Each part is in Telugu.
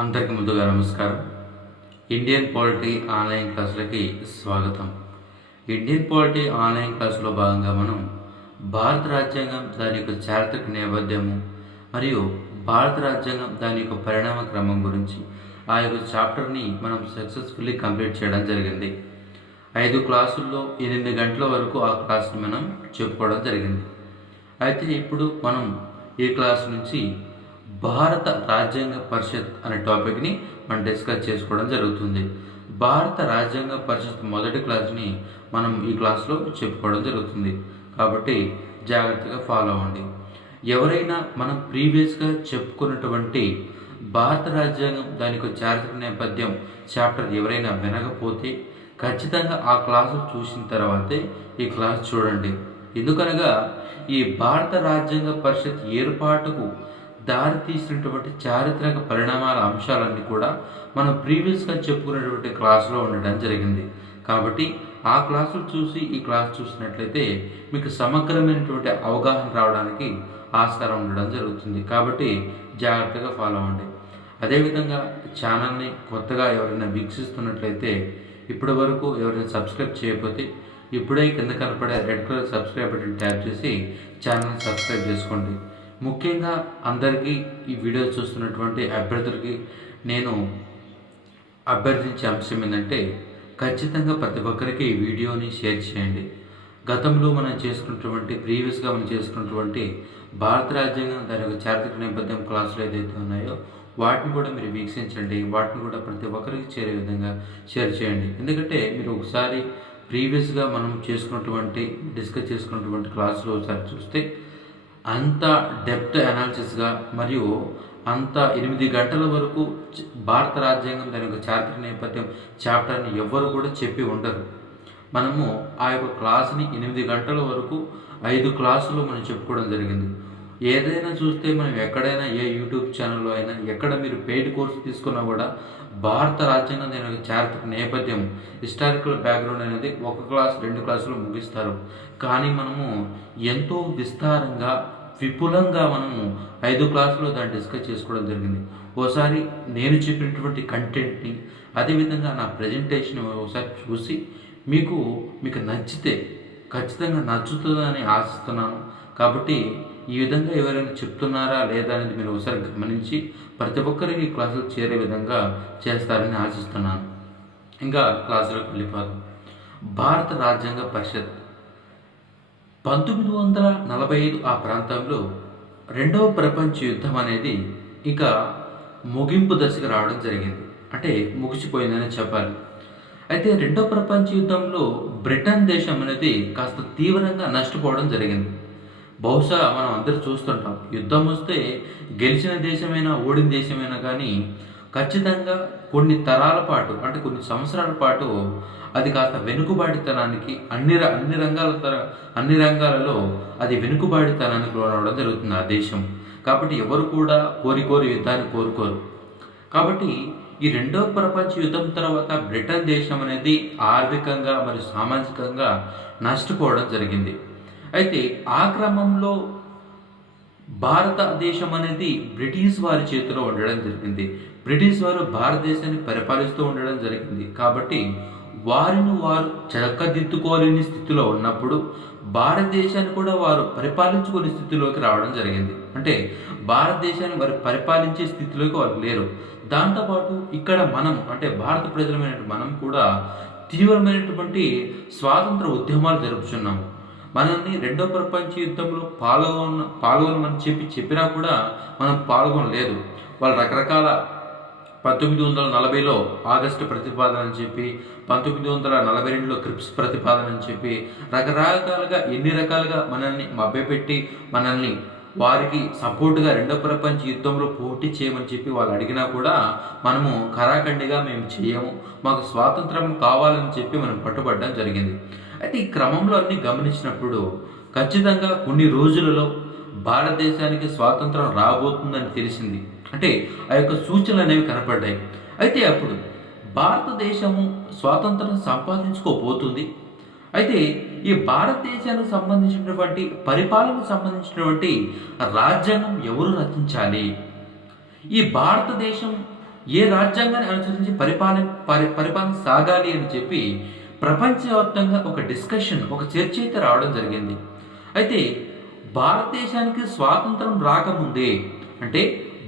అందరికి ముందుగా నమస్కారం. ఇండియన్ పాలిటీ ఆన్లైన్ క్లాసులకి స్వాగతం. ఇండియన్ పాలిటీ ఆన్లైన్ క్లాసులో భాగంగా మనం భారత రాజ్యాంగం దాని యొక్క చారిత్రక నేపథ్యము మరియు భారత రాజ్యాంగం దాని యొక్క పరిణామ క్రమం గురించి ఆ యొక్క చాప్టర్ని మనం సక్సెస్ఫుల్లీ కంప్లీట్ చేయడం జరిగింది. 5 క్లాసుల్లో 8 గంటల వరకు ఆ క్లాస్ని మనం చెప్పుకోవడం జరిగింది. అయితే ఇప్పుడు మనం ఈ క్లాస్ నుంచి భారత రాజ్యాంగ పరిషత్ అనే టాపిక్ని మనం డిస్కస్ చేసుకోవడం జరుగుతుంది. భారత రాజ్యాంగ పరిషత్ మొదటి క్లాస్ని మనం ఈ క్లాస్లో చెప్పుకోవడం జరుగుతుంది. కాబట్టి జాగ్రత్తగా ఫాలో అవ్వండి. ఎవరైనా మనం ప్రీవియస్గా చెప్పుకున్నటువంటి భారత రాజ్యాంగం దానికి చారిత్రక నేపథ్యం చాప్టర్ ఎవరైనా వినకపోతే ఖచ్చితంగా ఆ క్లాసు చూసిన తర్వాతే ఈ క్లాస్ చూడండి. ఎందుకనగా ఈ భారత రాజ్యాంగ పరిషత్ ఏర్పాటుకు దారి తీసినటువంటి చారిత్రక పరిణామాల అంశాలన్నీ కూడా మనం ప్రీవియస్గా చెప్పుకున్నటువంటి క్లాసులో ఉండడం జరిగింది. కాబట్టి ఆ క్లాసులు చూసి ఈ క్లాస్ చూసినట్లయితే మీకు సమగ్రమైనటువంటి అవగాహన రావడానికి ఆస్కారం ఉండడం జరుగుతుంది. కాబట్టి జాగ్రత్తగా ఫాలో అవ్వండి. అదేవిధంగా ఛానల్ని కొత్తగా ఎవరైనా వీక్షిస్తున్నట్లయితే ఇప్పటి వరకు ఎవరైనా సబ్స్క్రైబ్ చేయకపోతే ఇప్పుడే కింద కనపడే red colour subscribe button tap చేసి ఛానల్ని సబ్స్క్రైబ్ చేసుకోండి. ముఖ్యంగా అందరికీ ఈ వీడియో చూస్తున్నటువంటి అభ్యర్థులకి నేను అభ్యర్థించే అంశం ఏంటంటే ఖచ్చితంగా ప్రతి ఒక్కరికి ఈ వీడియోని షేర్ చేయండి. గతంలో మనం ప్రీవియస్గా మనం చేసుకున్నటువంటి భారత రాజ్యాంగం దాని యొక్క చారిత్రక నేపథ్యం క్లాసులు ఏదైతే ఉన్నాయో వాటిని కూడా మీరు వీక్షించండి. వాటిని కూడా ప్రతి ఒక్కరికి చేరే విధంగా షేర్ చేయండి. ఎందుకంటే మీరు ఒకసారి ప్రీవియస్గా మనం డిస్కస్ చేసుకున్నటువంటి క్లాసులో ఒకసారి చూస్తే అంత డెప్త్ అనాలిసిస్గా మరియు అంత 8 గంటల వరకు భారత రాజ్యాంగం దాని యొక్క చారిత్రక నేపథ్యం చాప్టర్ని ఎవ్వరు కూడా చెప్పి ఉండరు. మనము ఆ యొక్క క్లాస్ని 8 గంటల వరకు 5 క్లాసులు మనం చెప్పుకోవడం జరిగింది. ఏదైనా చూస్తే మనం ఎక్కడైనా ఏ యూట్యూబ్ ఛానల్లో అయినా ఎక్కడ మీరు పెయిడ్ కోర్సు తీసుకున్నా కూడా భారత రాజ్యాంగం దాని యొక్క చారిత్రక నేపథ్యం హిస్టారికల్ బ్యాక్గ్రౌండ్ అనేది 1 క్లాస్ 2 క్లాసులు ముగిస్తారు. కానీ మనము ఎంతో విస్తారంగా విపులంగా మనము 5 క్లాసులో దాన్ని డిస్కస్ చేసుకోవడం జరిగింది. ఓసారి నేను చెప్పినటువంటి కంటెంట్ని అదేవిధంగా నా ప్రజెంటేషన్ ఒకసారి చూసి మీకు నచ్చితే ఖచ్చితంగా నచ్చుతుందని ఆశిస్తున్నాను. కాబట్టి ఈ విధంగా ఎవరైనా చెప్తున్నారా లేదా అనేది మీరు ఒకసారి గమనించి ప్రతి ఒక్కరికి క్లాసులు చేరే విధంగా చేస్తారని ఆశిస్తున్నాను. ఇంకా క్లాసులోకి వెళ్ళిపోదాం. భారత రాజ్యాంగ పరిషత్ 1945 ఆ ప్రాంతంలో రెండవ ప్రపంచ యుద్ధం అనేది ఇక ముగింపు దశకు రావడం జరిగింది. అంటే ముగిసిపోయిందని చెప్పాలి. అయితే రెండవ ప్రపంచ యుద్ధంలో బ్రిటన్ దేశం అనేది కాస్త తీవ్రంగా నష్టపోవడం జరిగింది. బహుశా మనం అందరూ చూస్తుంటాం, యుద్ధం వస్తే గెలిచిన దేశమైనా ఓడిన దేశమైనా కానీ ఖచ్చితంగా కొన్ని తరాల పాటు అంటే కొన్ని సంవత్సరాల పాటు అది కాస్త వెనుకబాటుతనానికి అన్ని రంగాలలో అది వెనుకబాటుతనానికి లోనవడం జరుగుతుంది ఆ దేశం. కాబట్టి ఎవరు కూడా కోరి యుద్ధాన్ని కోరుకోరు. కాబట్టి ఈ రెండవ ప్రపంచ యుద్ధం తర్వాత బ్రిటన్ దేశం అనేది ఆర్థికంగా మరియు సామాజికంగా నష్టపోవడం జరిగింది. అయితే ఆ క్రమంలో భారతదేశం అనేది బ్రిటిష్ వారి చేతిలో ఉండడం జరిగింది. బ్రిటిష్ వారు భారతదేశాన్ని పరిపాలిస్తూ ఉండడం జరిగింది. కాబట్టి వారు చక్కదిద్దుకోలేని స్థితిలో ఉన్నప్పుడు భారతదేశాన్ని కూడా వారు పరిపాలించుకునే స్థితిలోకి రావడం జరిగింది. అంటే భారతదేశాన్ని వారు పరిపాలించే స్థితిలోకి వారు లేరు. దాంతోపాటు ఇక్కడ మనం అంటే భారత ప్రజలమైన మనం కూడా తీవ్రమైనటువంటి స్వాతంత్ర ఉద్యమాలు జరుపుతున్నాము. మనల్ని రెండో ప్రపంచ యుద్ధంలో పాల్గొనమని చెప్పినా కూడా మనం పాల్గొనలేదు. వాళ్ళు రకరకాల 1940లో ఆగస్టు ప్రతిపాదన అని చెప్పి 1942లో క్రిప్స్ ప్రతిపాదన అని చెప్పి రకరకాలుగా ఎన్ని రకాలుగా మనల్ని మభ్యపెట్టి మనల్ని వారికి సపోర్టుగా రెండో ప్రపంచ యుద్ధంలో పోటీ చేయమని చెప్పి వాళ్ళు అడిగినా కూడా మనము కరాఖండిగా మేము చేయము, మాకు స్వాతంత్రం కావాలని చెప్పి మనం పట్టుబడడం జరిగింది. అయితే ఈ క్రమంలో అన్ని గమనించినప్పుడు ఖచ్చితంగా కొన్ని రోజులలో భారతదేశానికి స్వాతంత్రం రాబోతుందని తెలిసింది. అంటే ఆ యొక్క సూచనలు అనేవి కనపడ్డాయి. అయితే అప్పుడు భారతదేశము స్వాతంత్రం సంపాదించుకోబోతుంది. అయితే ఈ భారతదేశానికి సంబంధించినటువంటి పరిపాలనకు సంబంధించినటువంటి రాజ్యాంగం ఎవరు రచించాలి? ఈ భారతదేశం ఏ రాజ్యాంగాన్ని అనుసరించి పరిపాలన సాగాలి అని చెప్పి ప్రపంచవ్యాప్తంగా ఒక డిస్కషన్, ఒక చర్చ అయితే రావడం జరిగింది. అయితే భారతదేశానికి స్వాతంత్రం రాకముందే, అంటే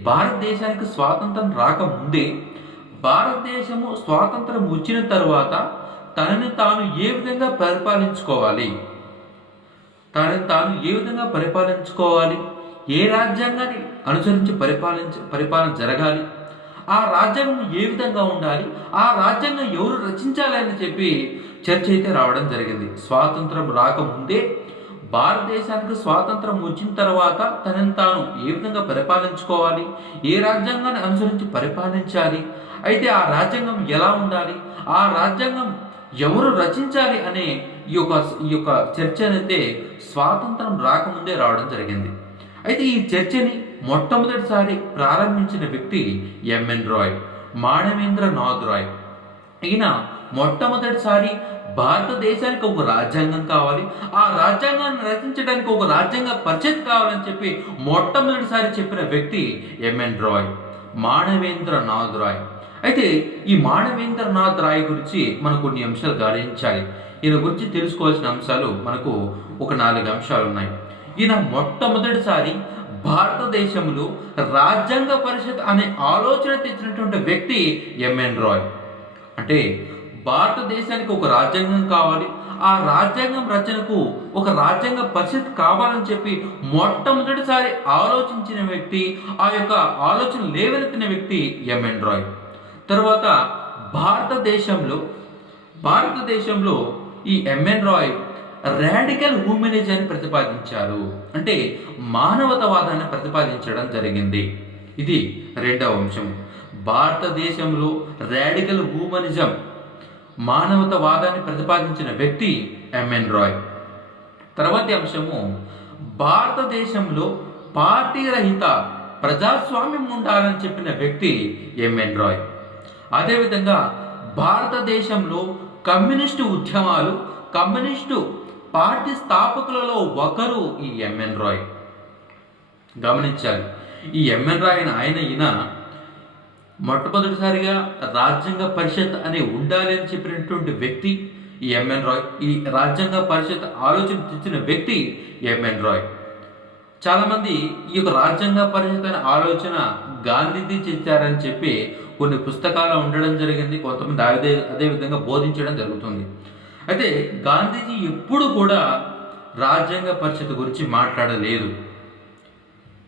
భారతదేశానికి స్వాతంత్రం రాకముందే, భారతదేశము స్వాతంత్రం వచ్చిన తర్వాత తనని తాను ఏ విధంగా పరిపాలించుకోవాలి, ఏ రాజ్యాంగాన్ని అనుసరించి పరిపాలన జరగాలి, ఆ రాజ్యాంగం ఏ విధంగా ఉండాలి, ఆ రాజ్యాంగం ఎవరు రచించాలి అని చెప్పి చర్చ అయితే రావడం జరిగింది. స్వాతంత్రం రాకముందే, భారతదేశానికి స్వాతంత్రం వచ్చిన తర్వాత తనని తాను ఏ విధంగా పరిపాలించుకోవాలి, ఏ రాజ్యాంగాన్ని అనుసరించి పరిపాలించాలి, అయితే ఆ రాజ్యాంగం ఎలా ఉండాలి, ఆ రాజ్యాంగం ఎవరు రచించాలి అనే ఈ యొక్క చర్చ అయితే స్వాతంత్రం రాకముందే రావడం జరిగింది. అయితే ఈ చర్చని మొట్టమొదటిసారి ప్రారంభించిన వ్యక్తి ఎంఎన్ రాయ్, మానవేంద్రనాథ్ రాయ్. ఈయన మొట్టమొదటిసారి భారతదేశానికి ఒక రాజ్యాంగం కావాలి, ఆ రాజ్యాంగాన్ని రచించడానికి ఒక రాజ్యాంగ పరిషత్ కావాలని చెప్పి మొట్టమొదటిసారి చెప్పిన వ్యక్తి ఎంఎన్ రాయ్, మానవేంద్రనాథ్ రాయ్. అయితే ఈ మానవేంద్రనాథ్ రాయ్ గురించి మనం కొన్ని అంశాలు గమనించాలి. ఈయన గురించి తెలుసుకోవాల్సిన అంశాలు మనకు ఒక 4 అంశాలు ఉన్నాయి. ఈయన మొట్టమొదటిసారి భారతదేశంలో రాజ్యాంగ పరిషత్ అనే ఆలోచన తెచ్చినటువంటి వ్యక్తి ఎంఎన్ రాయ్. అంటే భారతదేశానికి ఒక రాజ్యాంగం కావాలి, ఆ రాజ్యాంగం రచనకు ఒక రాజ్యాంగ పరిషత్ కావాలని చెప్పి మొట్టమొదటిసారి ఆలోచించిన వ్యక్తి, ఆ యొక్క ఆలోచన లేవనెత్తిన వ్యక్తి ఎంఎన్ రాయ్. తర్వాత భారతదేశంలో ఈ ఎంఎన్ రాయ్ రాడికల్ హ్యూమనిజాన్ని ప్రతిపాదించారు. అంటే మానవతావాదాన్ని ప్రతిపాదించడం జరిగింది. ఇది రెండవ అంశం. భారతదేశంలో రాడికల్ హ్యూమనిజం, మానవతావాదాన్ని ప్రతిపాదించిన వ్యక్తి ఎంఎన్ రాయ్. తర్వాతి అంశము, భారతదేశంలో పార్టీ రహిత ప్రజాస్వామ్యం ఉండాలని చెప్పిన వ్యక్తి ఎంఎన్ రాయ్. అదేవిధంగా భారతదేశంలో కమ్యూనిస్టు ఉద్యమాలు, కమ్యూనిస్టు పార్టీ స్థాపకులలో ఒకరు ఈ ఎంఎన్ రాయ్. గమనించాలి, ఈ ఎంఎన్ రాయ్ ఈయన మొట్టమొదటిసారిగా రాజ్యాంగ పరిషత్ అనే ఉండాలి అని చెప్పినటువంటి వ్యక్తి ఈ ఎంఎన్ రాయ్. ఈ రాజ్యాంగ పరిషత్ ఆలోచన తెచ్చిన వ్యక్తి ఎంఎన్ రాయ్. చాలామంది ఈ యొక్క రాజ్యాంగ పరిషత్ అనే ఆలోచన గాంధీజీ చేశారని చెప్పి కొన్ని పుస్తకాలు ఉండడం జరిగింది, కొంతమంది అదే విధంగా బోధించడం జరుగుతుంది. అయితే గాంధీజీ ఎప్పుడు కూడా రాజ్యాంగ పరిషత్ గురించి మాట్లాడలేదు.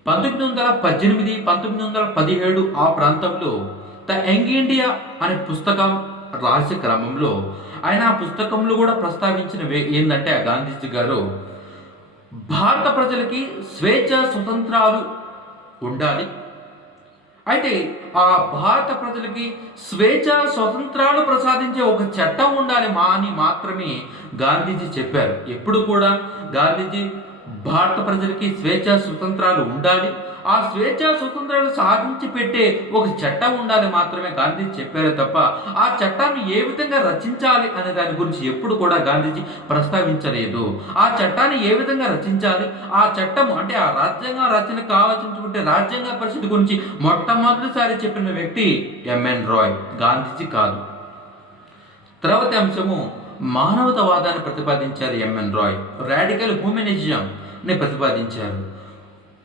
1918, 1917 ఆ ప్రాంతంలో ద యంగ్ ఇండియా అనే పుస్తకం రాసే క్రమంలో ఆయన ఆ పుస్తకంలో కూడా ప్రస్తావించిన ఏంటంటే ఆ గాంధీజీ గారు భారత ప్రజలకి స్వేచ్ఛ స్వతంత్రాలు ఉండాలి, అయితే ఆ భారత ప్రజలకి స్వేచ్ఛ స్వతంత్రాలు ప్రసాదించే ఒక చట్టం ఉండాలి అని మాత్రమే గాంధీజీ చెప్పారు. ఎప్పుడు కూడా గాంధీజీ భారత ప్రజలకి స్వేచ్ఛ స్వతంత్రాలు ఉండాలి, ఆ స్వేచ్ఛ స్వతంత్రాలు సాధించి పెట్టే ఒక చట్టం ఉండాలి మాత్రమే గాంధీజీ చెప్పారు తప్ప ఆ చట్టాన్ని ఏ విధంగా రచించాలి అనే దాని గురించి ఎప్పుడు కూడా గాంధీజీ ప్రస్తావించలేదు. ఆ చట్టాన్ని ఏ విధంగా రచించాలి, ఆ చట్టం అంటే ఆ రాజ్యాంగ రచన కావాల్సినటువంటి రాజ్యాంగ పరిషత్ గురించి మొట్టమొదటిసారి చెప్పిన వ్యక్తి ఎంఎన్ రాయ్, గాంధీజీ కాదు. తర్వాత అంశము, మానవతావాదాన్ని ప్రతిపాదించారు ఎంఎన్ రాయ్, రాడికల్ హ్యూమనిజంని ప్రతిపాదించారు.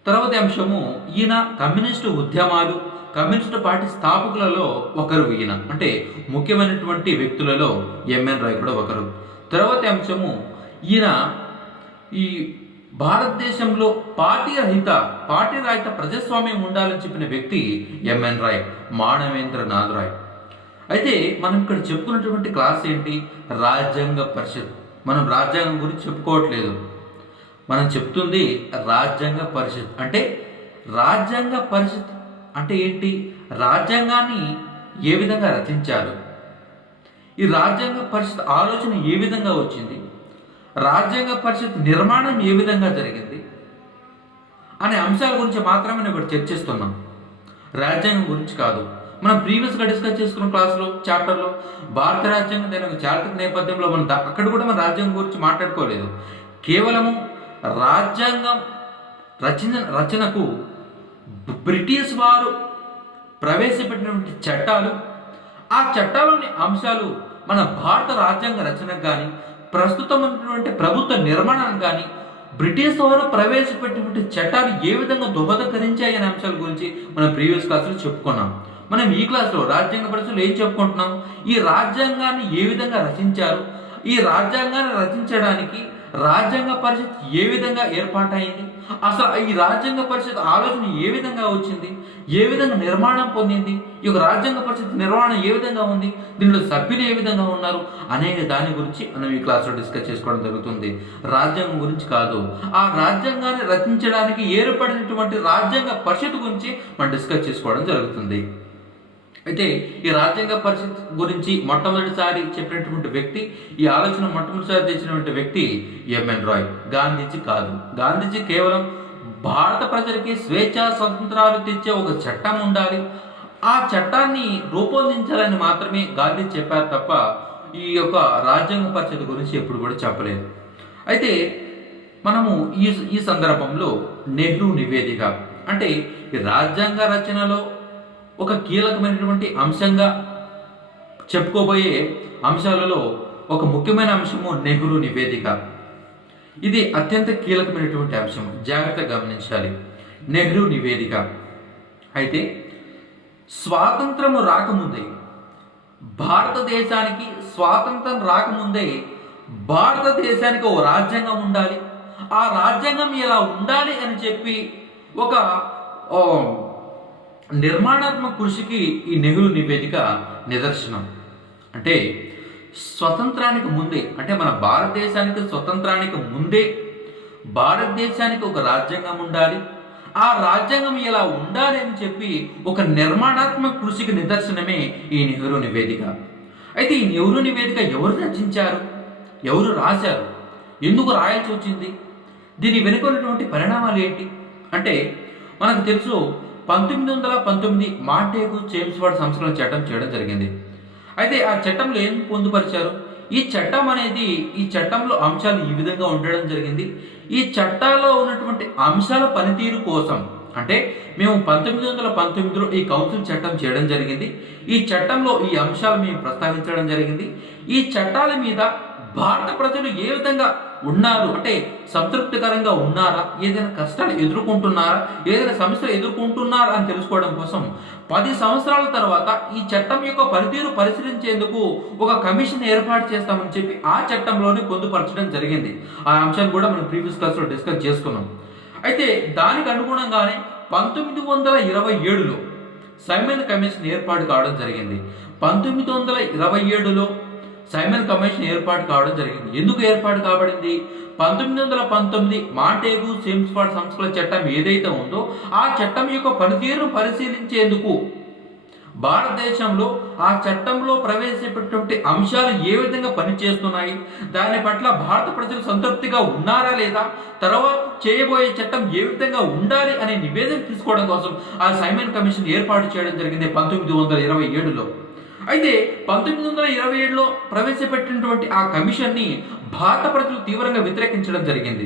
తర్వాత అంశము, ఈయన కమ్యూనిస్టు ఉద్యమాలు, కమ్యూనిస్టు పార్టీ స్థాపకులలో ఒకరు ఈయన, అంటే ముఖ్యమైనటువంటి వ్యక్తులలో ఎంఎన్ రాయ్ కూడా ఒకరు. తర్వాత అంశము, ఈయన ఈ భారతదేశంలో పార్టీ రహిత ప్రజాస్వామ్యం ఉండాలని చెప్పిన వ్యక్తి ఎంఎన్ రాయ్, మానవేంద్రనాథ్ రాయ్. అయితే మనం ఇక్కడ చెప్పుకున్నటువంటి క్లాస్ ఏంటి? రాజ్యాంగ పరిషత్. మనం రాజ్యాంగం గురించి చెప్పుకోవట్లేదు, మనం చెప్తుంది రాజ్యాంగ పరిషత్. అంటే రాజ్యాంగ పరిషత్ అంటే ఏంటి? రాజ్యాంగాన్ని ఏ విధంగా రచించారు, ఈ రాజ్యాంగ పరిషత్ ఆలోచన ఏ విధంగా వచ్చింది, రాజ్యాంగ పరిషత్ నిర్మాణం ఏ విధంగా జరిగింది అనే అంశాల గురించి మాత్రమే నేను ఇక్కడ చర్చిస్తున్నాం, రాజ్యాంగం గురించి కాదు. మనం ప్రీవియస్గా డిస్కస్ చేసుకున్న క్లాసులో చాప్టర్లో భారత రాజ్యాంగం దాని ఒక చారిత్రక నేపథ్యంలో మనం అక్కడ కూడా మన రాజ్యాంగం గురించి మాట్లాడుకోలేదు. కేవలము రాజ్యాంగం రచనకు బ్రిటిష్ వారు ప్రవేశపెట్టినటువంటి చట్టాలు, ఆ చట్టాలోని అంశాలు మన భారత రాజ్యాంగ రచనకు కానీ, ప్రస్తుతం ఉన్నటువంటి ప్రభుత్వ నిర్మాణానికి కానీ, బ్రిటిష్ వారు ప్రవేశపెట్టినటువంటి చట్టాలు ఏ విధంగా దోహదకరించాయి అనే అంశాల గురించి మనం ప్రీవియస్ క్లాస్లో చెప్పుకున్నాం. మనం ఈ క్లాస్లో రాజ్యాంగ పరిస్థితులు ఏం చెప్పుకుంటున్నాం, ఈ రాజ్యాంగాన్ని ఏ విధంగా రచించారు, ఈ రాజ్యాంగాన్ని రచించడానికి రాజ్యాంగ పరిషత్ ఏ విధంగా ఏర్పాటైంది, అసలు ఈ రాజ్యాంగ పరిషత్ ఆలోచన ఏ విధంగా వచ్చింది, ఏ విధంగా నిర్మాణం పొందింది, ఈ యొక్క రాజ్యాంగ పరిషత్ నిర్మాణం ఏ విధంగా ఉంది, దీనిలో సభ్యులు ఏ విధంగా ఉన్నారు అనే దాని గురించి మనం ఈ క్లాస్లో డిస్కస్ చేసుకోవడం జరుగుతుంది. రాజ్యాంగం గురించి కాదు, ఆ రాజ్యాంగాన్ని రచించడానికి ఏర్పడినటువంటి రాజ్యాంగ పరిషత్ గురించి మనం డిస్కస్ చేసుకోవడం జరుగుతుంది. అయితే ఈ రాజ్యాంగ పరిషత్ గురించి మొట్టమొదటిసారి చెప్పినటువంటి వ్యక్తి, ఈ ఆలోచన మొట్టమొదటిసారి తెచ్చినటువంటి వ్యక్తి ఎంఎన్ రాయ్, గాంధీజీ కాదు. గాంధీజీ కేవలం భారత ప్రజలకి స్వేచ్ఛ స్వతంత్రాలు తెచ్చే ఒక చట్టం ఉండాలి, ఆ చట్టాన్ని రూపొందించాలని మాత్రమే గాంధీ చెప్పారు తప్ప ఈ యొక్క రాజ్యాంగ పరిషత్ గురించి ఎప్పుడు కూడా చెప్పలేదు. అయితే మనము ఈ సందర్భంలో నెహ్రూ నివేదిక అంటే ఈ రాజ్యాంగ రచనలో ఒక కీలకమైనటువంటి అంశంగా చెప్పుకోబోయే అంశాలలో ఒక ముఖ్యమైన అంశము నెహ్రూ నివేదిక. ఇది అత్యంత కీలకమైనటువంటి అంశం, జాగ్రత్తగా గమనించాలి. నెహ్రూ నివేదిక అయితే స్వాతంత్రము రాకముందే, భారతదేశానికి స్వాతంత్రం రాకముందే భారతదేశానికి ఒక రాజ్యాంగం ఉండాలి, ఆ రాజ్యాంగం ఎలా ఉండాలి అని చెప్పి ఒక నిర్మాణాత్మక కృషికి ఈ నెహ్రూ నివేదిక నిదర్శనం. అంటే స్వతంత్రానికి ముందే, అంటే మన భారతదేశానికి స్వతంత్రానికి ముందే భారతదేశానికి ఒక రాజ్యాంగం ఉండాలి, ఆ రాజ్యాంగం ఎలా ఉండాలి అని చెప్పి ఒక నిర్మాణాత్మక కృషికి నిదర్శనమే ఈ నెహ్రూ నివేదిక. అయితే ఈ నెహ్రూ నివేదిక ఎవరు రచించారు, ఎవరు రాశారు, ఎందుకు రాయాల్సి వచ్చింది, దీని వెనుక ఉన్నటువంటి పరిణామాలు ఏంటి అంటే మనకు తెలుసు 1919 మాంటేగు చేమ్స్ఫర్డ్ సంస్కరణ చట్టం చేయడం జరిగింది. అయితే ఆ చట్టంలో ఏం పొందుపరిచారు, ఈ చట్టంలో అంశాలు ఈ విధంగా ఉండడం జరిగింది. ఈ చట్టాల్లో ఉన్నటువంటి అంశాల పనితీరు కోసం అంటే మేము 1919లో ఈ కౌన్సిల్ చట్టం చేయడం జరిగింది, ఈ చట్టంలో ఈ అంశాలు మేము ప్రస్తావించడం జరిగింది, ఈ చట్టాల మీద భారత ప్రజలు ఏ విధంగా ఉన్నారు అంటే సంతృప్తికరంగా ఉన్నారా, ఏదైనా కష్టాలు ఎదుర్కొంటున్నారా, ఏదైనా సమస్యలు ఎదుర్కొంటున్నారా అని తెలుసుకోవడం కోసం 10 సంవత్సరాల తర్వాత ఈ చట్టం యొక్క పనితీరు పరిశీలించేందుకు ఒక కమిషన్ ఏర్పాటు చేస్తామని చెప్పి ఆ చట్టంలోనే పొందుపరచడం జరిగింది. ఆ అంశాన్ని కూడా మనం ప్రీవియస్ క్లాస్లో డిస్కస్ చేసుకున్నాం. అయితే దానికి అనుగుణంగానే 1927లో సైమన్ కమిషన్ ఏర్పాటు కావడం జరిగింది. 1927లో సైమన్ కమిషన్ ఏర్పాటు కావడం జరిగింది. ఎందుకు ఏర్పాటు కాబడింది, 1919 మాంటేగు చేమ్స్ఫర్డ్ సంస్కరణ చట్టం ఏదైతే ఉందో ఆ చట్టం యొక్క పనితీరును పరిశీలించేందుకు, భారతదేశంలో ఆ చట్టంలో ప్రవేశపెట్టినటువంటి అంశాలు ఏ విధంగా పనిచేస్తున్నాయి, దాని పట్ల భారత ప్రజలు సంతృప్తిగా ఉన్నారా లేదా, తర్వాత చేయబోయే చట్టం ఏ విధంగా ఉండాలి అనే నివేదిక తీసుకోవడం కోసం ఆ సైమన్ కమిషన్ ఏర్పాటు చేయడం జరిగింది 1927లో. అయితే 1927లో ప్రవేశపెట్టినటువంటి ఆ కమిషన్ని భారత ప్రజలు తీవ్రంగా వ్యతిరేకించడం జరిగింది.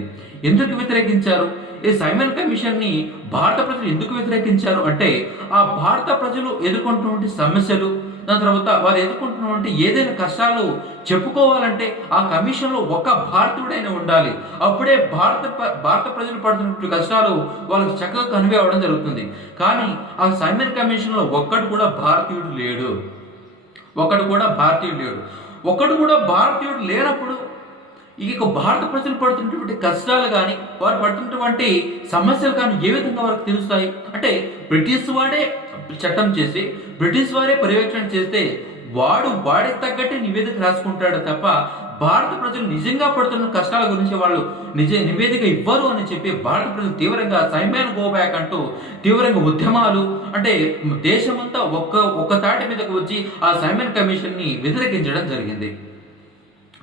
ఎందుకు వ్యతిరేకించారు, ఈ సైమన్ కమిషన్ని భారత ప్రజలు ఎందుకు వ్యతిరేకించారు అంటే ఆ భారత ప్రజలు ఎదుర్కొంటున్నటువంటి సమస్యలు, దాని తర్వాత వారు ఎదుర్కొంటున్నటువంటి ఏదైనా కష్టాలు చెప్పుకోవాలంటే ఆ కమిషన్లో ఒక భారతీయుడైనా ఉండాలి, అప్పుడే భారత ప్రజలు పడుతున్నటువంటి కష్టాలు వాళ్ళకి చక్కగా కన్వే అవ్వడం జరుగుతుంది. కానీ ఆ సైమన్ కమిషన్లో ఒక్కడు కూడా భారతీయుడు లేడు. ఒకడు కూడా భారతీయుడు లేనప్పుడు ఈ భారత ప్రజలు పడుతున్నటువంటి కష్టాలు కానీ వారు పడుతున్నటువంటి సమస్యలు కానీ ఏ విధంగా వారికి తెలుస్తాయి అంటే బ్రిటిష్ వాడే చట్టం చేసి బ్రిటిష్ వారే పర్యవేక్షణ చేస్తే వాడికి తగ్గట్టే నివేదిక రాసుకుంటాడు తప్ప భారత ప్రజలు నిజంగా పడుతున్న కష్టాల గురించి వాళ్ళు నివేదిక ఇవ్వరు అని చెప్పి భారత ప్రజలు తీవ్రంగా సైమన్ గో బ్యాక్ అంటూ తీవ్రంగా ఉద్యమాలు అంటే దేశమంతా ఒక్క తాటి మీదకు వచ్చి ఆ సైమన్ కమిషన్ని వ్యతిరేకించడం జరిగింది.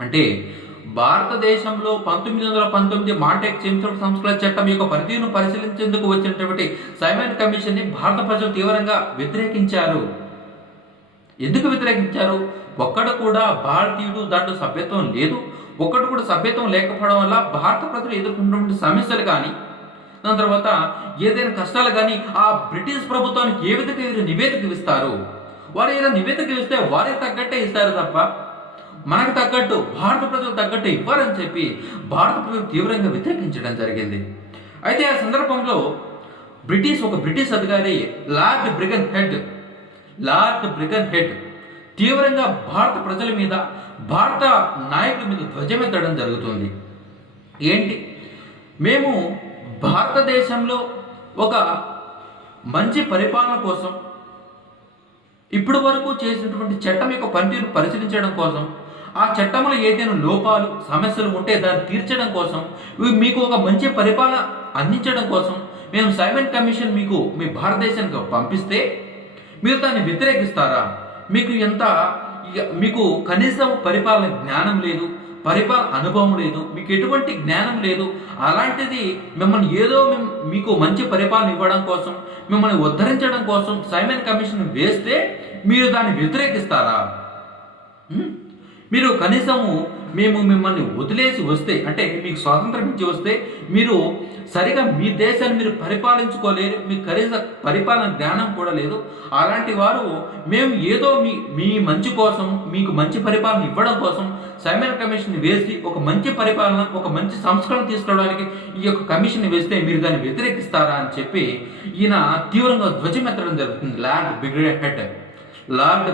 అంటే భారతదేశంలో 1919 మాంటేగ్ చేమ్స్ఫర్డ్ సంస్కరణ చట్టం యొక్క పనితీరును పరిశీలించేందుకు వచ్చినటువంటి సైమన్ కమిషన్ని భారత ప్రజలు తీవ్రంగా వ్యతిరేకించారు. ఎందుకు వ్యతిరేకించారు, ఒక్కడు కూడా భారతీయుడు దాంట్లో సభ్యత్వం లేదు, ఒక్కడు కూడా సభ్యత్వం లేకపోవడం వల్ల భారత ప్రజలు ఎదుర్కొంటున్న సమస్యలు కానీ దాని తర్వాత ఏదైనా కష్టాలు కానీ ఆ బ్రిటిష్ ప్రభుత్వానికి ఏ విధంగా వీరు నివేదిక ఇస్తారు, వారు ఏదైనా నివేదిక ఇస్తే వారికి తగ్గట్టే ఇస్తారు తప్ప మనకు తగ్గట్టు భారత ప్రజలు తగ్గట్టు ఇవ్వరని చెప్పి భారత ప్రజలు తీవ్రంగా వ్యతిరేకించడం జరిగింది. అయితే ఆ సందర్భంలో ఒక బ్రిటిష్ అధికారి లార్డ్ బ్రిగన్ హెడ్ తీవ్రంగా భారత ప్రజల మీద, భారత నాయకుల మీద ధ్వజమెత్తడం జరుగుతుంది. ఏంటి, మేము భారతదేశంలో ఒక మంచి పరిపాలన కోసం, ఇప్పటి వరకు చేసినటువంటి చట్టం యొక్క పనితీరు పరిశీలించడం కోసం, ఆ చట్టంలో ఏదైనా లోపాలు సమస్యలు ఉంటే దాన్ని తీర్చడం కోసం, మీకు ఒక మంచి పరిపాలన అందించడం కోసం మేము సైమన్ కమిషన్ మీ భారతదేశానికి పంపిస్తే మీరు దాన్ని వ్యతిరేకిస్తారా? మీకు కనీసం పరిపాలన జ్ఞానం లేదు, పరిపాలన అనుభవం లేదు, మీకు ఎటువంటి జ్ఞానం లేదు. అలాంటిది మిమ్మల్ని మీకు మంచి పరిపాలన ఇవ్వడం కోసం, మిమ్మల్ని ఉద్ధరించడం కోసం సైమన్ కమిషన్ వేస్తే మీరు దాన్ని వ్యతిరేకిస్తారా? మీరు కనీసము మేము మిమ్మల్ని వదిలేసి వస్తే, అంటే మీకు స్వాతంత్రం ఇచ్చి వస్తే మీరు సరిగా మీ దేశాన్ని మీరు పరిపాలించుకోలేరు, మీకు కనీస పరిపాలన జ్ఞానం కూడా లేదు. అలాంటి వారు మేము ఏదో మీ మంచి కోసం, మీకు మంచి పరిపాలన ఇవ్వడం కోసం సైమన్ కమిషన్ వేసి ఒక మంచి పరిపాలన, ఒక మంచి సంస్కరణ తీసుకురావడానికి ఈ యొక్క కమిషన్ వేస్తే మీరు దాన్ని వ్యతిరేకిస్తారా అని చెప్పి ఈయన తీవ్రంగా ధ్వజమెత్తడం జరుగుతుంది, లార్డ్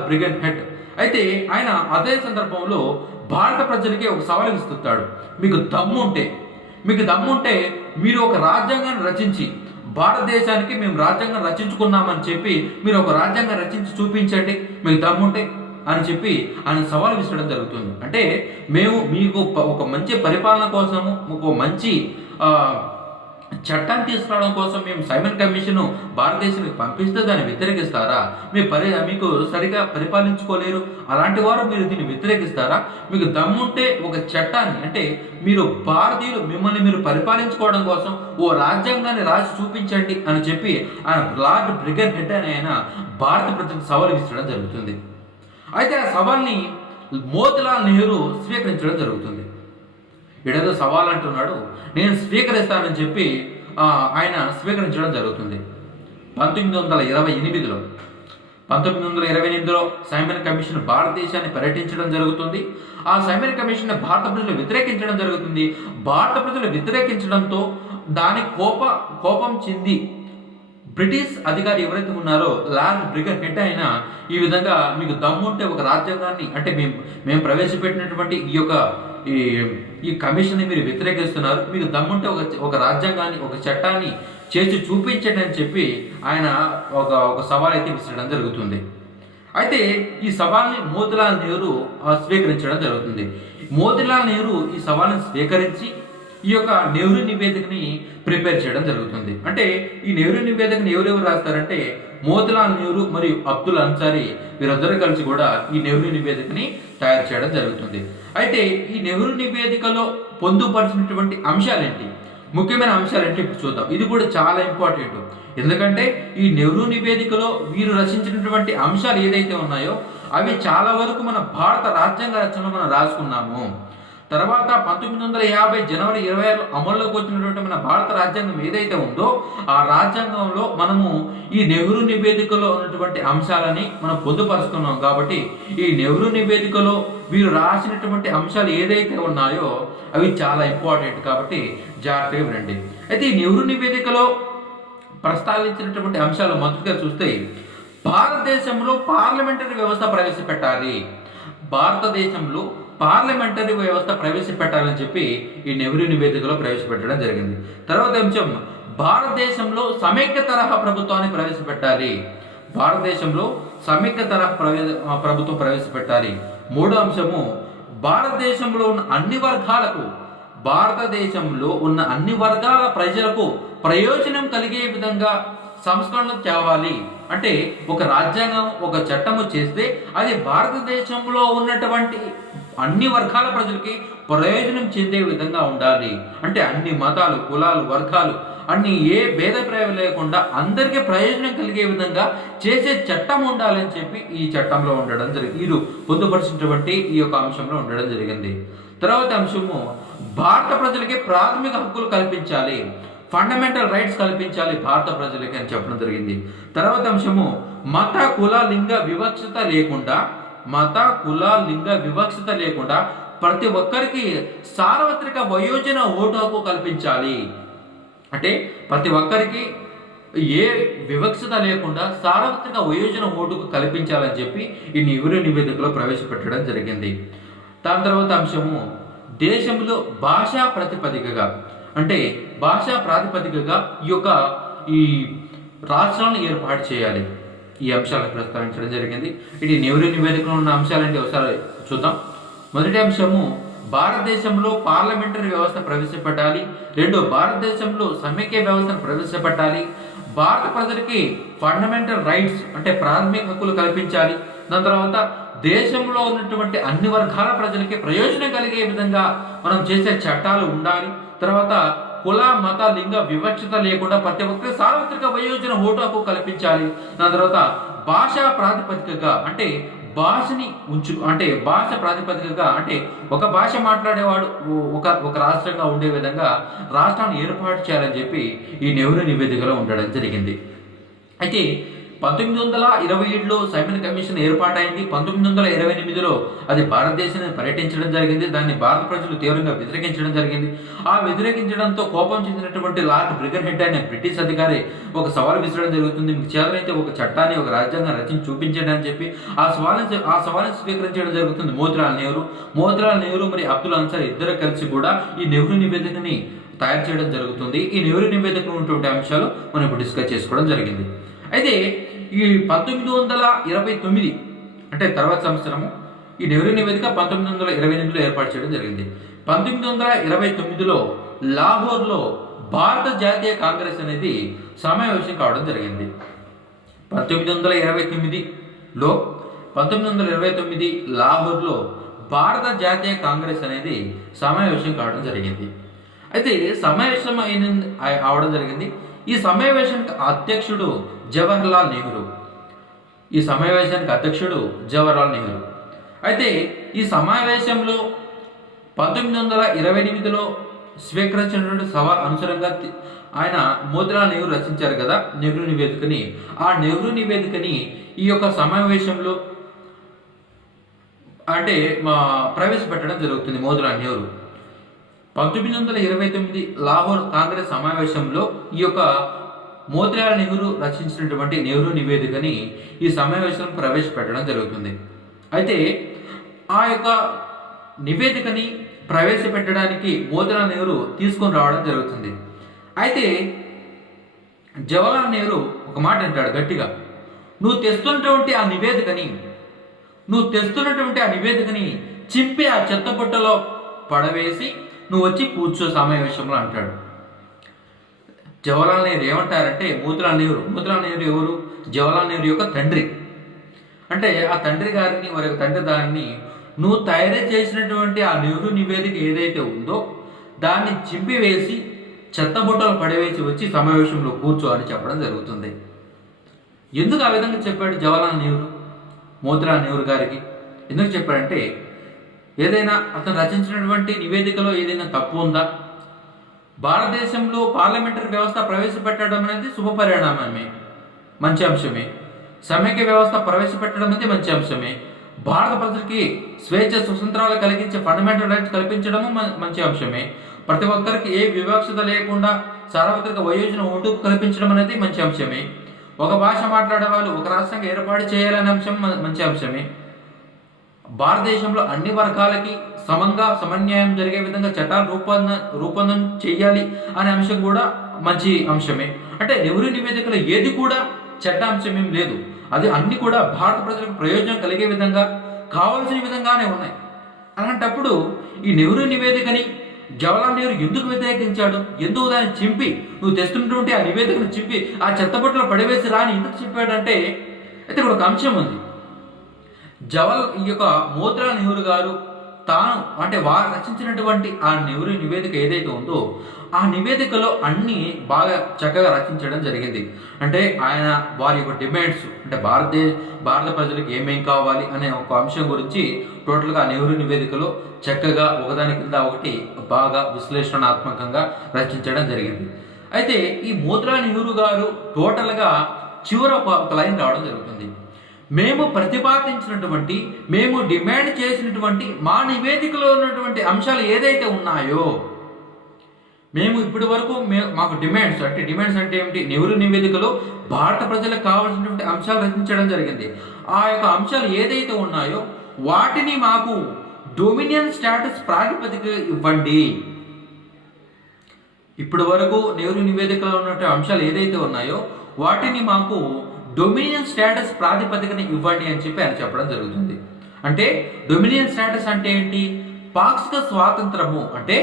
బ్రిగన్ హెడ్. అయితే ఆయన అదే సందర్భంలో భారత ప్రజలకి ఒక సవాల్ ఇస్తున్నాడు. మీకు దమ్ముంటే మీరు ఒక రాజ్యాంగాన్ని రచించి, భారతదేశానికి మేము రాజ్యాంగం రచించుకున్నామని చెప్పి మీరు ఒక రాజ్యాంగం రచించి చూపించండి, మీకు దమ్ముంటే అని చెప్పి ఆయన సవాల్ విసరడం జరుగుతుంది. అంటే మేము మీకు ఒక మంచి పరిపాలన కోసము, ఒక మంచి చట్టాన్ని తీసుకురావడం కోసం మేము సైమన్ కమిషన్ భారతదేశానికి పంపిస్తే దాన్ని వ్యతిరేకిస్తారా? మీకు సరిగా పరిపాలించుకోలేరు, అలాంటి వారు మీరు దీన్ని వ్యతిరేకిస్తారా? మీకు దమ్ముంటే ఒక చట్టాన్ని, అంటే మీరు భారతీయులు మిమ్మల్ని మీరు పరిపాలించుకోవడం కోసం ఓ రాజ్యాంగాన్ని రాసి చూపించండి అని చెప్పి ఆయన లార్డ్ బ్రిగన్ హెడ్ అని ఆయన భారత ప్రజలకు సవాల్ విసరడం జరుగుతుంది. అయితే ఆ సవాల్ని మోతిలాల్ నెహ్రూ స్వీకరించడం జరుగుతుంది. ఏడేదో సవాల్ అంటున్నాడు, నేను స్వీకరిస్తానని చెప్పి ఆయన స్వీకరించడం జరుగుతుంది. 1928లో సైమన్ కమిషన్ భారతదేశాన్ని పర్యటించడం జరుగుతుంది. ఆ సైమన్ కమిషన్ భారత ప్రజలు వ్యతిరేకించడం జరుగుతుంది. భారత ప్రజలు వ్యతిరేకించడంతో దాని కోపం చెంది బ్రిటిష్ అధికారి ఎవరైతే ఉన్నారో లార్డ్ బ్రిగన్ హెడ్ అయినా ఈ విధంగా మీకు దమ్ముంటే ఒక రాజ్యాంగాన్ని, అంటే మేము ప్రవేశపెట్టినటువంటి ఈ కమిషన్ని మీరు వ్యతిరేకిస్తున్నారు, మీకు దమ్ముంటే ఒక రాజ్యాంగాన్ని, ఒక చట్టాన్ని చేసి చూపించండి అని చెప్పి ఆయన ఒక సవాల్ అయితే విసరడం జరుగుతుంది. అయితే ఈ సవాల్ని మోతిలాల్ నెహ్రూ స్వీకరించడం జరుగుతుంది. మోతిలాల్ నెహ్రూ ఈ సవాల్ని స్వీకరించి ఈ యొక్క నెహ్రూ నివేదికని ప్రిపేర్ చేయడం జరుగుతుంది. అంటే ఈ నెహ్రూ నివేదికని ఎవరెవరు రాస్తారంటే మోతిలాల్ నెహ్రూ మరియు అబ్దుల్ అన్సారీ వీరందరూ కలిసి కూడా ఈ నెహ్రూ నివేదికని తయారు చేయడం జరుగుతుంది. అయితే ఈ నెహ్రూ నివేదికలో పొందుపరిచినటువంటి అంశాలేంటి, ముఖ్యమైన అంశాలేంటి ఇప్పుడు చూద్దాం. ఇది కూడా చాలా ఇంపార్టెంట్, ఎందుకంటే ఈ నెహ్రూ నివేదికలో వీరు రచించినటువంటి అంశాలు ఏదైతే ఉన్నాయో అవి చాలా వరకు మన భారత రాజ్యాంగ రచనలో మనం రాసుకున్నాము. తర్వాత 1950 జనవరి 26 అమల్లోకి వచ్చినటువంటి మన భారత రాజ్యాంగం ఏదైతే ఉందో ఆ రాజ్యాంగంలో మనము ఈ నెహ్రూ నివేదికలో ఉన్నటువంటి అంశాలని మనం పొందుపరుచుకున్నాం. కాబట్టి ఈ నెహ్రూ నివేదికలో వీరు రాసినటువంటి అంశాలు ఏదైతే ఉన్నాయో అవి చాలా ఇంపార్టెంట్, కాబట్టి జాగ్రత్తగా వినండి. అయితే ఈ నెహ్రూ నివేదికలో ప్రస్తావించినటువంటి అంశాలు మొదటిగా చూస్తే భారతదేశంలో పార్లమెంటరీ వ్యవస్థ ప్రవేశపెట్టాలి, భారతదేశంలో పార్లమెంటరీ వ్యవస్థ ప్రవేశపెట్టాలని చెప్పి ఈ నెహ్రూ నివేదికలో ప్రవేశపెట్టడం జరిగింది. తర్వాత అంశం భారతదేశంలో సమైక్య తరహా ప్రభుత్వాన్ని ప్రవేశపెట్టాలి, భారతదేశంలో సమైక్య తరహా ప్రభుత్వం ప్రవేశపెట్టాలి. మూడో అంశము భారతదేశంలో ఉన్న అన్ని వర్గాల ప్రజలకు ప్రయోజనం కలిగే విధంగా సంస్కరణలు తేవాలి. అంటే ఒక రాజ్యాంగం, ఒక చట్టము చేస్తే అది భారతదేశంలో ఉన్నటువంటి అన్ని వర్గాల ప్రజలకి ప్రయోజనం చెందే విధంగా ఉండాలి. అంటే అన్ని మతాలు, కులాలు, వర్గాలు అన్ని ఏ భేదప్రాయం లేకుండా అందరికీ ప్రయోజనం కలిగే విధంగా చేసే చట్టం ఉండాలని చెప్పి ఈ చట్టంలో ఉండడం జరిగింది, వీరు పొందుపరిచినటువంటి ఈ యొక్క అంశంలో ఉండడం జరిగింది. తర్వాత అంశము భారత ప్రజలకి ప్రాథమిక హక్కులు కల్పించాలి, ఫండమెంటల్ రైట్స్ కల్పించాలి భారత ప్రజలకి అని చెప్పడం జరిగింది. తర్వాత అంశము మత కుల లింగ వివక్షత లేకుండా ప్రతి ఒక్కరికి సార్వత్రిక వయోజన ఓటు హక్కు కల్పించాలి. అంటే ప్రతి ఒక్కరికి ఏ వివక్షత లేకుండా సార్వత్రిక వయోజన ఓటుకు కల్పించాలని చెప్పి ఈ నివేదికలో ప్రవేశపెట్టడం జరిగింది. దాని తర్వాత అంశము దేశంలో భాషా ప్రాతిపదికగా ఈ రాష్ట్రాలను ఏర్పాటు చేయాలి. ఈ అంశాలను ప్రస్తావించడం జరిగింది. ఇది నెహ్రూ నివేదికలో ఉన్న అంశాలంటే ఒకసారి చూద్దాం. మొదటి అంశము భారతదేశంలో పార్లమెంటరీ వ్యవస్థ ప్రవేశపెట్టాలి. 2 భారతదేశంలో సమైక్య వ్యవస్థను ప్రవేశపెట్టాలి. భారత ప్రజలకి ఫండమెంటల్ రైట్స్ అంటే ప్రాథమిక హక్కులు కల్పించాలి. దాని తర్వాత దేశంలో ఉన్నటువంటి అన్ని వర్గాల ప్రజలకి ప్రయోజనం కలిగే విధంగా మనం చేసే చట్టాలు ఉండాలి. తర్వాత కుల మత లింగ వివక్షత లేకుండా ప్రతి ఒక్కరికి సార్వత్రిక వయోజన ఓటు హక్కు కల్పించాలి. దాని తర్వాత భాషా ప్రాతిపదికగా భాష ప్రాతిపదికగా ఒక భాష మాట్లాడేవాడు ఒక రాష్ట్రంగా ఉండే విధంగా రాష్ట్రాన్ని ఏర్పాటు చేయాలని చెప్పి ఈ నెహ్రూ నివేదికలో ఉండడం జరిగింది. అయితే 1927లో సైమన్ కమిషన్ ఏర్పాటైంది. 1928లో అది భారతదేశాన్ని పర్యటించడం జరిగింది. దాన్ని భారత ప్రజలు తీవ్రంగా వ్యతిరేకించడం జరిగింది. ఆ వ్యతిరేకించడంతో కోపం చెందినటువంటి లార్డ్ బ్రిగన్ హెడ్ అనే బ్రిటిష్ అధికారి ఒక సవాల్ విసరడం జరుగుతుంది. మీకు చేతనైతే ఒక చట్టాన్ని ఒక రాజ్యాంగం రచించి చూపించండి అని చెప్పి ఆ సవాల్ని స్వీకరించడం జరుగుతుంది మోతీలాల్ నెహ్రూ మరి అబ్దుల్ అన్సారీ ఇద్దరు కలిసి కూడా ఈ నెహ్రూ నివేదికని తయారు చేయడం జరుగుతుంది. ఈ నెహ్రూ నివేదికలో ఉన్నటువంటి అంశాలు మనం ఇప్పుడు డిస్కస్ చేసుకోవడం జరిగింది. అయితే ఈ 1929 అంటే తర్వాత సంవత్సరము ఈ నెహ్రూ నివేదిక 1928లో ఏర్పాటు చేయడం జరిగింది. 1929లో లాహోర్లో భారత జాతీయ కాంగ్రెస్ అనేది సమావేశం కావడం జరిగింది. 1929 లాహోర్లో భారత జాతీయ కాంగ్రెస్ అనేది సమావేశం కావడం జరిగింది. అయితే సమావేశం అవడం జరిగింది. ఈ సమావేశానికి అధ్యక్షుడు జవహర్లాల్ నెహ్రూ. అయితే ఈ సమావేశంలో 1928లో స్వీకరించినటువంటి సవాల్ అనుసారంగా ఆయన మోతీలాల్ నెహ్రూ రచించారు కదా నెహ్రూ నివేదికని. ఆ నెహ్రూ నివేదికని ఈ యొక్క సమావేశంలో ప్రవేశపెట్టడం జరుగుతుంది. మోతీలాల్ నెహ్రూ 1929 లాహోర్ కాంగ్రెస్ సమావేశంలో ఈ యొక్క మోతీలాల్ నెహ్రూ రచించినటువంటి నెహ్రూ నివేదికని ఈ సమావేశంలో ప్రవేశపెట్టడం జరుగుతుంది. అయితే ఆ యొక్క నివేదికని ప్రవేశపెట్టడానికి మోతీలాల్ నెహ్రూ తీసుకొని రావడం జరుగుతుంది. అయితే జవహర్లాల్ నెహ్రూ ఒక మాట అంటాడు గట్టిగా, నువ్వు తెస్తున్నటువంటి ఆ నివేదికని చింపి ఆ చెత్తబుట్టలో పడవేసి నువ్వు వచ్చి కూర్చో సమావేశంలో అంటాడు. జవహర్లాల్ నెహ్రూ ఏమంటారంటే మోతీలాల్ నెహ్రూ ఎవరు? జవహర్లాల్ నెహ్రూ యొక్క తండ్రి. అంటే ఆ తండ్రి గారిని వారి యొక్క తండ్రి దారిని నువ్వు తయారు చేసినటువంటి ఆ నెహ్రూ నివేదిక ఏదైతే ఉందో దాన్ని చింపివేసి చెత్తబుట్టలు పడవేసి వచ్చి సమావేశంలో కూర్చో అని చెప్పడం జరుగుతుంది. ఎందుకు ఆ విధంగా చెప్పాడు జవహర్లాల్ నెహ్రూ మోతీలాల్ నెహ్రూ గారికి? ఎందుకు చెప్పాడంటే ఏదైనా అతను రచించినటువంటి నివేదికలో ఏదైనా తప్పు ఉందా? భారతదేశంలో పార్లమెంటరీ వ్యవస్థ ప్రవేశపెట్టడం అనేది శుభ పరిణామమే, మంచి అంశమే. సమైక్య వ్యవస్థ ప్రవేశపెట్టడం అనేది మంచి అంశమే. భారత ప్రజలకి స్వేచ్ఛ స్వతంత్రాలు కలిగించే ఫండమెంటల్ రైట్స్ కల్పించడము మంచి అంశమే. ప్రతి ఒక్కరికి ఏ వివక్షత లేకుండా సార్వత్రిక వయోజన ఓటుకు కల్పించడం అనేది మంచి అంశమే. ఒక భాష మాట్లాడే వాళ్ళు ఒక రాష్ట్రంగా ఏర్పాటు చేయాలనే అంశం మంచి అంశమే. భారతదేశంలో అన్ని వర్గాలకి సమంగా సమన్యాయం జరిగే విధంగా చట్టాలు రూపొందన చేయాలి అనే అంశం కూడా మంచి అంశమే. అంటే నెహ్రూ నివేదికలో ఏది కూడా చట్టాంశం ఏం లేదు. అది అన్ని కూడా భారత ప్రజలకు ప్రయోజనం కలిగే విధంగా కావాల్సిన విధంగానే ఉన్నాయి. అలాంటప్పుడు ఈ నెహ్రూ నివేదికని జవహర్లాల్ నెహ్రూ ఎందుకు వ్యతిరేకించాడు? ఎందుకు దాన్ని చింపి నువ్వు తెస్తున్నటువంటి ఆ నివేదికను చింపి ఆ చెత్తబుట్టలో పడివేసి రాని ఎందుకు చెప్పాడంటే అయితే ఇక్కడ ఒక అంశం ఉంది. ఈ యొక్క మోతీలాల్ నెహ్రూ గారు తాను వారు రచించినటువంటి ఆ నెహ్రూ నివేదిక ఏదైతే ఉందో ఆ నివేదికలో అన్ని బాగా చక్కగా రచించడం జరిగింది. అంటే ఆయన వారి యొక్క డిమాండ్స్ భారత ప్రజలకు ఏమేం కావాలి అనే ఒక అంశం గురించి టోటల్గా నెహ్రూ నివేదికలో చక్కగా ఒకదాని కింద ఒకటి బాగా విశ్లేషణాత్మకంగా రచించడం జరిగింది. అయితే ఈ మోతిలాల్ నెహ్రూ గారు టోటల్గా చివర ఒక లైన్ రావడం జరుగుతుంది. మేము ప్రతిపాదించినటువంటి, మేము డిమాండ్ చేసినటువంటి మా నివేదికలో ఉన్నటువంటి అంశాలు ఏదైతే ఉన్నాయో, మేము ఇప్పటి వరకు మాకు డిమాండ్స్ అంటే ఏమిటి, నెహ్రూ నివేదికలో భారత ప్రజలకు కావాల్సినటువంటి అంశాలు రచించడం జరిగింది. ఆ యొక్క అంశాలు ఏదైతే ఉన్నాయో వాటిని మాకు డొమినియన్ స్టేటస్ ప్రాతిపదిక ఇవ్వండి. ఇప్పటి వరకు నెహ్రూ నివేదికలో ఉన్నటువంటి అంశాలు ఏదైతే ఉన్నాయో వాటిని మాకు డొమినియన్ స్టేటస్ ప్రాతిపదికన ఇవ్వండి అని చెప్పి ఆయన చెప్పడం జరుగుతుంది. అంటే డొమినియన్ స్టేటస్ అంటే ఏంటి? పాక్షిక స్వాతంత్రము అంటే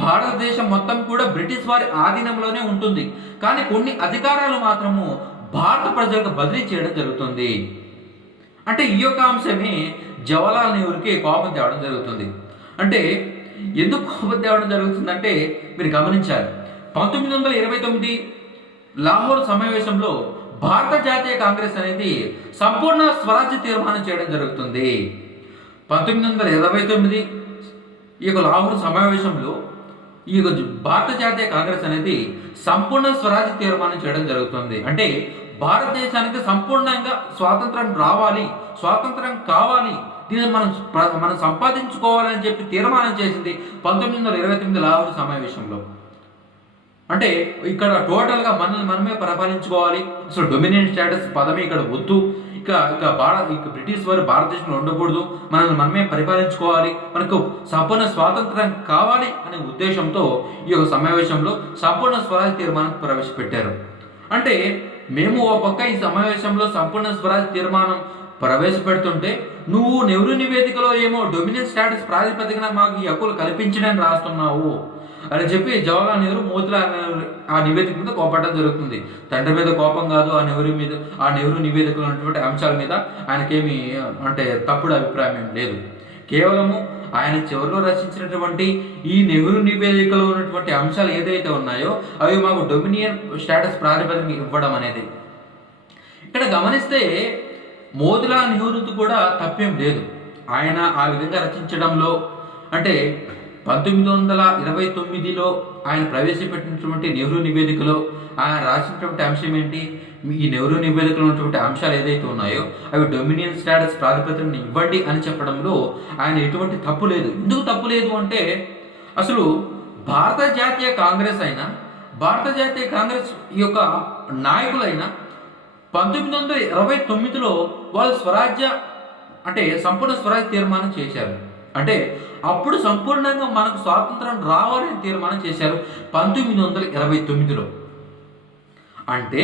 భారతదేశం మొత్తం కూడా బ్రిటిష్ వారి ఆధీనంలోనే ఉంటుంది, కానీ కొన్ని అధికారాలు మాత్రము భారత ప్రజలకు బదిలీ చేయడం జరుగుతుంది. అంటే ఈ యొక్క అంశమే జవహర్లాల్ నెహ్రూకి కోపం తేవడం జరుగుతుంది. అంటే ఎందుకు కోపం తేవడం జరుగుతుందంటే మీరు గమనించాలి. 1929 లాహోర్ సమావేశంలో భారత జాతీయ కాంగ్రెస్ అనేది సంపూర్ణ స్వరాజ్య తీర్మానం చేయడం జరుగుతుంది. 1929 ఈ యొక్క లాహోర్ సమావేశంలో ఈ యొక్క భారత జాతీయ కాంగ్రెస్ అనేది సంపూర్ణ స్వరాజ్య తీర్మానం చేయడం జరుగుతుంది. అంటే భారతదేశానికి సంపూర్ణంగా స్వాతంత్రం రావాలి, స్వాతంత్రం కావాలి, దీన్ని మనం సంపాదించుకోవాలని చెప్పి తీర్మానం చేసింది 1929 లాహోర్ సమావేశంలో. అంటే ఇక్కడ టోటల్గా మనమే పరిపాలించుకోవాలి, అసలు డొమినియన్ స్టేటస్ పదమే ఇక్కడ వద్దు, ఇక బ్రిటిష్ వారు భారతదేశంలో ఉండకూడదు, మనమే పరిపాలించుకోవాలి, మనకు సంపూర్ణ స్వాతంత్రం కావాలి అనే ఉద్దేశంతో ఈ యొక్క సమావేశంలో సంపూర్ణ స్వరాజ్ తీర్మానం ప్రవేశపెట్టారు. అంటే మేము ఓ పక్క ఈ సమావేశంలో సంపూర్ణ స్వరాజ్ తీర్మానం ప్రవేశపెడుతుంటే నువ్వు నెహ్రూ నివేదికలో ఏమో డొమినియన్ స్టేటస్ ప్రాతిపదికన మాకు ఈ హక్కులు కల్పించడానికి రాస్తున్నావు అని చెప్పి జవహర్లాల్ నెహ్రూ మోతిలాల్ నెహ్రూ ఆ నివేదిక మీద కోపడడం జరుగుతుంది. తండ్రి మీద కోపం కాదు, ఆ నెహ్రూ నివేదికలో ఉన్నటువంటి అంశాల మీద ఆయనకేమి అంటే తప్పుడు అభిప్రాయం ఏం లేదు. కేవలము ఆయన చివరిలో రచించినటువంటి ఈ నెహ్రూ నివేదికలో ఉన్నటువంటి అంశాలు ఏదైతే ఉన్నాయో అవి మాకు డొమినియన్ స్టేటస్ ప్రాతిపదికన ఇవ్వడం అనేది. ఇక్కడ గమనిస్తే మోతిలాల్ నెహ్రూతో కూడా తప్పేం లేదు. ఆయన ఆ విధంగా రచించడంలో అంటే 1929లో ఆయన ప్రవేశపెట్టినటువంటి నెహ్రూ నివేదికలో ఆయన రాసినటువంటి అంశం ఏంటి? ఈ నెహ్రూ నివేదికలో ఉన్నటువంటి అంశాలు ఏదైతే ఉన్నాయో అవి డొమినియన్ స్టేటస్ ప్రాతిపదికన ఇవ్వండి అని చెప్పడంలో ఆయన ఎటువంటి తప్పు లేదు. ఎందుకు తప్పు లేదు అంటే అసలు భారత జాతీయ కాంగ్రెస్ ఈ యొక్క నాయకులైన 1929లో వాళ్ళు సంపూర్ణ స్వరాజ్య తీర్మానం చేశారు. అంటే అప్పుడు సంపూర్ణంగా మనకు స్వాతంత్రం రావాలని తీర్మానం చేశారు 1929లో. అంటే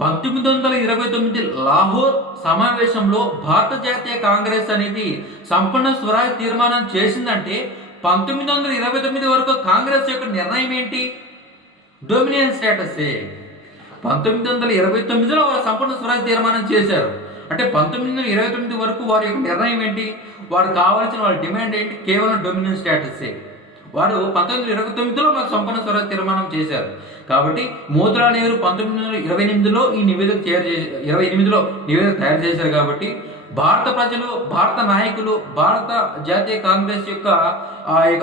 1929 లాహోర్ సమావేశంలో భారత జాతీయ కాంగ్రెస్ అనేది సంపూర్ణ స్వరాజ్య తీర్మానం చేసిందంటే 1929 వరకు కాంగ్రెస్ యొక్క నిర్ణయం ఏంటి? డొమినియన్ స్టేటసే. 1929లో వారు సంపూర్ణ స్వరాజ్య తీర్మానం చేశారు. అంటే 1929 వరకు వారి యొక్క నిర్ణయం ఏంటి? వారు కావాల్సిన వాళ్ళ డిమాండ్ ఏంటి? కేవలం డొమినియన్ స్టేటసే. వారు 1929లో మాకు సంపూర్ణ స్వరాజ్య తీర్మానం చేశారు. కాబట్టి మోతిలాల్ నెహ్రూ 1928లో ఈ నివేదిక 28లో నివేదిక తయారు చేశారు. కాబట్టి భారత ప్రజలు, భారత నాయకులు, భారత జాతీయ కాంగ్రెస్ యొక్క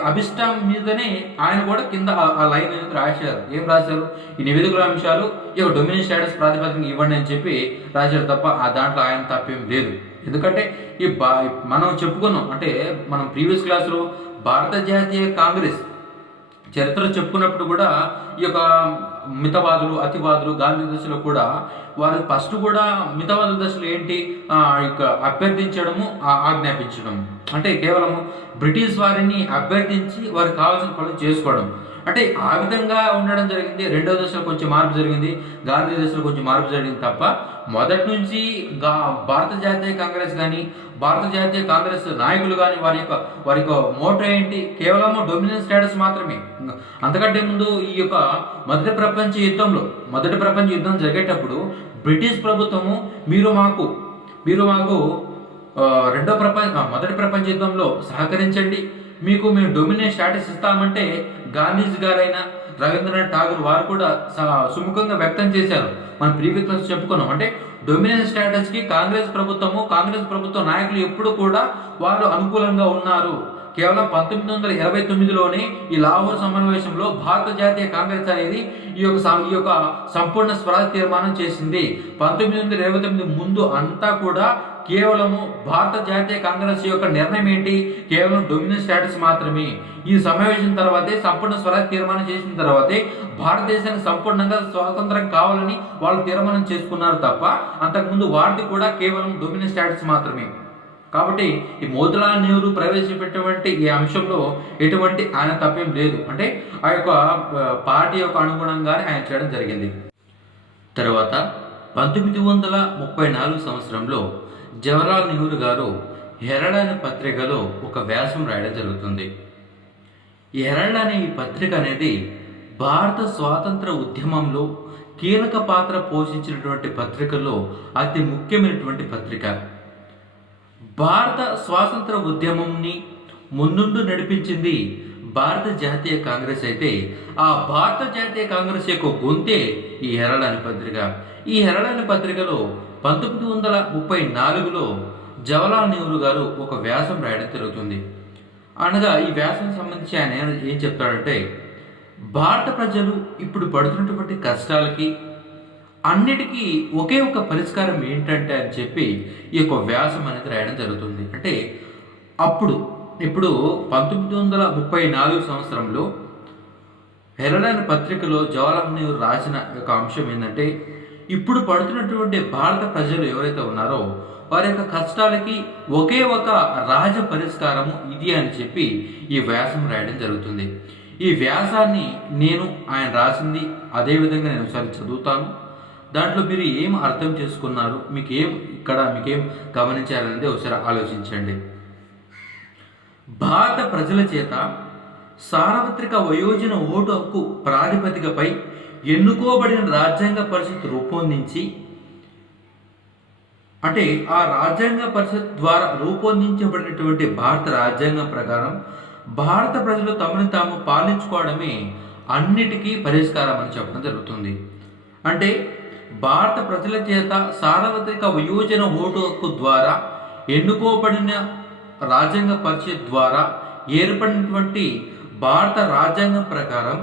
అభిష్టం మీదనే ఆయన కూడా కింద ఆ లైన్ అనేది రాశారు. ఏం రాశారు? ఈ నివేదికల అంశాలు ఈ డొమినియన్ స్టేటస్ ప్రాతిపదికన ఇవ్వండి అని చెప్పి రాశారు తప్ప దాంట్లో ఆయన తప్పేం లేదు. ఎందుకంటే మనం చెప్పుకున్నాం, అంటే మనం ప్రీవియస్ క్లాసులో భారత జాతీయ కాంగ్రెస్ చరిత్ర చెప్పుకున్నప్పుడు కూడా ఈ యొక్క మితవాదులు, అతివాదులు, గాంధీ దశలో కూడా వారు ఫస్ట్ కూడా మితవాదుల దశలో ఏంటి అభ్యర్థించడము, ఆజ్ఞాపించడం, అంటే కేవలము బ్రిటిష్ వారిని అభ్యర్థించి వారికి కావాల్సిన పనులు చేసుకోవడం, అంటే ఆ విధంగా ఉండడం జరిగింది. రెండో దశలో కొంచెం మార్పు జరిగింది, గాంధీ దశలో కొంచెం మార్పు జరిగింది తప్ప మొదటి నుంచి భారత జాతీయ కాంగ్రెస్ కానీ భారత జాతీయ కాంగ్రెస్ నాయకులు కానీ వారి యొక్క మోటో ఏంటి? కేవలము డొమినియన్ స్టేటస్ మాత్రమే. అంతకంటే ముందు ఈ యొక్క మొదటి ప్రపంచ యుద్ధం జరిగేటప్పుడు బ్రిటిష్ ప్రభుత్వము మీరు మాకు మొదటి ప్రపంచ యుద్ధంలో సహకరించండి, మీకు మేము డొమినియన్ స్టేటస్ ఇస్తామంటే గాంధీజీ గారైనా రవీంద్రనాథ్ ఠాగూర్ వారు కూడా సుముఖంగా వ్యక్తం చేశారు. మనం ప్రీవియస్ క్లాస్ చెప్పుకున్నాం. అంటే డొమినియన్ స్టేటస్కి కాంగ్రెస్ ప్రభుత్వ నాయకులు ఎప్పుడు కూడా వారు అనుకూలంగా ఉన్నారు. కేవలం 1929లోనే ఈ లాహోర్ సమావేశంలో భారత జాతీయ కాంగ్రెస్ అనేది ఈ యొక్క సంపూర్ణ స్వరాజ్ తీర్మానం చేసింది. 1929 ముందు అంతా కూడా కేవలము భారత జాతీయ కాంగ్రెస్ యొక్క నిర్ణయం ఏంటి? కేవలం డొమినియన్ స్టేటస్ మాత్రమే. ఈ సమావేశం తర్వాతే సంపూర్ణ స్వరాజ్ తీర్మానం చేసిన తర్వాతే భారతదేశానికి సంపూర్ణంగా స్వాతంత్రం కావాలని వాళ్ళు తీర్మానం చేసుకున్నారు తప్ప అంతకుముందు వారిది కూడా కేవలం డొమినియన్ స్టేటస్ మాత్రమే. కాబట్టి ఈ మోతీలాల్ నెహ్రూ ప్రవేశపెట్టినటువంటి ఈ అంశంలో ఎటువంటి ఆయన తప్పేం లేదు. అంటే ఆ యొక్క పార్టీ యొక్క అనుగుణంగానే ఆయన చేయడం జరిగింది. తర్వాత 1934 సంవత్సరంలో జవహర్లాల్ నెహ్రూ గారు హెరాల్డ్ అనే పత్రికలో ఒక వ్యాసం రాయడం జరుగుతుంది. ఈ హెరాల్డ్ అనే ఈ పత్రిక అనేది భారత స్వాతంత్ర ఉద్యమంలో కీలక పాత్ర పోషించినటువంటి పత్రికల్లో అతి ముఖ్యమైనటువంటి పత్రిక. భారత స్వాతంత్ర ఉద్యమంని ముందుండు నడిపించింది భారత జాతీయ కాంగ్రెస్ అయితే ఆ భారత జాతీయ కాంగ్రెస్ యొక్క గొంతే ఈ హెరాల్డ్ అనే పత్రిక. ఈ హెరాల్డ్ అనే పత్రికలో 1934లో జవహర్లాల్ నెహ్రూ గారు ఒక వ్యాసం రాయడం జరుగుతుంది. అనగా ఈ వ్యాసం సంబంధించి ఆయన ఏం చెప్తాడంటే, భారత ప్రజలు ఇప్పుడు పడుతున్నటువంటి కష్టాలకి అన్నిటికీ ఒకే ఒక పరిష్కారం ఏంటంటే అని చెప్పి ఈ యొక్క వ్యాసం అనేది రాయడం జరుగుతుంది. అంటే ఇప్పుడు 1934 సంవత్సరంలో హెరాల్డ్ అనే పత్రికలో జవహర్లాల్ నెహ్రూ రాసిన యొక్క అంశం ఏంటంటే, ఇప్పుడు పడుతున్నటువంటి భారత ప్రజలు ఎవరైతే ఉన్నారో వారి యొక్క కష్టాలకి ఒకే ఒక రాజ పరిష్కారము ఇది అని చెప్పి ఈ వ్యాసం రాయడం జరుగుతుంది. ఈ వ్యాసాన్ని ఆయన రాసింది అదేవిధంగా నేను ఒకసారి చదువుతాను. దాంట్లో మీరు ఏం అర్థం చేసుకున్నారు, మీకేం గమనించారనేది ఒకసారి ఆలోచించండి. భారత ప్రజల చేత సార్వత్రిక వయోజన ఓటు హక్కు ప్రాతిపదికపై ఎన్నుకోబడిన రాజ్యాంగ పరిషత్ రూపొందించి, అంటే ఆ రాజ్యాంగ పరిషత్ ద్వారా రూపొందించబడినటువంటి భారత రాజ్యాంగం ప్రకారం భారత ప్రజలు తమను తాము పాలించుకోవడమే అన్నిటికీ పరిష్కారం అని చెప్పడం జరుగుతుంది. అంటే భారత ప్రజల చేత సార్వత్రిక వయోజన ఓటు హక్కు ద్వారా ఎన్నుకోబడిన రాజ్యాంగ పరిషత్ ద్వారా ఏర్పడినటువంటి భారత రాజ్యాంగం ప్రకారం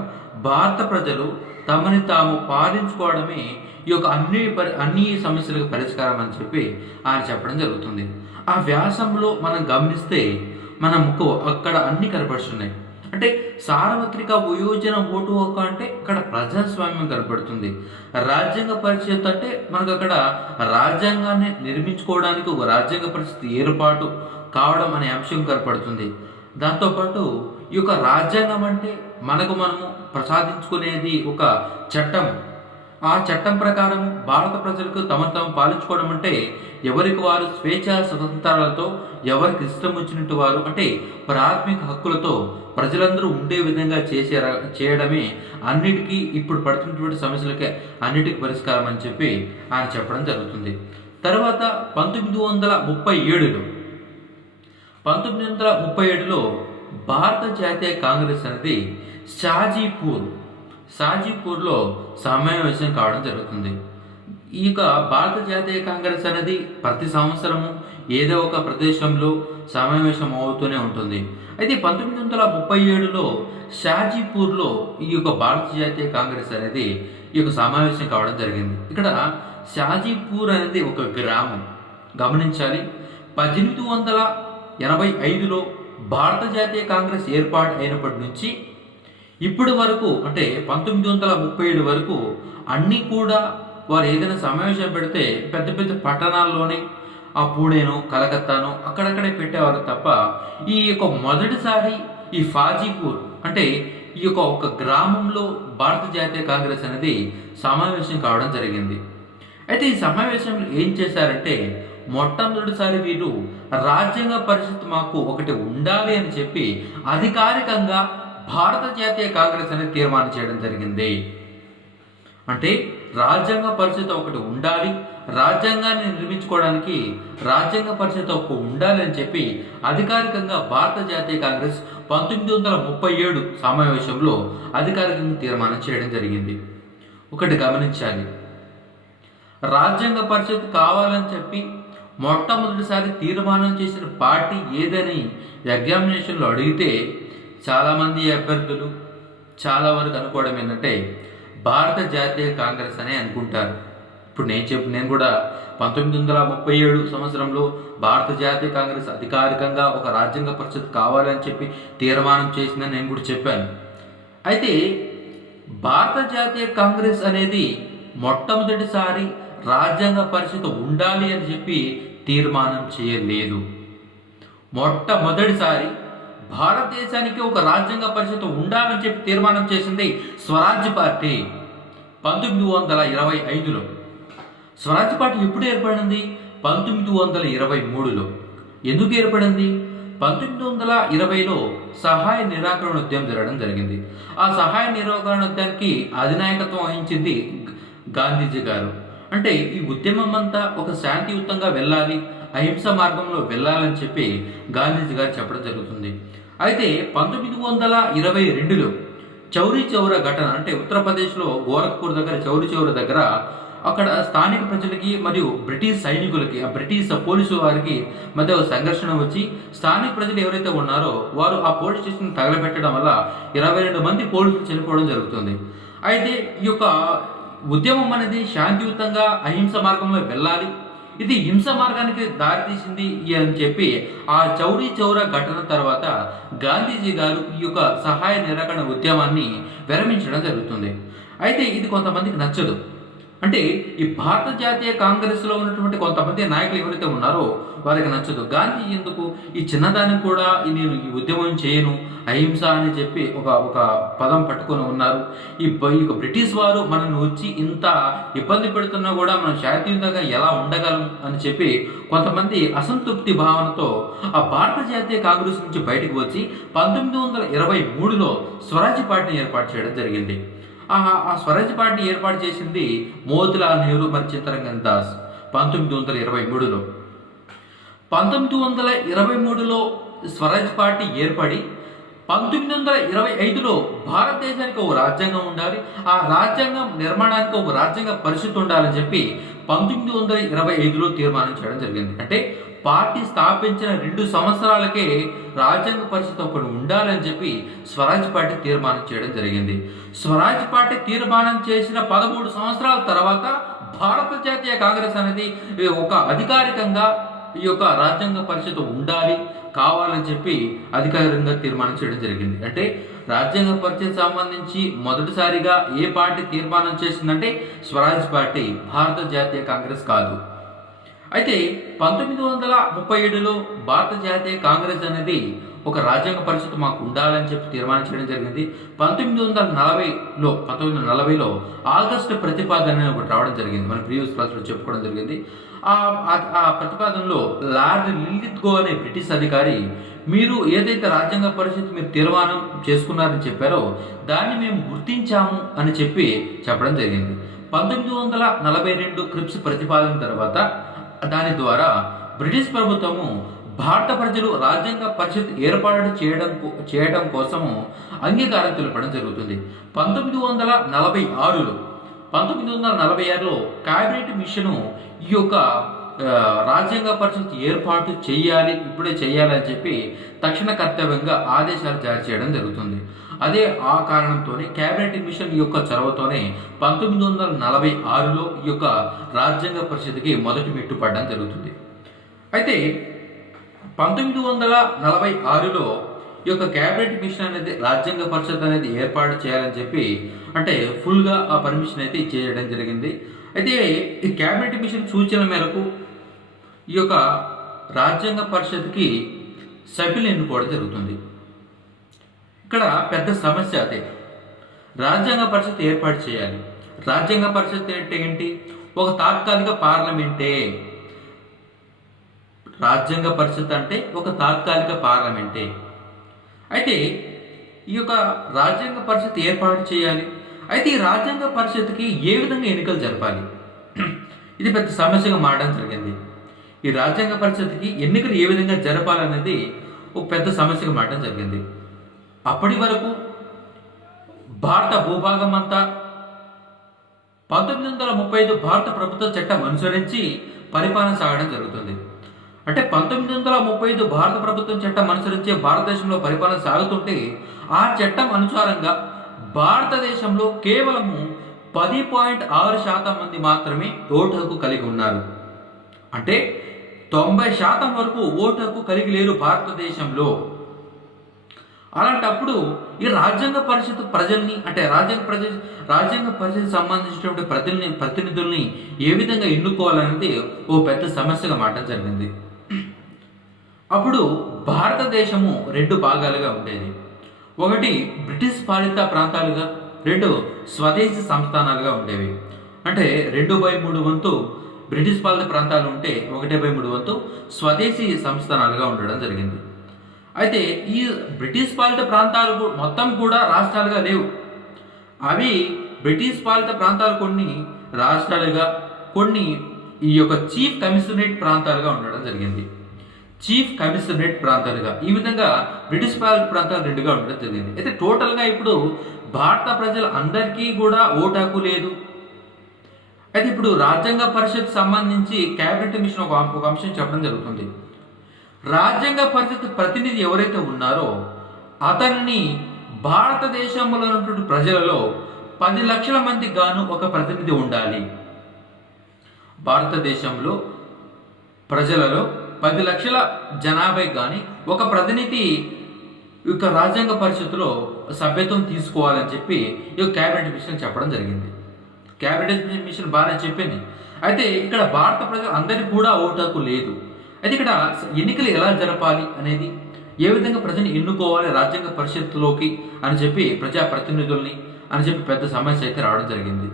భారత ప్రజలు తమని తాము పాలించుకోవడమే ఈ యొక్క అన్ని సమస్యలకు పరిష్కారం అని చెప్పి ఆయన చెప్పడం జరుగుతుంది. ఆ వ్యాసంలో మనం గమనిస్తే మనకు అక్కడ అన్ని కనపడుతున్నాయి. అంటే సార్వత్రిక వయోజన ఓటు హక్కు అంటే అక్కడ ప్రజాస్వామ్యం కనపడుతుంది. రాజ్యాంగ పరిషత్ అంటే మనకు అక్కడ రాజ్యాంగాన్ని నిర్మించుకోవడానికి ఒక రాజ్యాంగ పరిషత్ ఏర్పాటు కావడం అనే అంశం కనపడుతుంది. దాంతోపాటు ఈ యొక్క రాజ్యాంగం అంటే మనము ప్రసాదించుకునేది ఒక చట్టం. ఆ చట్టం ప్రకారం భారత ప్రజలకు తమను తాము పాలించుకోవడం అంటే ఎవరికి వారు స్వేచ్ఛా స్వతంత్రాలతో ఎవరికి ఇష్టం వచ్చినట్టు వారు అంటే ప్రాథమిక హక్కులతో ప్రజలందరూ ఉండే విధంగా చేయడమే అన్నిటికీ ఇప్పుడు పడుతున్నటువంటి సమస్యలకే అన్నిటికీ పరిష్కారం అని చెప్పి ఆయన చెప్పడం జరుగుతుంది. తర్వాత 1937లో భారత జాతీయ కాంగ్రెస్ అనేది షాజీపూర్లో సమావేశం కావడం జరుగుతుంది. ఈ యొక్క భారత జాతీయ కాంగ్రెస్ అనేది ప్రతి సంవత్సరము ఏదో ఒక ప్రదేశంలో సమావేశం అవుతూనే ఉంటుంది. అయితే 1937లో షాజీపూర్లో ఈ యొక్క భారత జాతీయ కాంగ్రెస్ అనేది ఈ యొక్క సమావేశం కావడం జరిగింది. ఇక్కడ షాజీపూర్ అనేది ఒక గ్రామం. గమనించాలి, 1885లో భారత జాతీయ కాంగ్రెస్ ఏర్పాటు అయినప్పటి నుంచి ఇప్పటి వరకు అంటే 1937 వరకు అన్నీ కూడా వారు ఏదైనా సమావేశం పెడితే పెద్ద పెద్ద పట్టణాల్లోనే ఆ పూణేనో కలకత్తానో అక్కడక్కడే పెట్టేవారు తప్ప ఈ యొక్క మొదటిసారి ఈ ఫాజీపూర్ అంటే ఈ యొక్క ఒక గ్రామంలో భారత జాతీయ కాంగ్రెస్ అనేది సమావేశం కావడం జరిగింది. అయితే ఈ సమావేశంలో ఏం చేశారంటే మొట్టమొదటిసారి వీరు రాజ్యాంగ పరిషత్ మాకు ఒకటి ఉండాలి అని చెప్పి అధికారికంగా భారత జాతీయ కాంగ్రెస్ అనేది తీర్మానం చేయడం జరిగింది. అంటే రాజ్యాంగ పరిషత్ ఒకటి ఉండాలి, రాజ్యాంగాన్ని నిర్మించుకోవడానికి రాజ్యాంగ పరిషత్ ఒకటి ఉండాలి అని చెప్పి అధికారికంగా భారత జాతీయ కాంగ్రెస్ 1937 సమావేశంలో అధికారికంగా తీర్మానం చేయడం జరిగింది. ఒకటి గమనించాలి, రాజ్యాంగ పరిషత్ కావాలని చెప్పి మొట్టమొదటిసారి తీర్మానం చేసిన పార్టీ ఏదని ఎగ్జామినేషన్లో అడిగితే చాలామంది అభ్యర్థులు చాలా వరకు అనుకోవడం ఏంటంటే భారత జాతీయ కాంగ్రెస్ అనే అనుకుంటారు. ఇప్పుడు నేను కూడా 1937 సంవత్సరంలో భారత జాతీయ కాంగ్రెస్ అధికారికంగా ఒక రాజ్యాంగ పరిషత్ కావాలని చెప్పి తీర్మానం చేసిందని నేను కూడా చెప్పాను. అయితే భారత జాతీయ కాంగ్రెస్ అనేది మొట్టమొదటిసారి రాజ్యాంగ పరిషత్ ఉండాలి అని చెప్పి తీర్మానం చేయలేదు. మొట్టమొదటిసారి భారతదేశానికి ఒక రాజ్యాంగ పరిషత్ ఉండాలని చెప్పి తీర్మానం చేసింది స్వరాజ్య పార్టీ 1925లో. స్వరాజ్య పార్టీ ఎప్పుడు ఏర్పడింది? 1923లో. ఎందుకు ఏర్పడింది? 1920లో సహాయ నిరాకరణ ఉద్యమం జరగడం జరిగింది. ఆ సహాయ నిరాకరణ ఉద్యమానికి అధినాయకత్వం వహించింది గాంధీజీ గారు. అంటే ఈ ఉద్యమం అంతా ఒక శాంతియుతంగా వెళ్ళాలి, అహింస మార్గంలో వెళ్ళాలని చెప్పి గాంధీజీ గారు చెప్పడం జరుగుతుంది. అయితే 1922లో చౌరీ చౌరా ఘటన, అంటే ఉత్తరప్రదేశ్లో గోరఖ్పూర్ దగ్గర చౌరీ చౌరా దగ్గర అక్కడ స్థానిక ప్రజలకి మరియు బ్రిటిష్ సైనికులకి, ఆ బ్రిటిష్ పోలీసు వారికి మధ్య ఒక సంఘర్షణ వచ్చి స్థానిక ప్రజలు ఎవరైతే ఉన్నారో వారు ఆ పోలీస్ స్టేషన్ తగలబెట్టడం వల్ల 22 మంది పోలీసులు చనిపోవడం జరుగుతుంది. అయితే ఈ యొక్క ఉద్యమం అనేది శాంతియుతంగా అహింస మార్గంలో వెళ్ళాలి, ఇది హింస మార్గానికి దారితీసింది అని చెప్పి ఆ చౌరీ చౌరా ఘటన తర్వాత గాంధీజీ గారు ఈ యొక్క సహాయ నిరాకరణ ఉద్యమాన్ని విరమించడం జరుగుతుంది. అయితే ఇది కొంతమందికి నచ్చదు. అంటే ఈ భారత జాతీయ కాంగ్రెస్లో ఉన్నటువంటి కొంతమంది నాయకులు ఎవరైతే ఉన్నారో వారికి నచ్చదు. గాంధీ ఎందుకు ఈ చిన్నదానికి కూడా నేను ఈ ఉద్యమం చేయను, అహింస అని చెప్పి ఒక పదం పట్టుకొని ఉన్నారు. ఈ బ్రిటిష్ వారు మనల్ని వచ్చి ఇంత ఇబ్బంది పెడుతున్నా కూడా మనం శాంతియుతంగా ఎలా ఉండగలం అని చెప్పి కొంతమంది అసంతృప్తి భావనతో ఆ భారత జాతీయ కాంగ్రెస్ నుంచి బయటకు వచ్చి 1923లో స్వరాజ్య పార్టీని ఏర్పాటు చేయడం జరిగింది. ఆ స్వరాజ్య పార్టీ ఏర్పాటు చేసింది మోతిలాల్ నెహ్రూ మరియు చిత్తరంజన్ దాస్ 1923లో. 1923లో స్వరాజ్ పార్టీ ఏర్పడి 1925లో భారతదేశానికి ఒక రాజ్యాంగం ఉండాలి, ఆ రాజ్యాంగం నిర్మాణానికి ఒక రాజ్యాంగ పరిషత్ ఉండాలని చెప్పి 1925లో తీర్మానం చేయడం జరిగింది. అంటే పార్టీ స్థాపించిన 2 సంవత్సరాలకే రాజ్యాంగ పరిషత్ ఒకటి ఉండాలని చెప్పి స్వరాజ్ పార్టీ తీర్మానం చేయడం జరిగింది. స్వరాజ్ పార్టీ తీర్మానం చేసిన 13 సంవత్సరాల తర్వాత భారత జాతీయ కాంగ్రెస్ అనేది ఒక అధికారికంగా ఈ యొక్క రాజ్యాంగ పరిషత్ ఉండాలి కావాలని చెప్పి అధికారికంగా తీర్మానం చేయడం జరిగింది. అంటే రాజ్యాంగ పరిషత్ సంబంధించి మొదటిసారిగా ఏ పార్టీ తీర్మానం చేసిందంటే స్వరాజ్ పార్టీ, భారత జాతీయ కాంగ్రెస్ కాదు. అయితే 1937లో భారత జాతీయ కాంగ్రెస్ అనేది ఒక రాజ్యాంగ పరిషత్ మాకు ఉండాలని చెప్పి తీర్మానం చేయడం జరిగింది. 1940లో ఆగస్టు ప్రతిపాదన ఒకటి రావడం జరిగింది. మన ప్రీవియస్ క్లాస్లో చెప్పుకోవడం జరిగింది. ఆ ప్రతిపాదనలో లార్డ్ లిన్లిత్గో అనే బ్రిటిష్ అధికారి మీరు ఏదైతే రాజ్యాంగ పరిషత్ మీరు తీర్మానం చేసుకున్నారని చెప్పారో దాన్ని మేము గుర్తించాము అని చెప్పి చెప్పడం జరిగింది. 1942 క్రిప్స్ ప్రతిపాదన తర్వాత దాని ద్వారా బ్రిటిష్ ప్రభుత్వము భారత ప్రజలు రాజ్యాంగ పరిషత్ ఏర్పాటు చేయడం కోసము అంగీకారం తెలపడం జరుగుతుంది. 1946లో క్యాబినెట్ మిషను ఈ యొక్క రాజ్యాంగ పరిషత్ ఏర్పాటు ఇప్పుడే చేయాలని చెప్పి తక్షణ కర్తవ్యంగా ఆదేశాలు జారీ చేయడం జరుగుతుంది. అదే ఆ కారణంతోనే క్యాబినెట్ మిషన్ యొక్క చొరవతోనే 1946లో ఈ యొక్క రాజ్యాంగ పరిషత్కి మొదటి మెట్టు పడడం జరుగుతుంది. అయితే 1946లో ఈ యొక్క క్యాబినెట్ మిషన్ అనేది రాజ్యాంగ పరిషత్ అనేది ఏర్పాటు చేయాలని చెప్పి అంటే ఫుల్గా ఆ పర్మిషన్ అయితే చేయడం జరిగింది. అయితే ఈ క్యాబినెట్ మిషన్ సూచనల మేరకు ఈ యొక్క రాజ్యాంగ పరిషత్కి సభ్యులు ఎన్నుకోవడం జరుగుతుంది. ఇక్కడ పెద్ద సమస్య అదే, రాజ్యాంగ పరిషత్ ఏర్పాటు చేయాలి. రాజ్యాంగ పరిషత్ అంటే ఏంటి? ఒక తాత్కాలిక పార్లమెంటే. రాజ్యాంగ పరిషత్ అంటే ఒక తాత్కాలిక పార్లమెంటే. అయితే ఈ యొక్క రాజ్యాంగ పరిషత్ ఏర్పాటు చేయాలి. అయితే ఈ రాజ్యాంగ పరిషత్కి ఏ విధంగా ఎన్నికలు జరపాలి? ఇది పెద్ద సమస్యగా మారడం జరిగింది. ఈ రాజ్యాంగ పరిషత్కి ఎన్నికలు ఏ విధంగా జరపాలనేది ఒక పెద్ద సమస్యగా మారడం జరిగింది. అప్పటి వరకు భారత భూభాగం అంతా 1935 భారత ప్రభుత్వ చట్టం అనుసరించి పరిపాలన సాగడం జరుగుతుంది. అంటే 1935 భారత ప్రభుత్వం చట్టం అనుసరించే భారతదేశంలో పరిపాలన సాగుతుంటే ఆ చట్టం అనుసారంగా భారతదేశంలో కేవలము 10.6% మంది మాత్రమే ఓటు హక్కు కలిగి ఉన్నారు. అంటే 90% వరకు ఓటు హక్కు కలిగి లేరు భారతదేశంలో. అలాంటప్పుడు ఈ రాజ్యాంగ పరిషత్ ప్రజల్ని అంటే రాజ్యాంగ పరిషత్ సంబంధించినటువంటి ప్రతినిధుల్ని ఏ విధంగా ఎన్నుకోవాలనేది ఓ పెద్ద సమస్యగా మారడం జరిగింది. అప్పుడు భారతదేశము 2 భాగాలుగా ఉండేది. ఒకటి బ్రిటిష్ పాలిత ప్రాంతాలుగా, 2 స్వదేశీ సంస్థానాలుగా ఉండేవి. అంటే 2/3 వంతు బ్రిటిష్ పాలిత ప్రాంతాలు ఉంటే 1/3 వంతు స్వదేశీ సంస్థానాలుగా ఉండడం జరిగింది. అయితే ఈ బ్రిటిష్ పాలిత ప్రాంతాలు మొత్తం కూడా రాష్ట్రాలుగా లేవు. అవి బ్రిటిష్ పాలిత ప్రాంతాలు కొన్ని రాష్ట్రాలుగా, కొన్ని ఈ యొక్క చీఫ్ కమిషనరేట్ ప్రాంతాలుగా ఉండడం జరిగింది. చీఫ్ కమిషనరేట్ ప్రాంతాలుగా ఈ విధంగా బ్రిటిష్ పాలిత ప్రాంతాలు 2గా ఉండడం జరిగింది. అయితే టోటల్గా ఇప్పుడు భారత ప్రజలు అందరికీ కూడా ఓటు హక్కు లేదు. అయితే ఇప్పుడు రాజ్యాంగ పరిషత్ సంబంధించి క్యాబినెట్ మిషన్ ఒక అంశం చెప్పడం జరుగుతుంది. రాజ్యాంగ పరిషత్ ప్రతినిధి ఎవరైతే ఉన్నారో అతన్ని భారతదేశంలో ఉన్నటువంటి ప్రజలలో 10 లక్షల మందికి గాను ఒక ప్రతినిధి ఉండాలి. భారతదేశంలో ప్రజలలో 10 లక్షల జనాభాకి కానీ ఒక ప్రతినిధి యొక్క రాజ్యాంగ పరిషత్తులో సభ్యత్వం తీసుకోవాలని చెప్పి ఈ క్యాబినెట్ మిషన్ చెప్పడం జరిగింది. క్యాబినెట్ మిషన్ బాగానే చెప్పింది. అయితే ఇక్కడ భారత ప్రజలు అందరికీ కూడా ఓటు హక్కు లేదు. అయితే ఇక్కడ ఎన్నికలు ఎలా జరపాలి అనేది, ఏ విధంగా ప్రజల్ని ఎన్నుకోవాలి రాజ్యాంగ పరిషత్తులోకి అని చెప్పి ప్రజాప్రతినిధుల్ని అని చెప్పి పెద్ద సమస్య అయితే రావడం జరిగింది.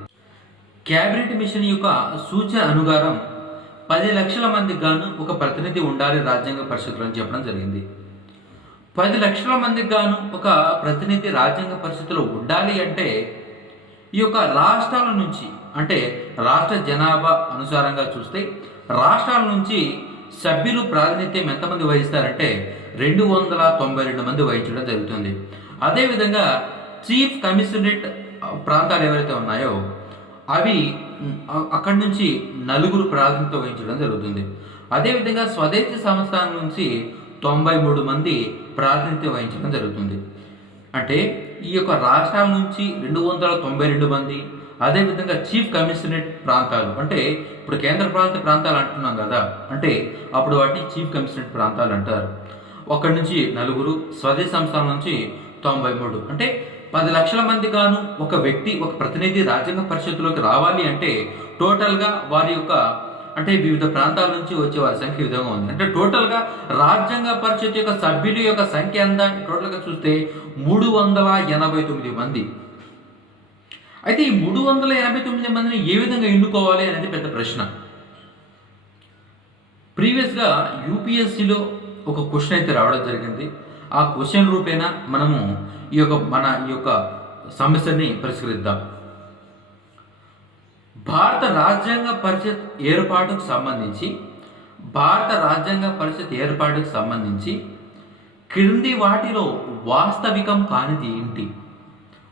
క్యాబినెట్ మిషన్ యొక్క సూచన అనుసారం 10 లక్షల మందికి గాను ఒక ప్రతినిధి ఉండాలి రాజ్యాంగ పరిషత్తులో అని చెప్పడం జరిగింది. 10 లక్షల మందికి గాను ఒక ప్రతినిధి రాజ్యాంగ పరిషత్తులో ఉండాలి అంటే ఈ యొక్క రాష్ట్రాల నుంచి, అంటే రాష్ట్ర జనాభా అనుసారంగా చూస్తే రాష్ట్రాల నుంచి సభ్యులు ప్రాతినిధ్యం ఎంతమంది వహిస్తారంటే 292 మంది వహించడం జరుగుతుంది. అదేవిధంగా చీఫ్ కమిషనరేట్ ప్రాంతాలు ఎవరైతే ఉన్నాయో అవి అక్కడి నుంచి 4 ప్రాతినిధ్యం వహించడం జరుగుతుంది. అదేవిధంగా స్వదేశీ సంస్థానం నుంచి 93 మంది ప్రాతినిధ్యం వహించడం జరుగుతుంది. అంటే ఈ యొక్క రాష్ట్రాల నుంచి 292 మంది, అదేవిధంగా చీఫ్ కమిషనరేట్ ప్రాంతాలు, అంటే ఇప్పుడు కేంద్ర ప్రాంతాలు అంటున్నాం కదా, అంటే అప్పుడు వాటిని చీఫ్ కమిషనరేట్ ప్రాంతాలు అంటారు. అక్కడి నుంచి 4, స్వదేశీ సంస్థానం నుంచి 93, అంటే 10 లక్షల మంది గాను ఒక వ్యక్తి, ఒక ప్రతినిధి రాజ్యాంగ పరిషత్తులోకి రావాలి అంటే టోటల్గా వారి యొక్క, అంటే వివిధ ప్రాంతాల నుంచి వచ్చే వారి సంఖ్య ఈ విధంగా ఉంది. అంటే టోటల్గా రాజ్యాంగ పరిషత్ యొక్క సభ్యుల యొక్క సంఖ్య ఎంత టోటల్గా చూస్తే 389 మంది. అయితే ఈ 389 మందిని ఏ విధంగా ఎన్నుకోవాలి అనేది పెద్ద ప్రశ్న. ప్రీవియస్గా యూపీఎస్సీలో ఒక క్వశ్చన్ అయితే రావడం జరిగింది. ఆ క్వశ్చన్ రూపేణా మనము మన ఈ యొక్క సమస్యని పరిష్కరిద్దాం. భారత రాజ్యాంగ పరిషత్ ఏర్పాటుకు సంబంధించి క్రింది వాటిలో వాస్తవికం కానిది ఏంటి,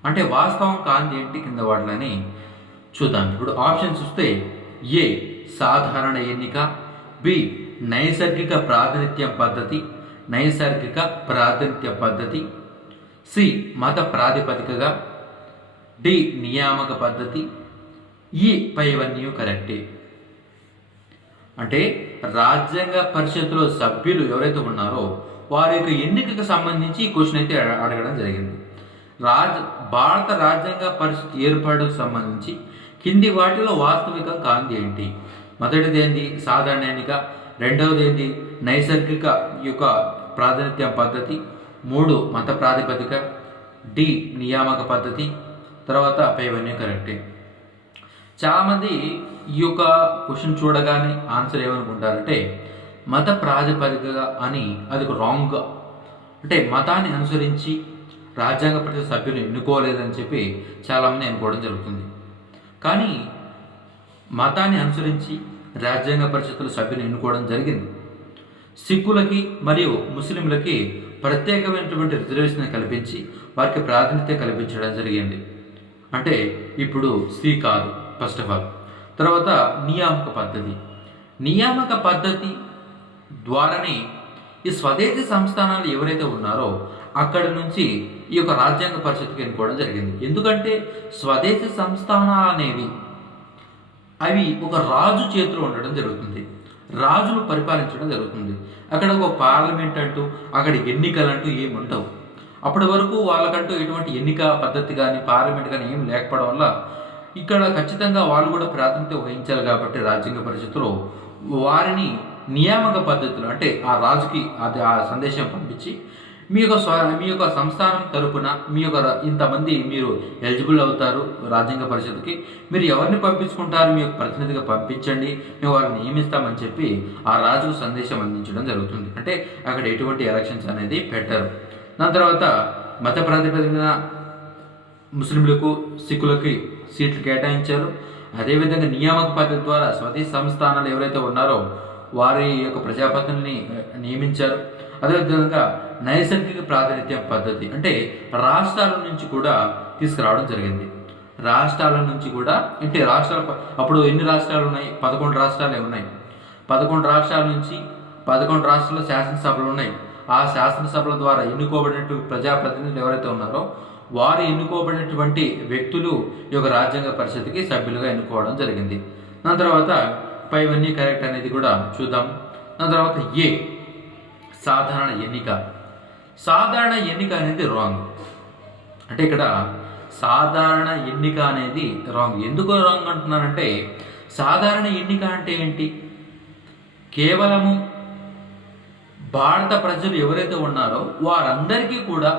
అంటే వాస్తవం కానిది ఏంటి కింద వాటిని చూద్దాం. ఇప్పుడు ఆప్షన్ చూస్తే ఏ సాధారణ ఎన్నిక, బి నైసర్గిక ప్రాతినిధ్య పద్ధతి, సి మత ప్రాతిపదికగా, డి నియామక పద్ధతి, ఈ పైవన్నీ కరెక్టే. అంటే రాజ్యాంగ పరిషత్తులో సభ్యులు ఎవరైతే ఉన్నారో వారి యొక్క ఎన్నికకు సంబంధించి ఈ క్వశ్చన్ అయితే అడగడం జరిగింది. భారత రాజ్యాంగ పరిషత్ ఏర్పాటుకు సంబంధించి కింది వాటిలో వాస్తవికం కానిది ఏంటి? మొదటిది ఏంది సాధారణ ఎన్నిక, రెండవది ఏంది నైసర్గిక యొక్క ప్రాతినిధ్యం పద్ధతి, 3 మత ప్రాతిపదిక, డి నియామక పద్ధతి, తర్వాత పైవన్నీ కరెక్టే. చాలామంది ఈ యొక్క క్వశ్చన్ చూడగానే ఆన్సర్ ఏమనుకుంటారంటే మత ప్రాతిపదికగా అని, అది రాంగ్. అంటే మతాన్ని అనుసరించి రాజ్యాంగ పరిషత్ సభ్యులు ఎన్నుకోలేదని చెప్పి చాలామంది అనుకోవడం జరుగుతుంది. కానీ మతాన్ని అనుసరించి రాజ్యాంగ పరిషత్తుల సభ్యులు ఎన్నుకోవడం జరిగింది. సిక్కులకి మరియు ముస్లింలకి ప్రత్యేకమైనటువంటి రిజర్వేషన్ కల్పించి వారికి ప్రాతినిధ్యం కల్పించడం జరిగింది. అంటే ఇప్పుడు సి కాదు ఫస్ట్ ఆఫ్ ఆల్. తర్వాత నియామక పద్ధతి, నియామక పద్ధతి ద్వారానే ఈ స్వదేశీ సంస్థానాలు ఎవరైతే ఉన్నారో అక్కడి నుంచి ఈ యొక్క రాజ్యాంగ పరిషత్కి ఎన్నుకోవడం జరిగింది. ఎందుకంటే స్వదేశీ సంస్థానాలు అనేవి అవి ఒక రాజు చేతిలో ఉండడం జరుగుతుంది, రాజులు పరిపాలించడం జరుగుతుంది. అక్కడ ఒక పార్లమెంట్ అంటూ అక్కడ ఎన్నికలు అంటూ ఏమి ఉండవు. అప్పటి వరకు వాళ్ళకంటూ ఎటువంటి ఎన్నిక పద్ధతి కానీ పార్లమెంట్ కానీ ఏం లేకపోవడం వల్ల ఇక్కడ ఖచ్చితంగా వాళ్ళు కూడా ప్రాతినిధ్యం వహించాలి. కాబట్టి రాజ్యాంగ పరిషత్తులో వారిని నియామక పద్ధతులు అంటే ఆ రాజుకి అది ఆ సందేశం పంపించి మీ యొక్క సంస్థానం తరపున మీ యొక్క ఇంతమంది మీరు ఎలిజిబుల్ అవుతారు రాజ్యాంగ పరిషత్కి, మీరు ఎవరిని పంపించుకుంటారు మీ యొక్క ప్రతినిధిగా పంపించండి, మేము వారిని నియమిస్తామని చెప్పి ఆ రాజుకు సందేశం అందించడం జరుగుతుంది. అంటే అక్కడ ఎటువంటి ఎలక్షన్స్ అనేది పెట్టారు. దాని తర్వాత మత ప్రాతిపదికన ముస్లింలకు సిక్కులకి సీట్లు కేటాయించారు. అదేవిధంగా నియామక పద్ధతి ద్వారా స్వదేశీ సంస్థానాలు ఎవరైతే ఉన్నారో వారి యొక్క ప్రజాప్రతినిధిని నియమించారు. అదేవిధంగా నైసర్గిక ప్రాతినిధ్యం పద్ధతి అంటే రాష్ట్రాల నుంచి కూడా తీసుకురావడం జరిగింది. రాష్ట్రాల నుంచి కూడా అంటే అప్పుడు ఎన్ని రాష్ట్రాలు ఉన్నాయి? 11 రాష్ట్రాలే ఉన్నాయి. 11 రాష్ట్రాల నుంచి 11 రాష్ట్రాల్లో శాసనసభలు ఉన్నాయి. ఆ శాసనసభల ద్వారా ఎన్నుకోబడినటువంటి ప్రజాప్రతినిధులు ఎవరైతే ఉన్నారో వారు ఎన్నుకోబడినటువంటి వ్యక్తులు ఈ యొక్క రాజ్యాంగ పరిషత్కి సభ్యులుగా ఎన్నుకోవడం జరిగింది. దాని తర్వాత పైవన్నీ కరెక్ట్ అనేది కూడా చూద్దాం. దాని తర్వాత సాధారణ ఎన్నిక. సాధారణ ఎన్నిక అనేది రాంగ్. అంటే ఇక్కడ సాధారణ ఎన్నిక అనేది రాంగ్. ఎందుకు రాంగ్ అంటున్నానంటే సాధారణ ఎన్నిక అంటే ఏంటి? కేవలము భారత ప్రజలు ఎవరైతే ఉన్నారో వారందరికీ కూడా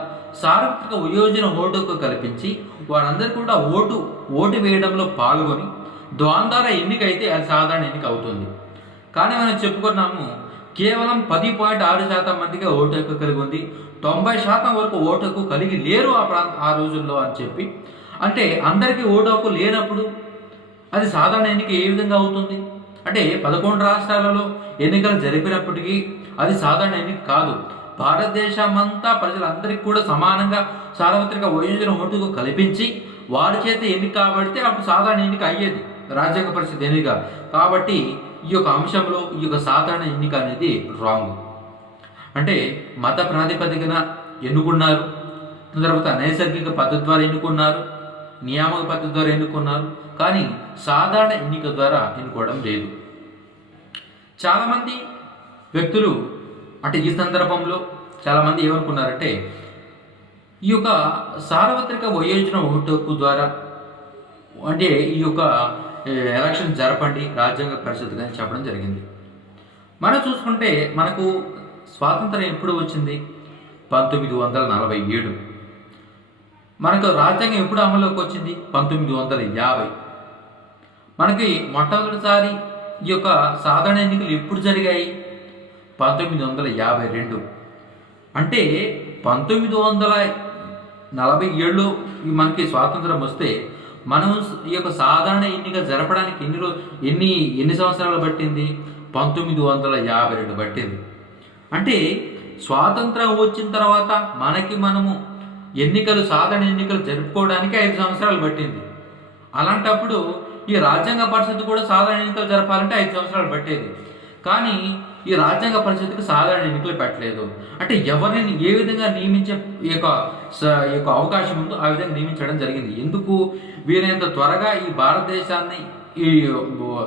సార్వత్రిక వయోజన ఓటుకు కల్పించి వారందరికీ కూడా ఓటు వేయడంలో పాల్గొని ద్వాంద్వార ఎన్నిక అయితే అది సాధారణ ఎన్నిక అవుతుంది. కానీ మనం చెప్పుకున్నాము కేవలం 10.6% మందికి ఓటు హక్కు కలిగి ఉంది, 90% వరకు ఓటు హక్కు కలిగి లేరు ఆ రోజుల్లో అని చెప్పి. అంటే అందరికీ ఓటు హక్కు లేనప్పుడు అది సాధారణ ఎన్నిక ఏ విధంగా అవుతుంది? అంటే 11 రాష్ట్రాలలో ఎన్నికలు జరిపినప్పటికీ అది సాధారణ ఎన్నిక కాదు. భారతదేశమంతా ప్రజలందరికీ కూడా సమానంగా సార్వత్రిక వయోజన ఓటుకు కల్పించి వారి చేత ఎన్నిక కాబడితే అప్పుడు సాధారణ ఎన్నిక అయ్యేది రాజ్యాంగ పరిషత్ ఎన్నిక. కాబట్టి ఈ యొక్క అంశంలో ఈ యొక్క సాధారణ ఎన్నిక అనేది రాంగ్. అంటే మత ప్రాతిపదికన ఎన్నుకున్నారు, తర్వాత నైసర్గిక పద్ధతి ద్వారా ఎన్నుకున్నారు, నియామక పద్ధతి ద్వారా ఎన్నుకున్నారు, కానీ సాధారణ ఎన్నిక ద్వారా ఎన్నుకోవడం లేదు. చాలామంది వ్యక్తులు అంటే ఈ సందర్భంలో చాలామంది ఏమనుకున్నారంటే ఈ యొక్క సార్వత్రిక వయోజన ఓటు ద్వారా అంటే ఈ యొక్క ఎలక్షన్ జరపండి రాజ్యాంగ పరిషత్ అని చెప్పడం జరిగింది. మనం చూసుకుంటే మనకు స్వాతంత్రం ఎప్పుడు వచ్చింది? 1947. మనకు రాజ్యాంగం ఎప్పుడు అమల్లోకి వచ్చింది? 1950. మనకి మొట్టమొదటిసారి ఈ యొక్క సాధారణ ఎన్నికలు ఎప్పుడు జరిగాయి? 1952. అంటే 1947లో మనకి స్వాతంత్రం వస్తే మనం ఈ యొక్క సాధారణ ఎన్నిక జరపడానికి ఎన్ని సంవత్సరాలు పట్టింది? 1952 పట్టింది. అంటే స్వాతంత్రం వచ్చిన తర్వాత మనము సాధారణ ఎన్నికలు జరుపుకోవడానికి 5 సంవత్సరాలు పట్టింది. అలాంటప్పుడు ఈ రాజ్యాంగ పరిషత్ కూడా సాధారణ ఎన్నికలు జరపాలంటే 5 సంవత్సరాలు పట్టేది. కానీ ఈ రాజ్యాంగ పరిషత్తుకు సాధారణ ఎన్నికలు పెట్టలేదు. అంటే ఎవరిని ఏ విధంగా నియమించే ఈ యొక్క అవకాశం ఉందో ఆ విధంగా నియమించడం జరిగింది. ఎందుకు? వీరైనంత త్వరగా ఈ భారతదేశాన్ని ఈ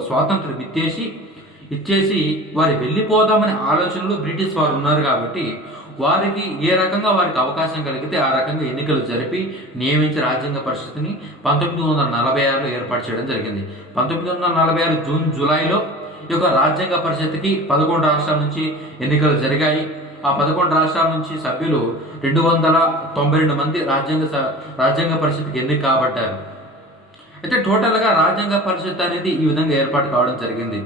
స్వాతంత్రం ఇచ్చేసి వారు వెళ్ళిపోదామనే ఆలోచనలు బ్రిటిష్ వారు ఉన్నారు. కాబట్టి వారికి ఏ రకంగా వారికి అవకాశం కలిగితే ఆ రకంగా ఎన్నికలు జరిపి నియమించి రాజ్యాంగ పరిషత్ని 1946లో ఏర్పాటు చేయడం జరిగింది. 1946 జూన్ జూలైలో ఈ యొక్క రాజ్యాంగ పరిషత్కి 11 రాష్ట్రాల నుంచి ఎన్నికలు జరిగాయి. ఆ 11 రాష్ట్రాల నుంచి సభ్యులు 292 మంది రాజ్యాంగ పరిషత్కి ఎన్నిక కాబట్టారు. అయితే టోటల్గా రాజ్యాంగ పరిషత్ అనేది ఈ విధంగా ఏర్పాటు కావడం జరిగింది.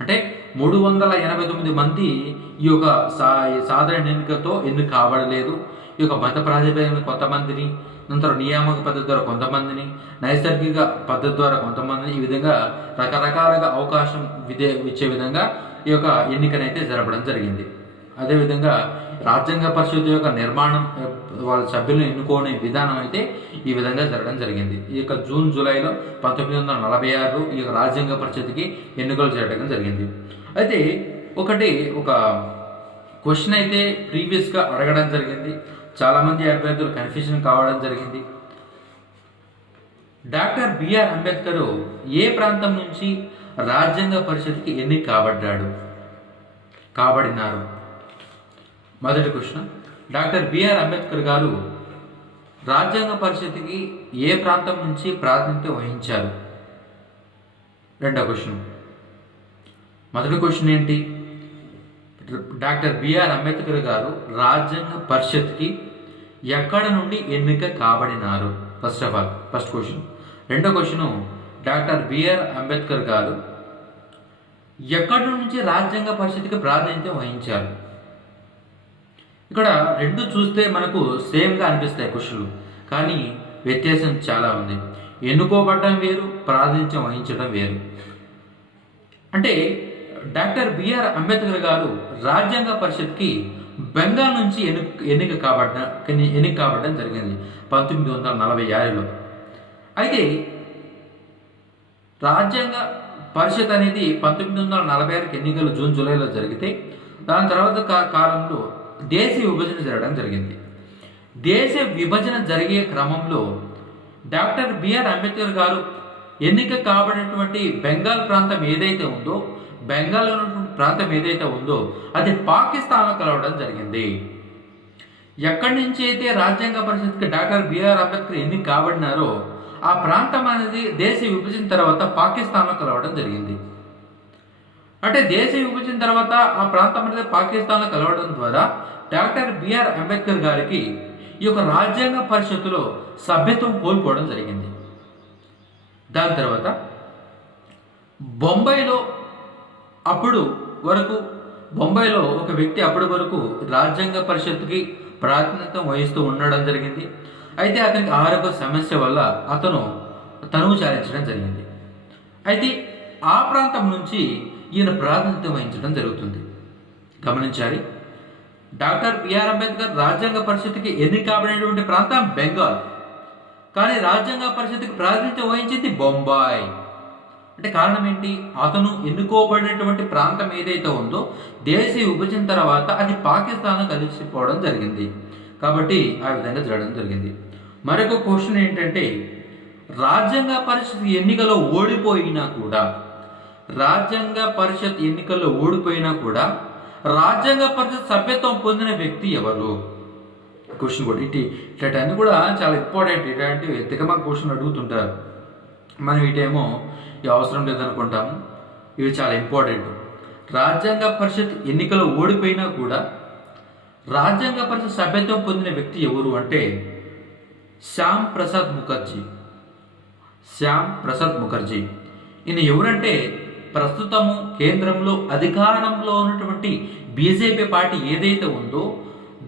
అంటే 389 మంది ఈ యొక్క సాధారణ ఎన్నికతో ఎన్నిక కాబడలేదు. ఈ యొక్క మత ప్రాతిపదికన కొంతమందిని, నంతరం నియామక పద్ధతి ద్వారా కొంతమందిని, నైసర్గిక పద్ధతి ద్వారా కొంతమందిని, ఈ విధంగా రకరకాలుగా అవకాశం ఇచ్చే విధంగా ఈ యొక్క ఎన్నికనైతే జరపడం జరిగింది. అదేవిధంగా రాజ్యాంగ పరిషత్ యొక్క నిర్మాణం, వాళ్ళ సభ్యులను ఎన్నుకోనే విధానం అయితే ఈ విధంగా జరగడం జరిగింది. ఈ యొక్క జూన్ జూలైలో 1946 ఈ యొక్క రాజ్యాంగ పరిషత్కి ఎన్నికలు జరగడం జరిగింది. అయితే ఒక క్వశ్చన్ అయితే ప్రీవియస్గా అడగడం జరిగింది, చాలామంది అభ్యర్థులు కన్ఫ్యూజన్ కావడం జరిగింది. డాక్టర్ బిఆర్ అంబేద్కర్ ఏ ప్రాంతం నుంచి రాజ్యాంగ పరిషత్కి ఎన్నిక కాబడినారు? మొదటి క్వశ్చన్, డాక్టర్ బిఆర్ అంబేద్కర్ గారు రాజ్యాంగ పరిషత్కి ఏ ప్రాంతం నుంచి ప్రాతినిధ్యం వహించారు? రెండో క్వశ్చన్, మొదటి క్వశ్చన్ ఏంటి? డాక్టర్ బిఆర్ అంబేద్కర్ గారు రాజ్యాంగ పరిషత్కి ఎక్కడ నుండి ఎన్నిక కాబడినారు? First question. రెండో క్వశ్చన్, డాక్టర్ బిఆర్ అంబేద్కర్ గారు ఎక్కడి నుంచి రాజ్యాంగ పరిషత్కి ప్రాతినిధ్యం వహించారు? ఇక్కడ రెండు చూస్తే మనకు సేమ్గా అనిపిస్తాయి క్వశ్చన్లు, కానీ వ్యత్యాసం చాలా ఉంది. ఎన్నుకోబడటం వేరు, ప్రాతినిధ్యం వహించడం వేరు. అంటే డాక్టర్ బిఆర్ అంబేద్కర్ గారు రాజ్యాంగ పరిషత్కి బెంగాల్ నుంచి ఎన్నిక కాబడడం జరిగింది 1946లో. అయితే రాజ్యాంగ పరిషత్ అనేది 1946 ఎన్నికలు జూన్ జూలైలో జరిగితే దాని తర్వాత కాలంలో దేశ విభజన జరగడం జరిగింది. దేశ విభజన జరిగే క్రమంలో డాక్టర్ బిఆర్ అంబేద్కర్ గారు ఎన్నిక కాబడినటువంటి బెంగాల్ ప్రాంతం ఏదైతే ఉందో, బెంగాల్ ప్రాంతం ఏదైతే ఉందో అది పాకిస్తాన్లో కలవడం జరిగింది. ఎక్కడి నుంచి అయితే రాజ్యాంగ పరిషత్కి డాక్టర్ బిఆర్ అంబేద్కర్ ఎన్నిక కాబడినారో ఆ ప్రాంతం అనేది దేశ విభజన తర్వాత పాకిస్తాన్లో కలవడం జరిగింది. అంటే దేశ విభజన తర్వాత ఆ ప్రాంతం అనేది పాకిస్తాన్లో కలవడం ద్వారా డాక్టర్ బిఆర్ అంబేద్కర్ గారికి ఈ యొక్క రాజ్యాంగ పరిషత్తులో సభ్యత్వం కోల్పోవడం జరిగింది. దాని తర్వాత బొంబాయిలో ఒక వ్యక్తి అప్పటి వరకు రాజ్యాంగ పరిషత్తుకి ప్రాతినిధ్యం వహిస్తూ ఉండడం జరిగింది. అయితే అతనికి ఆరోగ్య సమస్య వల్ల అతను తనువు చాలించడం జరిగింది. అయితే ఆ ప్రాంతం నుంచి ఈయన ప్రాతినిధ్యం వహించడం జరుగుతుంది. గమనించాలి, డాక్టర్ బిఆర్ అంబేద్కర్ రాజ్యాంగ పరిషత్తుకి ఎన్నిక కాబడినటువంటి ప్రాంతం బెంగాల్, కానీ రాజ్యాంగ పరిషత్తుకి ప్రాతినిధ్యం వహించింది బొంబాయి. అంటే కారణం ఏంటి? అతను ఎన్నుకోబడినటువంటి ప్రాంతం ఏదైతే ఉందో దేశ విభజన తర్వాత అది పాకిస్తాన్ కలిసిపోవడం జరిగింది. కాబట్టి ఆ విధంగా జరగడం జరిగింది. మరొక క్వశ్చన్ ఏంటంటే, రాజ్యాంగ పరిషత్ ఎన్నికల్లో ఓడిపోయినా కూడా రాజ్యాంగ పరిషత్ సభ్యత్వం పొందిన వ్యక్తి ఎవరు? క్వశ్చన్ కూడా ఇట్లాంటివన్నీ కూడా చాలా ఇంపార్టెంట్. ఇట్లాంటి తికమక క్వశ్చన్ అడుగుతుంటారు. మనం వీటేమో అవసరం లేదనుకుంటాము, ఇవి చాలా ఇంపార్టెంట్. రాజ్యాంగ పరిషత్ ఎన్నికల్లో ఓడిపోయినా కూడా రాజ్యాంగ పరిషత్ సభ్యత్వం పొందిన వ్యక్తి ఎవరు అంటే శ్యామ్ ప్రసాద్ ముఖర్జీ. ఈయన ఎవరంటే ప్రస్తుతము కేంద్రంలో అధికారంలో ఉన్నటువంటి బీజేపీ పార్టీ ఏదైతే ఉందో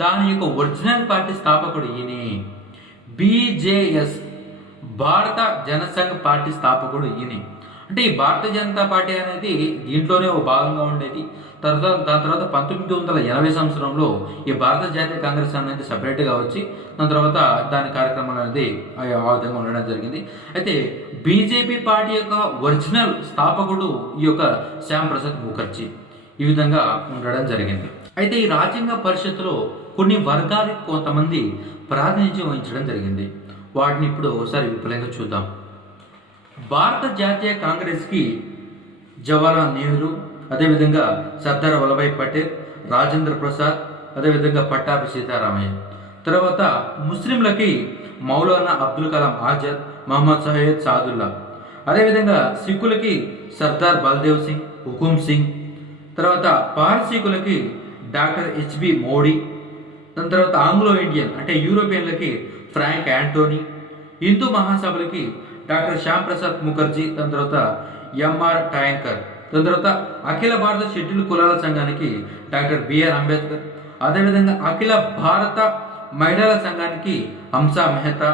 దాని యొక్క ఒరిజినల్ పార్టీ స్థాపకుడు ఈయనే. బీజేఎస్, భారత జనసంఘ్ పార్టీ స్థాపకుడు ఈయనే. అంటే ఈ భారతీయ జనతా పార్టీ అనేది దీంట్లోనే ఒక భాగంగా ఉండేది. దాని తర్వాత 1980 సంవత్సరంలో ఈ భారత జాతీయ కాంగ్రెస్ అనేది సపరేట్గా వచ్చి దాని తర్వాత దాని కార్యక్రమాలు అనేది ఆ విధంగా ఉండడం జరిగింది. అయితే బీజేపీ పార్టీ యొక్క ఒరిజినల్ స్థాపకుడు ఈ యొక్క శ్యామ్ ప్రసాద్ ముఖర్జీ ఈ విధంగా ఉండడం జరిగింది. అయితే ఈ రాజ్యాంగ పరిషత్తులో కొన్ని వర్గాలకు కొంతమంది ప్రాతినిధ్యం వహించడం జరిగింది. వాటిని ఇప్పుడు ఒకసారి విపులంగా చూద్దాం. భారత జాతీయ కాంగ్రెస్కి జవహర్లాల్ నెహ్రూ, అదేవిధంగా సర్దార్ వల్లభాయ్ పటేల్, రాజేంద్ర ప్రసాద్, అదేవిధంగా పట్టాభి సీతారామయ్య. తర్వాత ముస్లింలకి మౌలానా అబ్దుల్ కలాం ఆజాద్, మహమ్మద్ సయ్యద్ సాదుల్లా. అదేవిధంగా సిక్కులకి సర్దార్ బల్దేవ్ సింగ్, హుకుం సింగ్. తర్వాత పార్సీకులకి డాక్టర్ హెచ్బి మోడీ. దాని తర్వాత ఆంగ్లో ఇండియన్ అంటే యూరోపియన్లకి ఫ్రాంక్ యాంటోనీ. హిందూ మహాసభలకి డాక్టర్ శ్యామ్ ప్రసాద్ ముఖర్జీ, దాని తర్వాత ఎంఆర్ టయాంకర్. దాని తర్వాత అఖిల భారత షెడ్యూల్ కులాల సంఘానికి డాక్టర్ బిఆర్ అంబేద్కర్. అదేవిధంగా అఖిల భారత మహిళల సంఘానికి హంసా మెహతా.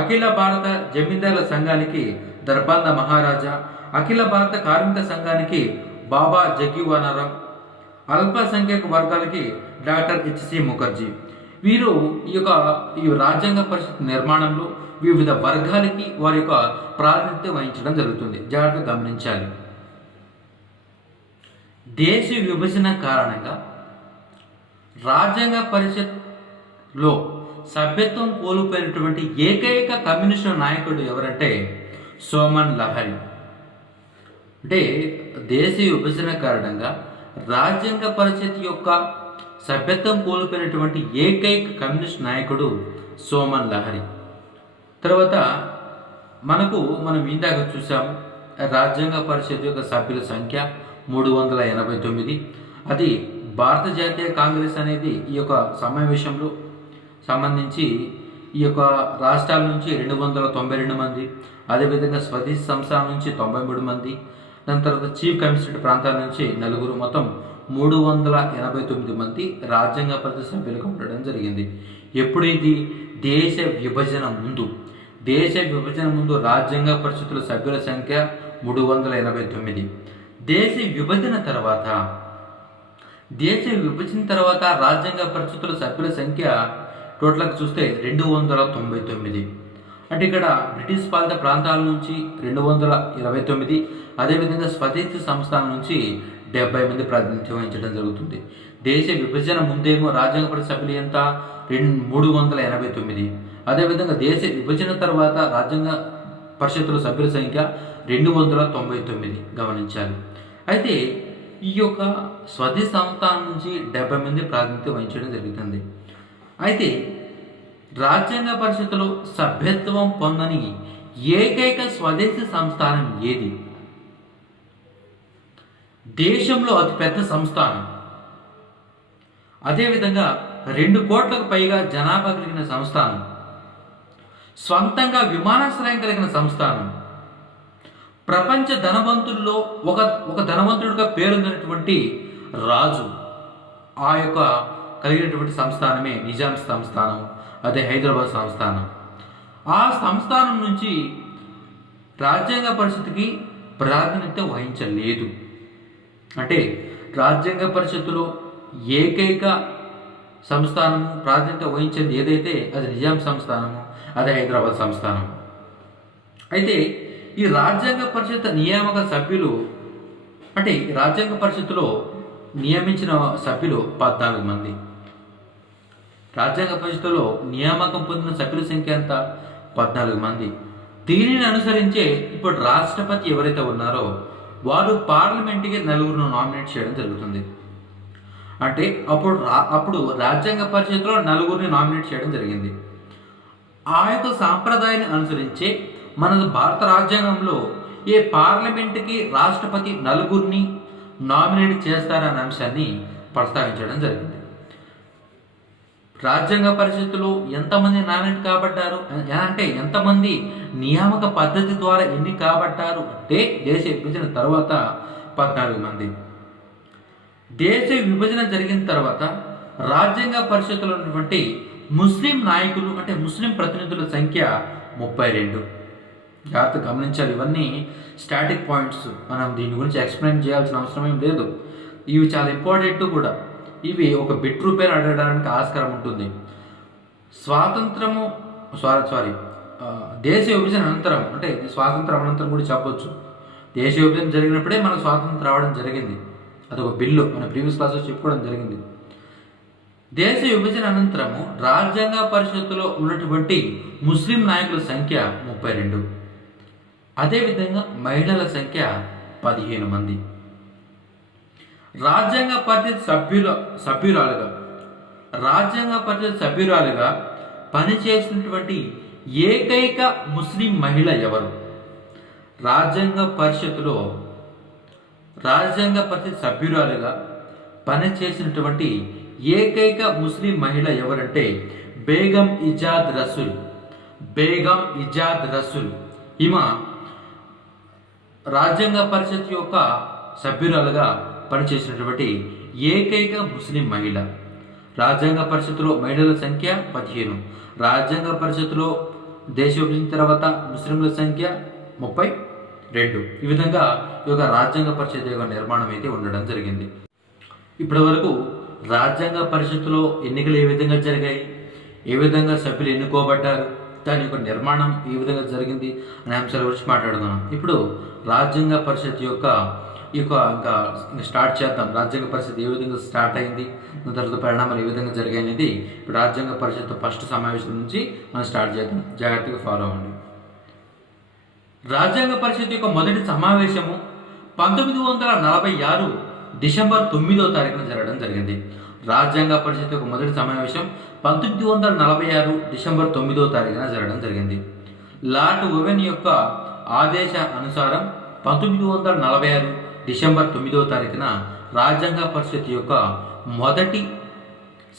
అఖిల భారత జమీందారుల సంఘానికి దర్బాంద మహారాజా. అఖిల భారత కార్మిక సంఘానికి బాబా జగ్జీవనరాం. అల్పసంఖ్యాక వర్గాలకి డాక్టర్ హెచ్సి ముఖర్జీ. వీరు ఈ రాజ్యాంగ పరిషత్ నిర్మాణంలో వివిధ వర్గాలకి వారి యొక్క ప్రాతినిధ్యం వహించడం జరుగుతుంది. జాగ్రత్తగా గమనించాలి. దేశ విభజన కారణంగా రాజ్యాంగ పరిషత్లో సభ్యత్వం కోల్పోయినటువంటి ఏకైక కమ్యూనిస్టు నాయకుడు ఎవరంటే సోమన్ లహరి. అంటే దేశ విభజన కారణంగా రాజ్యాంగ పరిషత్ యొక్క సభ్యత్వం కోల్పోయినటువంటి ఏకైక కమ్యూనిస్ట్ నాయకుడు సోమన్ లహరి. తర్వాత మనం ఇందాక చూసాము రాజ్యాంగ పరిషత్ యొక్క సభ్యుల సంఖ్య 389. అది భారత జాతీయ కాంగ్రెస్ అనేది ఈ యొక్క సమావేశంలో సంబంధించి ఈ యొక్క రాష్ట్రాల నుంచి 292 మంది, అదేవిధంగా స్వదేశీ సంస్థానం నుంచి 93 మంది, దాని తర్వాత చీఫ్ కమిషనరేట్ ప్రాంతాల నుంచి 4, మొత్తం 389 మంది రాజ్యాంగ పరిషత్ సభ్యులుగా ఉండడం జరిగింది. ఎప్పుడు ఇది దేశ విభజన ముందు. దేశ విభజన ముందు రాజ్యాంగ పరిషత్తుల సభ్యుల సంఖ్య 389. దేశ విభజన తర్వాత రాజ్యాంగ పరిషత్తుల సభ్యుల సంఖ్య టోటల్గా చూస్తే 299. అంటే ఇక్కడ బ్రిటిష్ పాలిత ప్రాంతాల నుంచి 229, అదేవిధంగా స్వదేశీ సంస్థానం నుంచి 70 మంది ప్రాతినిధ్యం వహించడం జరుగుతుంది. దేశ విభజన ముందేమో రాజ్యాంగ పరిషత్ సభ్యులు ఎంత 389. అదేవిధంగా దేశ విభజన తర్వాత రాజ్యాంగ పరిషత్తుల సభ్యుల సంఖ్య 299 గమనించాలి. అయితే ఈ యొక్క స్వదేశీ సంస్థానం నుంచి 70 మంది ప్రాతినిధ్యం వహించడం జరుగుతుంది. అయితే రాజ్యాంగ పరిషత్తులో సభ్యత్వం పొందని ఏకైక స్వదేశీ సంస్థానం ఏది? దేశంలో అతిపెద్ద సంస్థానం, అదేవిధంగా 2 కోట్లకు పైగా జనాభా కలిగిన సంస్థానం, స్వంతంగా విమానాశ్రయం కలిగిన సంస్థానం, ప్రపంచ ధనవంతుల్లో ఒక ధనవంతుడిగా పేరొందినటువంటి రాజు ఆ యొక్క కలిగినటువంటి సంస్థానమే నిజాం సంస్థానం, అదే హైదరాబాద్ సంస్థానం. ఆ సంస్థానం నుంచి రాజ్యాంగ పరిషత్కి ప్రాతినిధ్యం వహించలేదు. అంటే రాజ్యాంగ పరిషత్తులో ఏకైక సంస్థానము ప్రాతినిధ్యం వహించేది ఏదైతే అది నిజాం సంస్థానము, అదే హైదరాబాద్ సంస్థానం. అయితే ఈ రాజ్యాంగ పరిషత్ నియామక సభ్యులు అంటే రాజ్యాంగ పరిషత్తులో నియమించిన సభ్యులు 14 మంది. రాజ్యాంగ పరిషత్తులో నియామకం పొందిన సభ్యుల సంఖ్య ఎంత? 14 మంది. దీనిని అనుసరించే ఇప్పుడు రాష్ట్రపతి ఎవరైతే ఉన్నారో వారు పార్లమెంట్కి 4 నామినేట్ చేయడం జరుగుతుంది. అంటే అప్పుడు రాజ్యాంగ పరిషత్తులో 4 నామినేట్ చేయడం జరిగింది. ఆ యొక్క సాంప్రదాయాన్ని అనుసరించే మన భారత రాజ్యాంగంలో ఏ పార్లమెంట్కి రాష్ట్రపతి 4 నామినేట్ చేస్తారనే అంశాన్ని ప్రస్తావించడం జరిగింది. రాజ్యాంగ పరిషత్తులో ఎంతమంది నామినేట్ కాబట్టారు అంటే ఎంతమంది నియామక పద్ధతి ద్వారా ఎన్ని కాబట్టారు అంటే దేశ విభజన తర్వాత 14 మంది. దేశ విభజన జరిగిన తర్వాత రాజ్యాంగ పరిషత్తులో ఉన్నటువంటి ముస్లిం నాయకులు అంటే ముస్లిం ప్రతినిధుల సంఖ్య 32. జాగ్రత్త గమనించాలి. ఇవన్నీ స్టాటిక్ పాయింట్స్, మనం దీని గురించి ఎక్స్ప్లెయిన్ చేయాల్సిన అవసరం ఏం లేదు. ఇవి చాలా ఇంపార్టెంట్ కూడా. ఇవి ఒక బిట్ రూపేణ అడగడానికి ఆస్కారం ఉంటుంది. దేశ విభజన అనంతరం అంటే స్వాతంత్రం అనంతరం కూడా చెప్పొచ్చు. దేశ విభజన జరిగినప్పుడే మనకు స్వాతంత్రం రావడం జరిగింది. అదొక బిల్లు మన ప్రీవియస్ క్లాస్లో చెప్పుకోవడం జరిగింది. దేశ విభజన అనంతరము రాజ్యాంగ పరిషత్తులో ఉన్నటువంటి ముస్లిం నాయకుల సంఖ్య 32. అదేవిధంగా మహిళల సంఖ్య 15 మంది. రాజ్యాంగ పరిషత్ సభ్యురాలుగా పనిచేసినటువంటి ఏకైక ముస్లిం మహిళ ఎవరు? రాజ్యాంగ పరిషత్ సభ్యురాలుగా పనిచేసినటువంటి ఏకైక ముస్లిం మహిళ ఎవరంటే బేగం ఇజాద్ రసూల్. ఈమె రాజ్యాంగ పరిషత్ యొక్క సభ్యురాలుగా పనిచేసినటువంటి ఏకైక ముస్లిం మహిళ. రాజ్యాంగ పరిషత్తులో మహిళల సంఖ్య 15. రాజ్యాంగ పరిషత్తులో దేశ విభజన తర్వాత ముస్లింల సంఖ్య 32. ఈ విధంగా ఈ యొక్క రాజ్యాంగ పరిషత్ యొక్క నిర్మాణం అయితే ఉండడం జరిగింది. ఇప్పటి వరకు రాజ్యాంగ పరిషత్తులో ఎన్నికలు ఏ విధంగా జరిగాయి, ఏ విధంగా సభ్యులు ఎన్నుకోబడ్డారు, దాని యొక్క నిర్మాణం ఏ విధంగా జరిగింది అనే అంశాల గురించి మాట్లాడుకున్నాం. ఇప్పుడు రాజ్యాంగ పరిషత్ యొక్క ఇంకా స్టార్ట్ చేద్దాం. రాజ్యాంగ పరిషత్ ఏ విధంగా స్టార్ట్ అయింది, దాని తర్వాత పరిణామాలు ఏ విధంగా జరిగాయి అనేది ఇప్పుడు రాజ్యాంగ పరిషత్ ఫస్ట్ సమావేశం నుంచి మనం స్టార్ట్ చేద్దాం. జాగ్రత్తగా ఫాలో అవ్వండి. రాజ్యాంగ పరిషత్ యొక్క మొదటి సమావేశము 1946 డిసెంబర్ 9వ తారీఖున జరగడం జరిగింది. రాజ్యాంగ పరిషత్ యొక్క మొదటి సమావేశం 1946 డిసెంబర్ 9వ తారీఖున జరగడం జరిగింది. లార్డ్ ఓవెన్ యొక్క ఆదేశ అనుసారం 1946 డిసెంబర్ 9వ తారీఖున రాజ్యాంగ పరిషత్ యొక్క మొదటి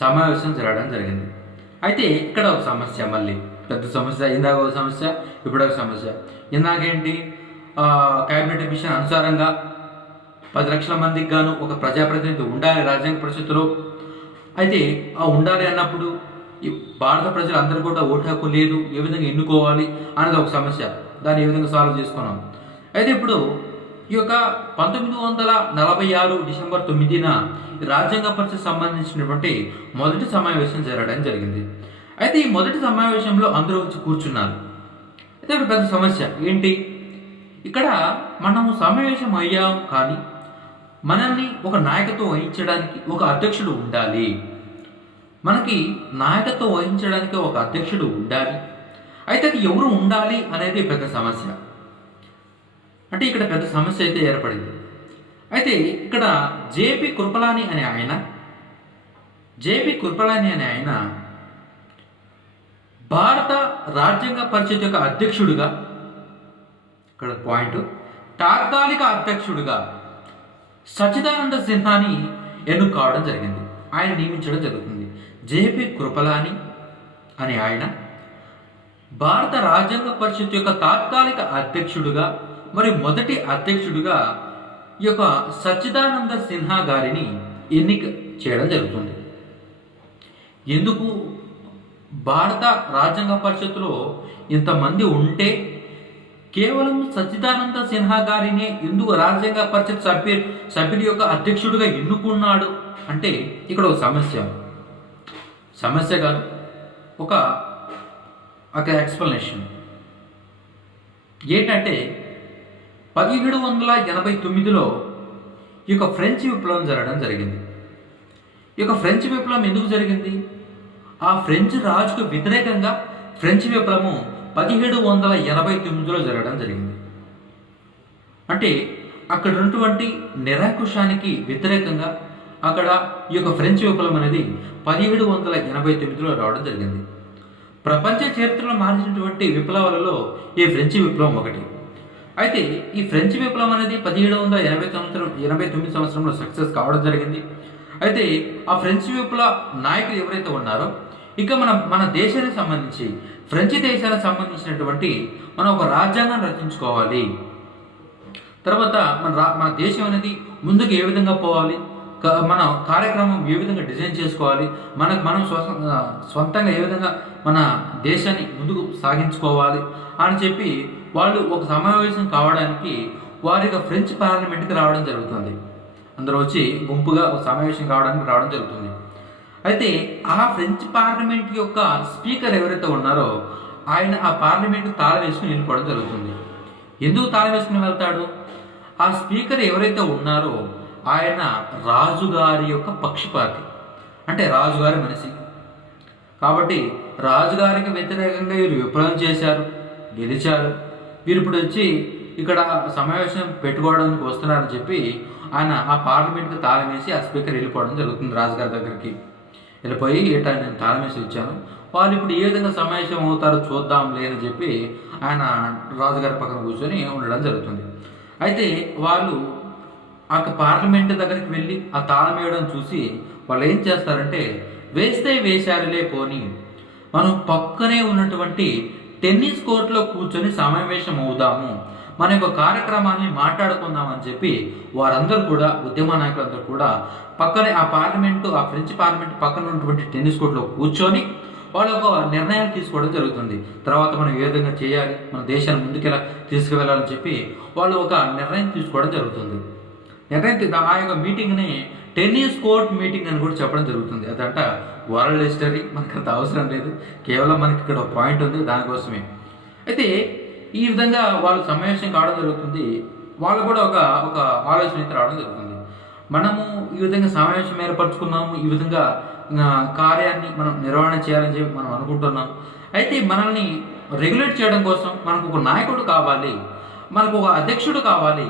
సమావేశం జరగడం జరిగింది. అయితే ఇక్కడ ఒక సమస్య, మళ్ళీ పెద్ద సమస్య. ఇందాక ఒక సమస్య, ఇప్పుడు ఒక సమస్య. ఇందాకేంటి, కేబినెట్ మిషన్ అనుసారంగా 10 లక్షల మందికి గాను ఒక ప్రజాప్రతినిధి ఉండాలి రాజ్యాంగ పరిషత్తులో. అయితే ఆ ఉండాలి అన్నప్పుడు ఈ భారత ప్రజలందరూ కూడా ఓటు హక్కు లేదు, ఏ విధంగా ఎన్నుకోవాలి అనేది ఒక సమస్య. దాన్ని ఏ విధంగా సాల్వ్ చేసుకున్నాం. అయితే ఇప్పుడు ఈ యొక్క 1946 డిసెంబర్ 9న రాజ్యాంగ పరిషత్ సంబంధించినటువంటి మొదటి సమావేశం జరగడం జరిగింది. అయితే ఈ మొదటి సమావేశంలో అందరూ వచ్చి కూర్చున్నారు. అయితే ఇప్పుడు పెద్ద సమస్య ఏంటి, ఇక్కడ మనము సమావేశం అయ్యాం, కానీ మనల్ని ఒక నాయకత్వం వహించడానికి ఒక అధ్యక్షుడు ఉండాలి. మనకి నాయకత్వం వహించడానికి ఒక అధ్యక్షుడు ఉండాలి. అయితే అది ఎవరు ఉండాలి అనేది పెద్ద సమస్య. అంటే ఇక్కడ పెద్ద సమస్య అయితే ఏర్పడింది. అయితే ఇక్కడ జేపీ కృపలాని అనే ఆయన భారత రాజ్యాంగ పరిషత్ యొక్క అధ్యక్షుడిగా, ఇక్కడ పాయింట్, తాత్కాలిక అధ్యక్షుడిగా సచ్చిదానంద సిన్హాని ఎన్నుకోవడం జరిగింది. ఆయన నియమించడం జరుగుతుంది. జేపీ కృపలాని అనే ఆయన భారత రాజ్యాంగ పరిషత్ యొక్క తాత్కాలిక అధ్యక్షుడిగా మరియు మొదటి అధ్యక్షుడిగా ఈ యొక్క సచ్చిదానంద సిన్హా గారిని ఎన్నిక చేయడం జరుగుతుంది. ఎందుకు భారత రాజ్యాంగ పరిషత్తులో ఇంతమంది ఉంటే కేవలం సచ్చిదానంద సిన్హా గారిని ఎందుకు రాజ్యాంగ పరిషత్ సభ్యుడి యొక్క అధ్యక్షుడిగా ఎన్నుకున్నాడు అంటే ఇక్కడ ఒక సమస్య కాదు, ఒక ఎక్స్ప్లెనేషన్. ఏంటంటే 1789లో ఈ యొక్క ఫ్రెంచ్ విప్లవం జరగడం జరిగింది. ఈ యొక్క ఫ్రెంచ్ విప్లవం ఎందుకు జరిగింది? ఆ ఫ్రెంచ్ రాజుకు వ్యతిరేకంగా ఫ్రెంచ్ విప్లవం 1789లో జరగడం జరిగింది. అంటే అక్కడ ఉన్నటువంటి నిరంకుశానికి వ్యతిరేకంగా అక్కడ ఈ యొక్క ఫ్రెంచ్ విప్లవం అనేది 1789లో రావడం జరిగింది. ప్రపంచ చరిత్రలో మార్చినటువంటి విప్లవాలలో ఈ ఫ్రెంచ్ విప్లవం ఒకటి. అయితే ఈ ఫ్రెంచ్ విప్లవం అనేది 1789 సంవత్సరంలో సక్సెస్ కావడం జరిగింది. అయితే ఆ ఫ్రెంచ్ విప్లవ నాయకులు ఎవరైతే ఉన్నారో, ఇక మన దేశానికి సంబంధించి ఫ్రెంచ్ దేశానికి సంబంధించినటువంటి మనం ఒక రాజ్యాంగాన్ని రచించుకోవాలి. తర్వాత మన దేశం అనేది ముందుకు ఏ విధంగా పోవాలి, మన కార్యక్రమం ఏ విధంగా డిజైన్ చేసుకోవాలి, మనం స్వంతంగా ఏ విధంగా మన దేశాన్ని ముందుకు సాగించుకోవాలి అని చెప్పి వాళ్ళు ఒక సమావేశం కావడానికి వారి ఫ్రెంచ్ పార్లమెంట్కి రావడం జరుగుతుంది. అందరూ వచ్చి గుంపుగా ఒక సమావేశం కావడానికి రావడం జరుగుతుంది. అయితే ఆ ఫ్రెంచ్ పార్లమెంట్ యొక్క స్పీకర్ ఎవరైతే ఉన్నారో ఆయన ఆ పార్లమెంట్కి తాళం వేసుకుని వెళ్ళిపోవడం జరుగుతుంది. ఎందుకు తాళం వేసుకుని వెళ్తాడు? ఆ స్పీకర్ ఎవరైతే ఉన్నారో ఆయన రాజుగారి యొక్క పక్షపాతి, అంటే రాజుగారి మనిషి. కాబట్టి రాజుగారికి వ్యతిరేకంగా వీరు విప్లవం చేశారు, గెలిచారు. వీరు ఇప్పుడు వచ్చి ఇక్కడ సమావేశం పెట్టుకోవడానికి వస్తున్నారని చెప్పి ఆయన ఆ పార్లమెంట్కి తాళం వేసి ఆ స్పీకర్ వెళ్ళిపోవడం జరుగుతుంది. రాజుగారి దగ్గరికి వెళ్ళిపోయి ఏటా నేను తాళం వేసి ఇచ్చాను, వాళ్ళు ఇప్పుడు ఏ విధంగా సమావేశం అవుతారో చూద్దాంలే అని చెప్పి ఆయన రాజుగారి పక్కన కూర్చొని ఉండడం జరుగుతుంది. అయితే వాళ్ళు ఆ పార్లమెంట్ దగ్గరికి వెళ్ళి ఆ తాళం వేయడం చూసి వాళ్ళు ఏం చేస్తారంటే, వేస్తే వేశారులే పోని, మనం పక్కనే ఉన్నటువంటి టెన్నిస్ కోర్టులో కూర్చొని సమావేశం అవుదాము, మన యొక్క కార్యక్రమాన్ని మాట్లాడుకుందామని చెప్పి వారందరూ కూడా, ఉద్యమ నాయకులందరూ కూడా పక్కనే ఆ ఫ్రెంచ్ పార్లమెంట్ పక్కన ఉన్నటువంటి టెన్నిస్ కోర్టులో కూర్చొని వాళ్ళు ఒక నిర్ణయాలు తీసుకోవడం జరుగుతుంది. తర్వాత మనం ఏ విధంగా చేయాలి, మన దేశాన్ని ముందుకెలా తీసుకువెళ్ళాలని చెప్పి వాళ్ళు ఒక నిర్ణయం తీసుకోవడం జరుగుతుంది. ఆ యొక్క మీటింగ్ని టెన్నిస్ కోర్ట్ మీటింగ్ అని కూడా చెప్పడం జరుగుతుంది. అదంట వరల్డ్ హిస్టరీ, మనకు అంత అవసరం లేదు, కేవలం మనకి ఇక్కడ ఒక పాయింట్ ఉంది దానికోసమే. అయితే ఈ విధంగా వాళ్ళు సమావేశం కావడం జరుగుతుంది. వాళ్ళు కూడా ఒక ఒక ఆలోచన అయితే రావడం జరుగుతుంది. మనము ఈ విధంగా సమావేశం ఏర్పరచుకున్నాము, ఈ విధంగా కార్యాన్ని మనం నిర్వహణ చేయాలని చెప్పి మనం అనుకుంటున్నాం. అయితే మనల్ని రెగ్యులేట్ చేయడం కోసం మనకు ఒక నాయకుడు కావాలి, మనకు ఒక అధ్యక్షుడు కావాలి,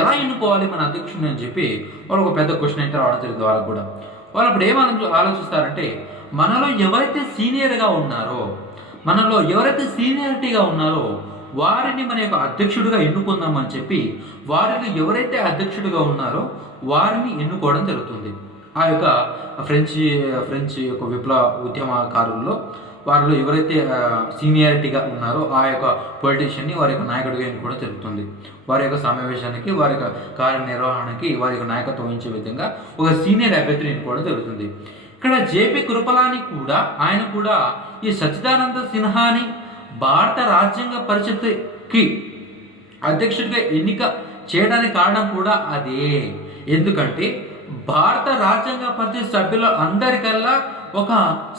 ఎలా ఎన్నుకోవాలి మన అధ్యక్షుడిని అని చెప్పి వాళ్ళు ఒక పెద్ద క్వశ్చన్ అయితే రావడం జరిగింది. వాళ్ళకు కూడా వాళ్ళు అప్పుడు ఏమని ఆలోచిస్తారంటే, మనలో ఎవరైతే సీనియర్గా ఉన్నారో, మనలో ఎవరైతే సీనియారిటీగా ఉన్నారో వారిని మన యొక్క అధ్యక్షుడిగా ఎన్నుకుందామని చెప్పి వారిని ఎవరైతే అధ్యక్షుడిగా ఉన్నారో వారిని ఎన్నుకోవడం జరుగుతుంది. ఆ యొక్క ఫ్రెంచ్ యొక్క విప్లవ ఉద్యమకారుల్లో వారిలో ఎవరైతే సీనియారిటీగా ఉన్నారో ఆ యొక్క పొలిటీషియన్ని వారి యొక్క నాయకుడిగా ఎన్నుకోవడం జరుగుతుంది. వారి యొక్క సమావేశానికి, వారి యొక్క కార్యనిర్వహణకి, వారి యొక్క నాయకత్వం వహించే విధంగా ఒక సీనియర్ అభ్యర్థిని ఎన్నుకోవడం జరుగుతుంది. ఇక్కడ జేపీ కృపలాని కూడా ఆయన కూడా ఈ సచ్చిదానంద సిన్హాని భారత రాజ్యాంగ పరిషత్కి అధ్యక్షుడిగా ఎన్నిక చేయడానికి కారణం కూడా అదే. ఎందుకంటే భారత రాజ్యాంగ పరిషత్ సభ్యుల అందరికల్లా ఒక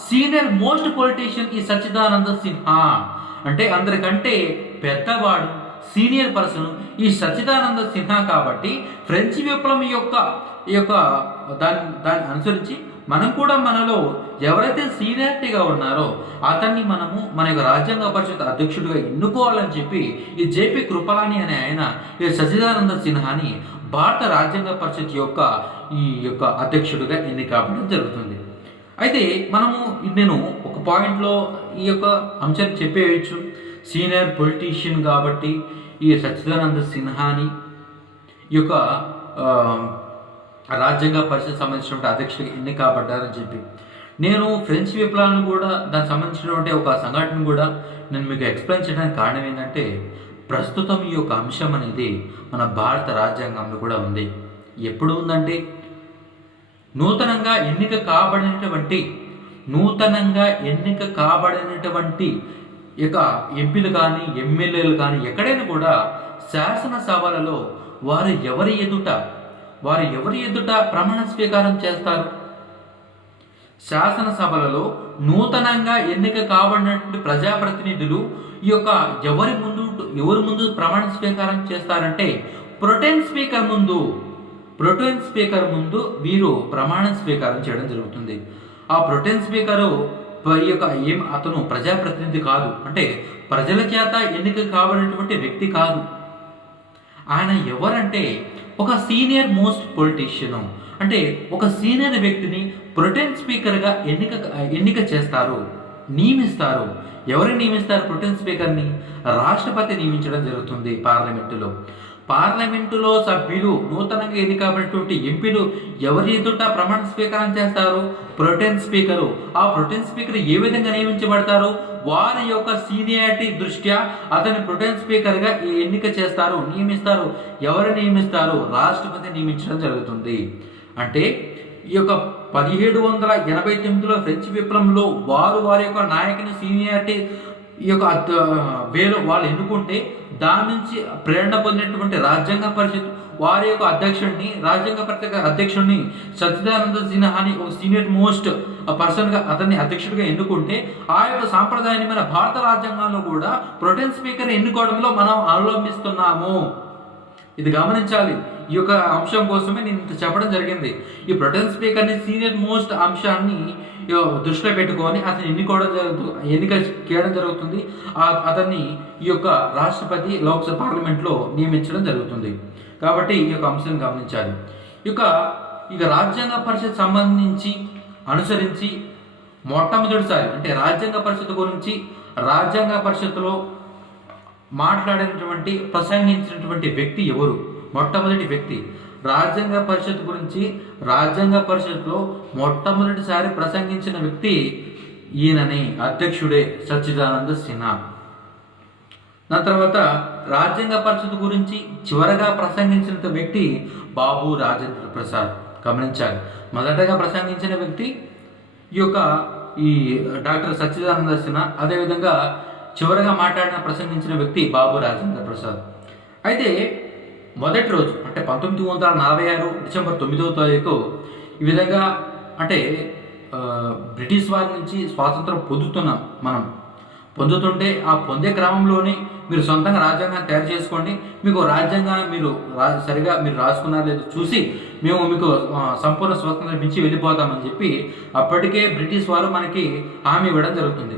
సీనియర్ మోస్ట్ పొలిటీషియన్ ఈ సచ్చిదానంద సిన్హా. అంటే అందరికంటే పెద్దవాడు, సీనియర్ పర్సన్ ఈ సచ్చిదానంద సిన్హా. కాబట్టి ఫ్రెంచ్ విప్లవం యొక్క దాన్ని అనుసరించి మనం కూడా మనలో ఎవరైతే సీనియారిటీగా ఉన్నారో అతన్ని మనము మన యొక్క రాజ్యాంగ పరిషత్ అధ్యక్షుడిగా ఎన్నుకోవాలని చెప్పి ఈ జేపీ కృపలాని అనే ఆయన ఈ సచ్చిదానంద సిన్హాని భారత రాజ్యాంగ పరిషత్ ఈ యొక్క అధ్యక్షుడిగా ఎన్నిక కావడం జరుగుతుంది. అయితే నేను ఒక పాయింట్లో ఈ యొక్క అంశాన్ని చెప్పేయచ్చు. సీనియర్ పొలిటీషియన్ కాబట్టి ఈ సచ్చిదానంద సిన్హాని ఈ యొక్క రాజ్యాంగ పరిషత్ సంబంధించినటువంటి అధ్యక్షుడికి ఎన్నిక కాబడ్డారని చెప్పి నేను ఫ్రెంచ్ విప్లవాన్ని కూడా దానికి సంబంధించినటువంటి ఒక సంఘటన కూడా నేను మీకు ఎక్స్ప్లెయిన్ చేయడానికి కారణం ఏంటంటే, ప్రస్తుతం ఈ యొక్క అంశం అనేది మన భారత రాజ్యాంగంలో కూడా ఉంది. ఎప్పుడు ఉందంటే, నూతనంగా ఎన్నిక కాబడినటువంటి ఇక ఎంపీలు కానీ ఎమ్మెల్యేలు కానీ ఎక్కడైనా కూడా శాసనసభలలో వారు ఎవరి ఎదుట ప్రమాణ స్వీకారం చేస్తారు? శాసనసభలలో నూతనంగా ఎన్నిక కాబడినటువంటి ప్రజాప్రతినిధులు ఈ యొక్క ఎవరి ముందు ప్రమాణ స్వీకారం చేస్తారంటే ప్రొటెన్ స్పీకర్ ముందు వీరు ప్రమాణ స్వీకారం చేయడం జరుగుతుంది. ఆ ప్రొటెన్ స్పీకరు అతను ప్రజాప్రతినిధి కాదు, అంటే ప్రజల చేత ఎన్నిక కాబడినటువంటి వ్యక్తి కాదు. ఆయన ఎవరంటే ఒక సీనియర్ మోస్ట్ పొలిటీషియన్, అంటే ఒక సీనియర్ వ్యక్తిని ప్రొటెన్ స్పీకర్గా ఎన్నిక చేస్తారు, నియమిస్తారు. ఎవరిని నియమిస్తారు? ప్రొటెన్ స్పీకర్ని రాష్ట్రపతి నియమించడం జరుగుతుంది. పార్లమెంటులో సభ్యులు నూతనంగా ఎన్నికబడినటువంటి ఎంపీలు ఎవరి ఎదుట ప్రమాణ స్వీకారం చేస్తారు? Pro tem speaker. ఆ ప్రొటెన్ స్పీకర్ ఏ విధంగా నియమించబడతారు? వారి యొక్క సీనియారిటీ దృష్ట్యా అతని ప్రొటెన్ స్పీకర్గా ఎన్నిక చేస్తారు, నియమిస్తారు. ఎవరు నియమిస్తారు? రాష్ట్రపతి నియమించడం జరుగుతుంది. అంటే ఈ యొక్క 1789లో ఫ్రెంచ్ విప్లవంలో వారి యొక్క నాయకుని సీనియారిటీ ఈ యొక్క వేలో వాళ్ళు ఎన్నుకుంటే దాని నుంచి ప్రేరణ పొందినటువంటి రాజ్యాంగ పరిషత్ వారి యొక్క రాజ్యాంగ పరిషత్ అధ్యక్షుడిని సచ్చిదానంద సిన్హాని ఒక సీనియర్ మోస్ట్ పర్సన్గా అతన్ని అధ్యక్షుడిగా ఎన్నుకుంటే ఆ యొక్క సాంప్రదాయాన్ని మన భారత రాజ్యాంగంలో కూడా ప్రొటెన్ స్పీకర్ ఎన్నుకోవడంలో మనం అవలంబిస్తున్నాము. ఇది గమనించాలి. ఈ యొక్క అంశం కోసమే నేను ఇంత చెప్పడం జరిగింది. ఈ ప్రొటెన్ స్పీకర్ని సీనియర్ మోస్ట్ అంశాన్ని దృష్టిలో పెట్టుకొని అతను ఎన్నిక చేయడం జరుగుతుంది. అతన్ని ఈ యొక్క రాష్ట్రపతి లోక్సభ పార్లమెంట్లో నియమించడం జరుగుతుంది. కాబట్టి ఈ యొక్క అంశాన్ని గమనించాలి. ఇక రాజ్యాంగ పరిషత్ అనుసరించి మొట్టమొదటిసారి అంటే రాజ్యాంగ పరిషత్ గురించి రాజ్యాంగ పరిషత్తులో ప్రసంగించినటువంటి వ్యక్తి ఎవరు? మొట్టమొదటి వ్యక్తి రాజ్యాంగ పరిషత్ గురించి రాజ్యాంగ పరిషత్లో మొట్టమొదటిసారి ప్రసంగించిన వ్యక్తి ఈయనని, అధ్యక్షుడే సచ్చిదానంద సిన్హా. దాని తర్వాత రాజ్యాంగ పరిషత్ గురించి చివరగా ప్రసంగించిన వ్యక్తి బాబు రాజేంద్ర ప్రసాద్. గమనించాలి, మొదటగా ప్రసంగించిన వ్యక్తి ఈ డాక్టర్ సచ్చిదానంద సిన్హా, అదేవిధంగా చివరగా ప్రసంగించిన వ్యక్తి బాబు రాజేంద్ర ప్రసాద్. అయితే మొదటి రోజు అంటే 1946 డిసెంబర్ 9వ తారీఖు ఈ విధంగా అంటే బ్రిటిష్ వారి నుంచి స్వాతంత్రం పొందుతున్నాం మనం. పొందుతుంటే ఆ పొందే క్రమంలోనే మీరు సొంతంగా రాజ్యాంగాన్ని తయారు చేసుకోండి, మీకు రాజ్యాంగాన్ని మీరు సరిగా మీరు రాసుకున్నారో లేదో చూసి మేము మీకు సంపూర్ణ స్వాతంత్రం ఇచ్చి వెళ్ళిపోతామని చెప్పి అప్పటికే బ్రిటిష్ వారు మనకి హామీ ఇవ్వడం జరుగుతుంది.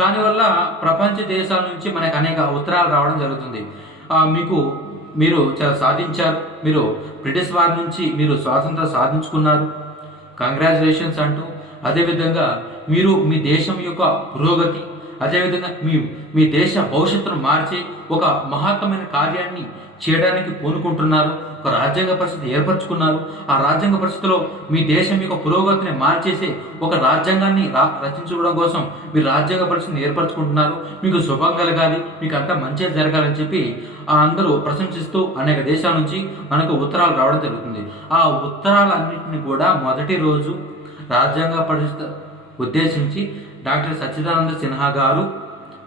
దానివల్ల ప్రపంచ దేశాల నుంచి మనకు అనేక ఉత్తరాలు రావడం జరుగుతుంది. మీరు చాలా సాధించారు, మీరు బ్రిటిష్ వారి నుంచి మీరు స్వాతంత్రం సాధించుకున్నారు, కంగ్రాచులేషన్స్ అంటూ, అదేవిధంగా మీరు మీ దేశం యొక్క పురోగతి, అదేవిధంగా మీ దేశ భవిష్యత్తును మార్చే ఒక మహత్తమైన కార్యాన్ని చేయడానికి పూనుకుంటున్నారు, ఒక రాజ్యాంగ పరిస్థితి ఏర్పరచుకున్నారు. ఆ రాజ్యాంగ పరిస్థితిలో మీ దేశం యొక్క పురోగతిని మార్చేసే ఒక రాజ్యాంగాన్ని రచించుకోవడం కోసం మీరు రాజ్యాంగ పరిస్థితిని ఏర్పరచుకుంటున్నారు. మీకు శుభం కలగాలి, మీకు అంతా మంచిగా జరగాలని చెప్పి అందరూ ప్రశంసిస్తూ అనేక దేశాల నుంచి మనకు ఉత్తరాలు రావడం జరుగుతుంది. ఆ ఉత్తరాలన్నింటినీ కూడా మొదటి రోజు రాజ్యాంగ పరిస్థితి ఉద్దేశించి డాక్టర్ సచ్చిదానంద సిన్హా గారు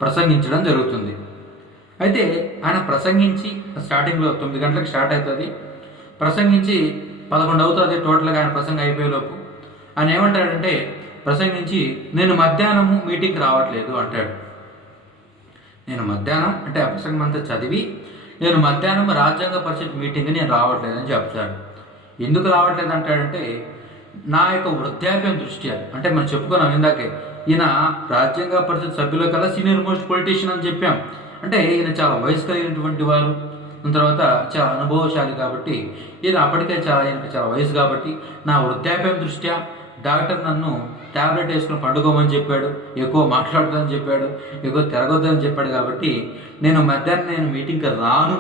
ప్రసంగించడం జరుగుతుంది. అయితే ఆయన ప్రసంగించి స్టార్టింగ్లో 9 గంటలకు స్టార్ట్ అవుతుంది, ప్రసంగించి 11 అవుతుంది టోటల్గా ఆయన ప్రసంగం అయిపోయేలోపు. ఆయన ఏమంటాడంటే ప్రసంగించి, నేను మధ్యాహ్నము మీటింగ్కి రావట్లేదు అంటాడు. నేను మధ్యాహ్నం అంటే ఆ ప్రసంగం అంతా చదివి నేను మధ్యాహ్నం రాజ్యాంగ పరిషత్ మీటింగ్కి నేను రావట్లేదని చెప్తాడు. ఎందుకు రావట్లేదు అంటాడంటే నా యొక్క వృద్ధాప్యం దృష్ట్యా, అంటే మనం చెప్పుకున్నాం ఇందాకే, ఈయన రాజ్యాంగ పరిషత్ సభ్యుల కల్లా సీనియర్ మోస్ట్ పొలిటీషియన్ అని చెప్పాం. అంటే ఈయన చాలా వయసు కలిగినటువంటి వారు, తర్వాత చాలా అనుభవశాలి కాబట్టి ఈయన అప్పటికే ఈయనకి చాలా వయసు కాబట్టి నా వృద్ధాప్యం దృష్ట్యా డాక్టర్ నన్ను ట్యాబ్లెట్ వేసుకుని పండుకోమని చెప్పాడు, ఎక్కువ మాట్లాడుతుందని చెప్పాడు, ఎక్కువ తిరగొద్దని చెప్పాడు, కాబట్టి నేను మధ్యాహ్నం మీటింగ్కి రాను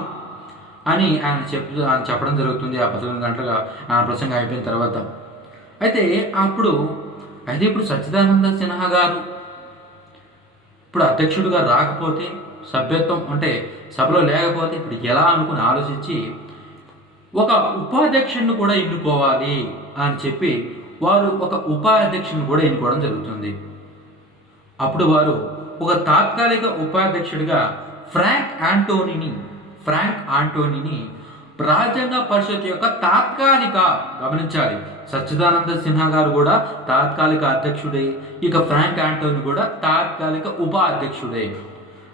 అని ఆయన చెప్పడం జరుగుతుంది. ఆ 11 గంటలుగా ఆయన ప్రసంగం అయిపోయిన తర్వాత. అయితే ఇప్పుడు సచ్చిదానంద సిన్హా గారు ఇప్పుడు అధ్యక్షుడిగా రాకపోతే, సభ్యత్వం అంటే సభలో లేకపోతే ఇప్పుడు ఎలా అనుకుని ఆలోచించి ఒక ఉపాధ్యక్షుడిని కూడా ఎన్నుకోవాలి అని చెప్పి వారు ఒక ఉపాధ్యక్షుడిని కూడా ఎన్నుకోవడం జరుగుతుంది. అప్పుడు వారు ఒక తాత్కాలిక ఉపాధ్యక్షుడిగా ఫ్రాంక్ ఆంటోనీని రాజ్యాంగ పరిషత్ యొక్క గమనించాలి, సచ్చిదానంద సిన్హా గారు కూడా తాత్కాలిక అధ్యక్షుడే, ఇక ఫ్రాంక్ ఆంటోనీ కూడా తాత్కాలిక ఉపాధ్యక్షుడే.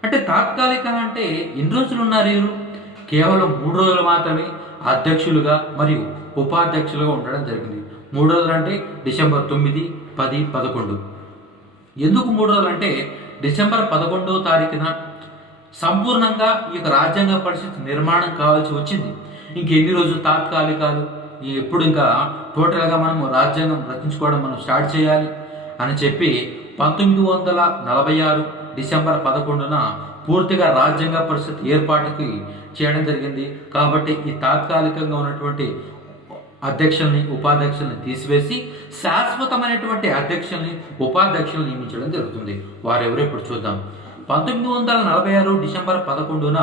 అంటే తాత్కాలిక అంటే ఎన్ని రోజులు ఉన్నారు వీరు? కేవలం 3 రోజులు మాత్రమే అధ్యక్షులుగా మరియు ఉపాధ్యక్షులుగా ఉండడం జరిగింది. 3 రోజులు అంటే డిసెంబర్ 9, 10, 11. ఎందుకు 3 రోజులు అంటే డిసెంబర్ 11వ తారీఖున సంపూర్ణంగా ఈ యొక్క రాజ్యాంగ పరిషత్ నిర్మాణం కావాల్సి వచ్చింది. ఇంకెన్ని రోజులు తాత్కాలికాలు, ఎప్పుడు ఇంకా టోటల్గా మనము రాజ్యాంగం రచించుకోవడం మనం స్టార్ట్ చేయాలి అని చెప్పి 1946 డిసెంబర్ 11న పూర్తిగా రాజ్యాంగ పరిషత్ ఏర్పాటుకి చేయడం జరిగింది. కాబట్టి ఈ తాత్కాలికంగా ఉన్నటువంటి అధ్యక్షుల్ని ఉపాధ్యక్షుల్ని తీసివేసి శాశ్వతమైనటువంటి అధ్యక్షుల్ని ఉపాధ్యక్షులను నియమించడం జరుగుతుంది. వారెవరో ఇప్పుడు చూద్దాం. 1946 డిసెంబర్ 11న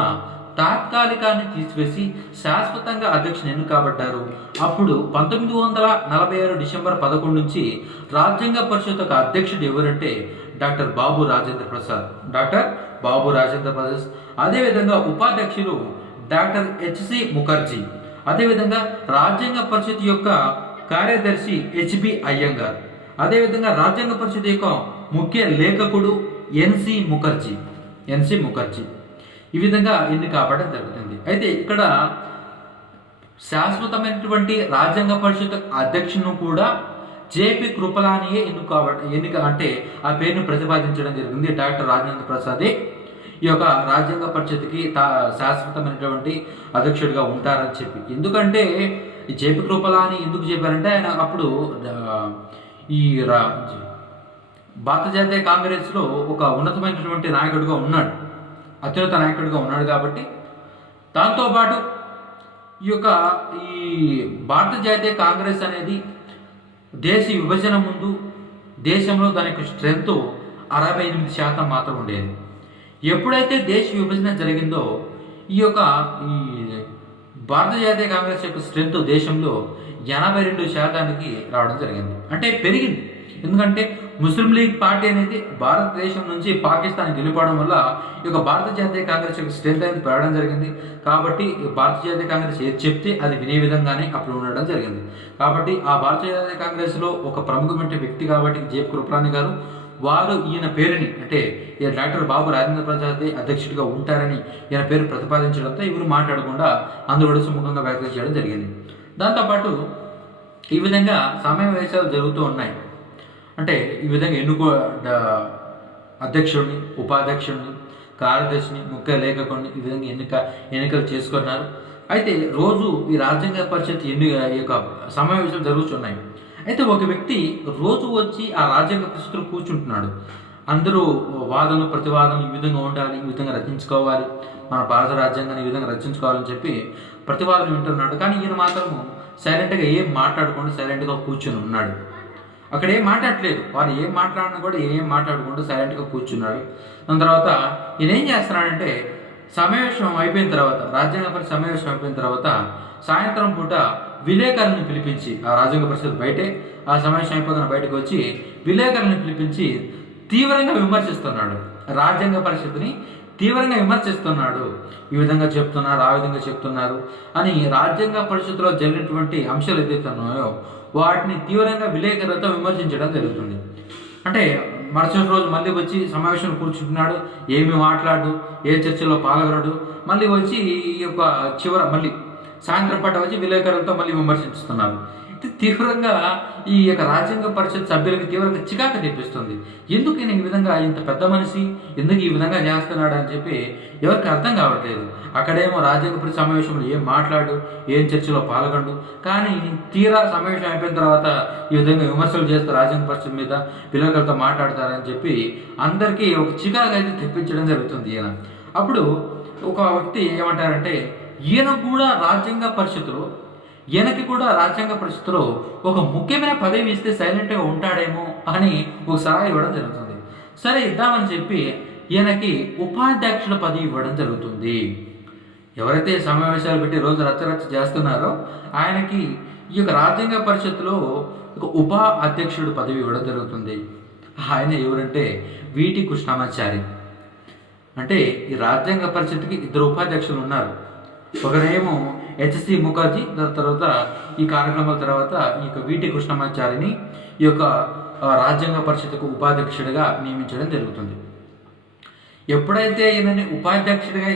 తాత్కాలికాన్ని తీసివేసి శాశ్వతంగా అధ్యక్షుని ఎన్నుకబడ్డారు. అప్పుడు 1946 డిసెంబర్ 11 నుంచి రాజ్యాంగ పరిషత్ యొక్క అధ్యక్షుడు ఎవరంటే డాక్టర్ బాబు రాజేంద్ర ప్రసాద్. అదేవిధంగా ఉపాధ్యక్షులు డాక్టర్ హెచ్సి ముఖర్జీ. అదేవిధంగా రాజ్యాంగ పరిషత్ యొక్క కార్యదర్శి హెచ్బి అయ్యంగార్. అదేవిధంగా రాజ్యాంగ పరిషత్ యొక్క ముఖ్య లేఖకుడు ఎన్సి ముఖర్జీ. ఈ విధంగా ఎన్నిక అవ్వడం జరుగుతుంది. అయితే ఇక్కడ శాశ్వతమైనటువంటి రాజ్యాంగ పరిషత్ అధ్యక్షును కూడా జేపీ కృపలానియే ఎన్నిక అంటే ఆ పేరును ప్రతిపాదించడం జరిగింది. డాక్టర్ రాజేంద్ర ప్రసాదే ఈ యొక్క రాజ్యాంగ పరిషత్కి శాశ్వతమైనటువంటి అధ్యక్షుడిగా ఉంటారని చెప్పి. ఎందుకంటే ఈ జేపీ కృపలాని ఎందుకు చెప్పారంటే ఆయన అప్పుడు ఈ భారత జాతీయ కాంగ్రెస్లో ఒక ఉన్నతమైనటువంటి నాయకుడిగా ఉన్నాడు, అత్యున్నత నాయకుడిగా ఉన్నాడు. కాబట్టి దాంతోపాటు ఈ భారత జాతీయ కాంగ్రెస్ అనేది దేశ విభజన ముందు దేశంలో దాని యొక్క స్ట్రెంత్ 68% మాత్రం ఉండేది. ఎప్పుడైతే దేశ విభజన జరిగిందో ఈ భారత జాతీయ కాంగ్రెస్ యొక్క స్ట్రెంత్ దేశంలో 82% రావడం జరిగింది. అంటే పెరిగింది. ఎందుకంటే ముస్లిం లీగ్ పార్టీ అనేది భారతదేశం నుంచి పాకిస్తాన్కి వెళ్ళిపోవడం వల్ల ఈ యొక్క భారత జాతీయ కాంగ్రెస్ యొక్క స్ట్రెంత్ అనేది పెరగడం జరిగింది. కాబట్టి భారత జాతీయ కాంగ్రెస్ ఏది చెప్తే అది వినే విధంగానే అప్పుడు ఉండడం జరిగింది. కాబట్టి ఆ భారత జాతీయ కాంగ్రెస్లో ఒక ప్రముఖమైన వ్యక్తి కాబట్టి జేబ్ కృపలాని గారు వారు ఈయన పేరుని అంటే డాక్టర్ బాబు రాజేంద్ర ప్రసాద్ అధ్యక్షుడిగా ఉంటారని ఈయన పేరు ప్రతిపాదించడంతో ఇವರು మాట్లాడకుండా అందరూ కూడా సుముఖంగా వ్యాఖ్యలు చేయడం జరిగింది. దాంతోపాటు ఈ విధంగా సమావేశాలు జరుగుతూ ఉన్నాయి. అంటే ఈ విధంగా అధ్యక్షుడిని, ఉపాధ్యక్షుడిని, కార్యదర్శిని, ముఖ్య లేఖకుడిని ఈ విధంగా ఎన్నికలు చేసుకున్నారు. అయితే రోజు ఈ రాజ్యాంగ పరిషత్ యొక్క సమావేశాలు జరుగుతున్నాయి. అయితే ఒక వ్యక్తి రోజు వచ్చి ఆ రాజ్యాంగ పరిషత్తులో కూర్చుంటున్నాడు. అందరూ వాదనలు ప్రతివాదనలు ఈ విధంగా ఉండాలి, ఈ విధంగా రచించుకోవాలి, మన భారత రాజ్యాంగాన్ని ఈ విధంగా రచించుకోవాలని చెప్పి ప్రతివాదన వింటున్నాడు. కానీ ఈయన మాత్రము సైలెంట్గా ఏం మాట్లాడకుండా సైలెంట్గా కూర్చుని ఉన్నాడు. అక్కడ ఏం మాట్లాడలేదు. వారు ఏం మాట్లాడినా కూడా ఏం మాట్లాడకుండా సైలెంట్గా కూర్చున్నాడు. దాని తర్వాత ఈయన ఏం చేస్తున్నాడంటే సమావేశం అయిపోయిన తర్వాత రాజ్యాంగ పరిషత్ సమావేశం అయిపోయిన తర్వాత సాయంత్రం పూట విలేకరులను పిలిపించి ఆ రాజ్యాంగ పరిషత్ బయటే ఆ సమావేశం అయిపోతున్న బయటకు వచ్చి విలేకరులను పిలిపించి తీవ్రంగా విమర్శిస్తున్నాడు. రాజ్యాంగ పరిషత్ని తీవ్రంగా విమర్శిస్తున్నాడు. ఈ విధంగా చెప్తున్నారు, ఆ విధంగా చెప్తున్నారు అని రాజ్యాంగ పరిషత్తులో జరిగినటువంటి అంశాలు ఏదైతే ఉన్నాయో వాటిని తీవ్రంగా విలేకరులతో విమర్శించడం జరుగుతుంది. అంటే మరుసటి రోజు మళ్ళీ వచ్చి సమావేశంలో కూర్చుంటున్నాడు, ఏమి మాట్లాడు, ఏ చర్చలో పాల్గొనడు. మళ్ళీ వచ్చి ఈ యొక్క మళ్ళీ సాయంత్రం పాట వచ్చి విలేకరులతో మళ్ళీ విమర్శిస్తున్నారు. తీవ్రంగా ఈ యొక్క రాజ్యాంగ పరిషత్ సభ్యులకి తీవ్రంగా చికాకు తెప్పిస్తుంది. ఎందుకు ఈ విధంగా ఇంత పెద్ద మనిషి ఎందుకు ఈ విధంగా చేస్తున్నాడు అని చెప్పి ఎవరికి అర్థం కావట్లేదు. అక్కడేమో రాజ్యాంగ పరిషత్ సమావేశంలో ఏం మాట్లాడు, ఏం చర్చలో పాల్గొండు, కానీ తీరా సమావేశం అయిపోయిన తర్వాత ఈ విధంగా విమర్శలు చేస్తూ రాజ్యాంగ పరిషత్ మీద విలేకరులతో మాట్లాడతారని చెప్పి అందరికీ ఒక చికాకు అయితే తెప్పించడం జరుగుతుంది ఈయన. అప్పుడు ఒక వ్యక్తి ఏమంటారంటే ఈయనకి కూడా రాజ్యాంగ పరిషత్తులో ఒక ముఖ్యమైన పదవి ఇస్తే సైలెంట్గా ఉంటాడేమో అని ఒక సలహా ఇవ్వడం జరుగుతుంది. సరే ఇద్దామని చెప్పి ఈయనకి ఉపాధ్యక్షుల పదవి ఇవ్వడం జరుగుతుంది. ఎవరైతే సమావేశాలు పెట్టి రోజు రచ్చరచ్చ చేస్తున్నారో ఆయనకి ఈ యొక్క రాజ్యాంగ పరిషత్తులో ఒక ఉపా అధ్యక్షుడు పదవి ఇవ్వడం జరుగుతుంది. ఆయన ఎవరంటే వీటి కృష్ణమాచారి. అంటే ఈ రాజ్యాంగ పరిషత్తుకి ఇద్దరు ఉపాధ్యక్షులు ఉన్నారు. ఒకరేమో హెచ్సి ముఖర్జీ, దాని తర్వాత ఈ కార్యక్రమాల తర్వాత ఈ యొక్క వీటి కృష్ణమాచారిని ఈ యొక్క రాజ్యాంగ పరిషత్తుకు ఉపాధ్యక్షుడిగా నియమించడం జరుగుతుంది. ఎప్పుడైతే ఈయనని ఉపాధ్యక్షుడిగా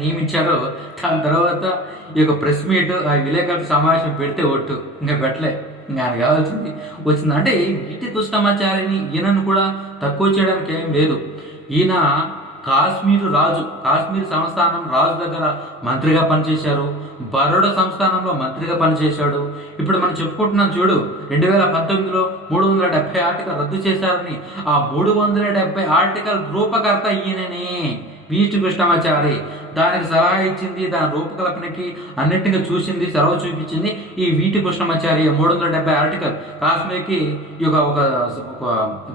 నియమించారో దాని తర్వాత ఈ యొక్క ప్రెస్ మీట్ ఆ విలేకరుల సమావేశం పెడితే ఒట్టు ఇంకా పెట్టలే, ఇంకా ఆయన కావాల్సింది వచ్చింది. అంటే వీటి కృష్ణమాచారిని ఈయనను కూడా తక్కువ చేయడానికి ఏం లేదు. ఈయన కాశ్మీర్ సంస్థానం రాజు దగ్గర మంత్రిగా పనిచేశారు. బరోడా సంస్థానంలో మంత్రిగా పనిచేశాడు. ఇప్పుడు మనం చెప్పుకుంటున్నాం చూడు, 2019లో 370 ఆర్టికల్ రద్దు చేశారని. ఆ 370 ఆర్టికల్ రూపకర్త ఈయననే, వీటి కృష్ణమాచారి. దానికి సలహా ఇచ్చింది, దాని రూపకల్పనకి అన్నింటినీ చూసింది, సెలవు చూపించింది ఈ వీటి కృష్ణమాచారి. 370 ఆర్టికల్ కాశ్మీర్కి ఈ ఒక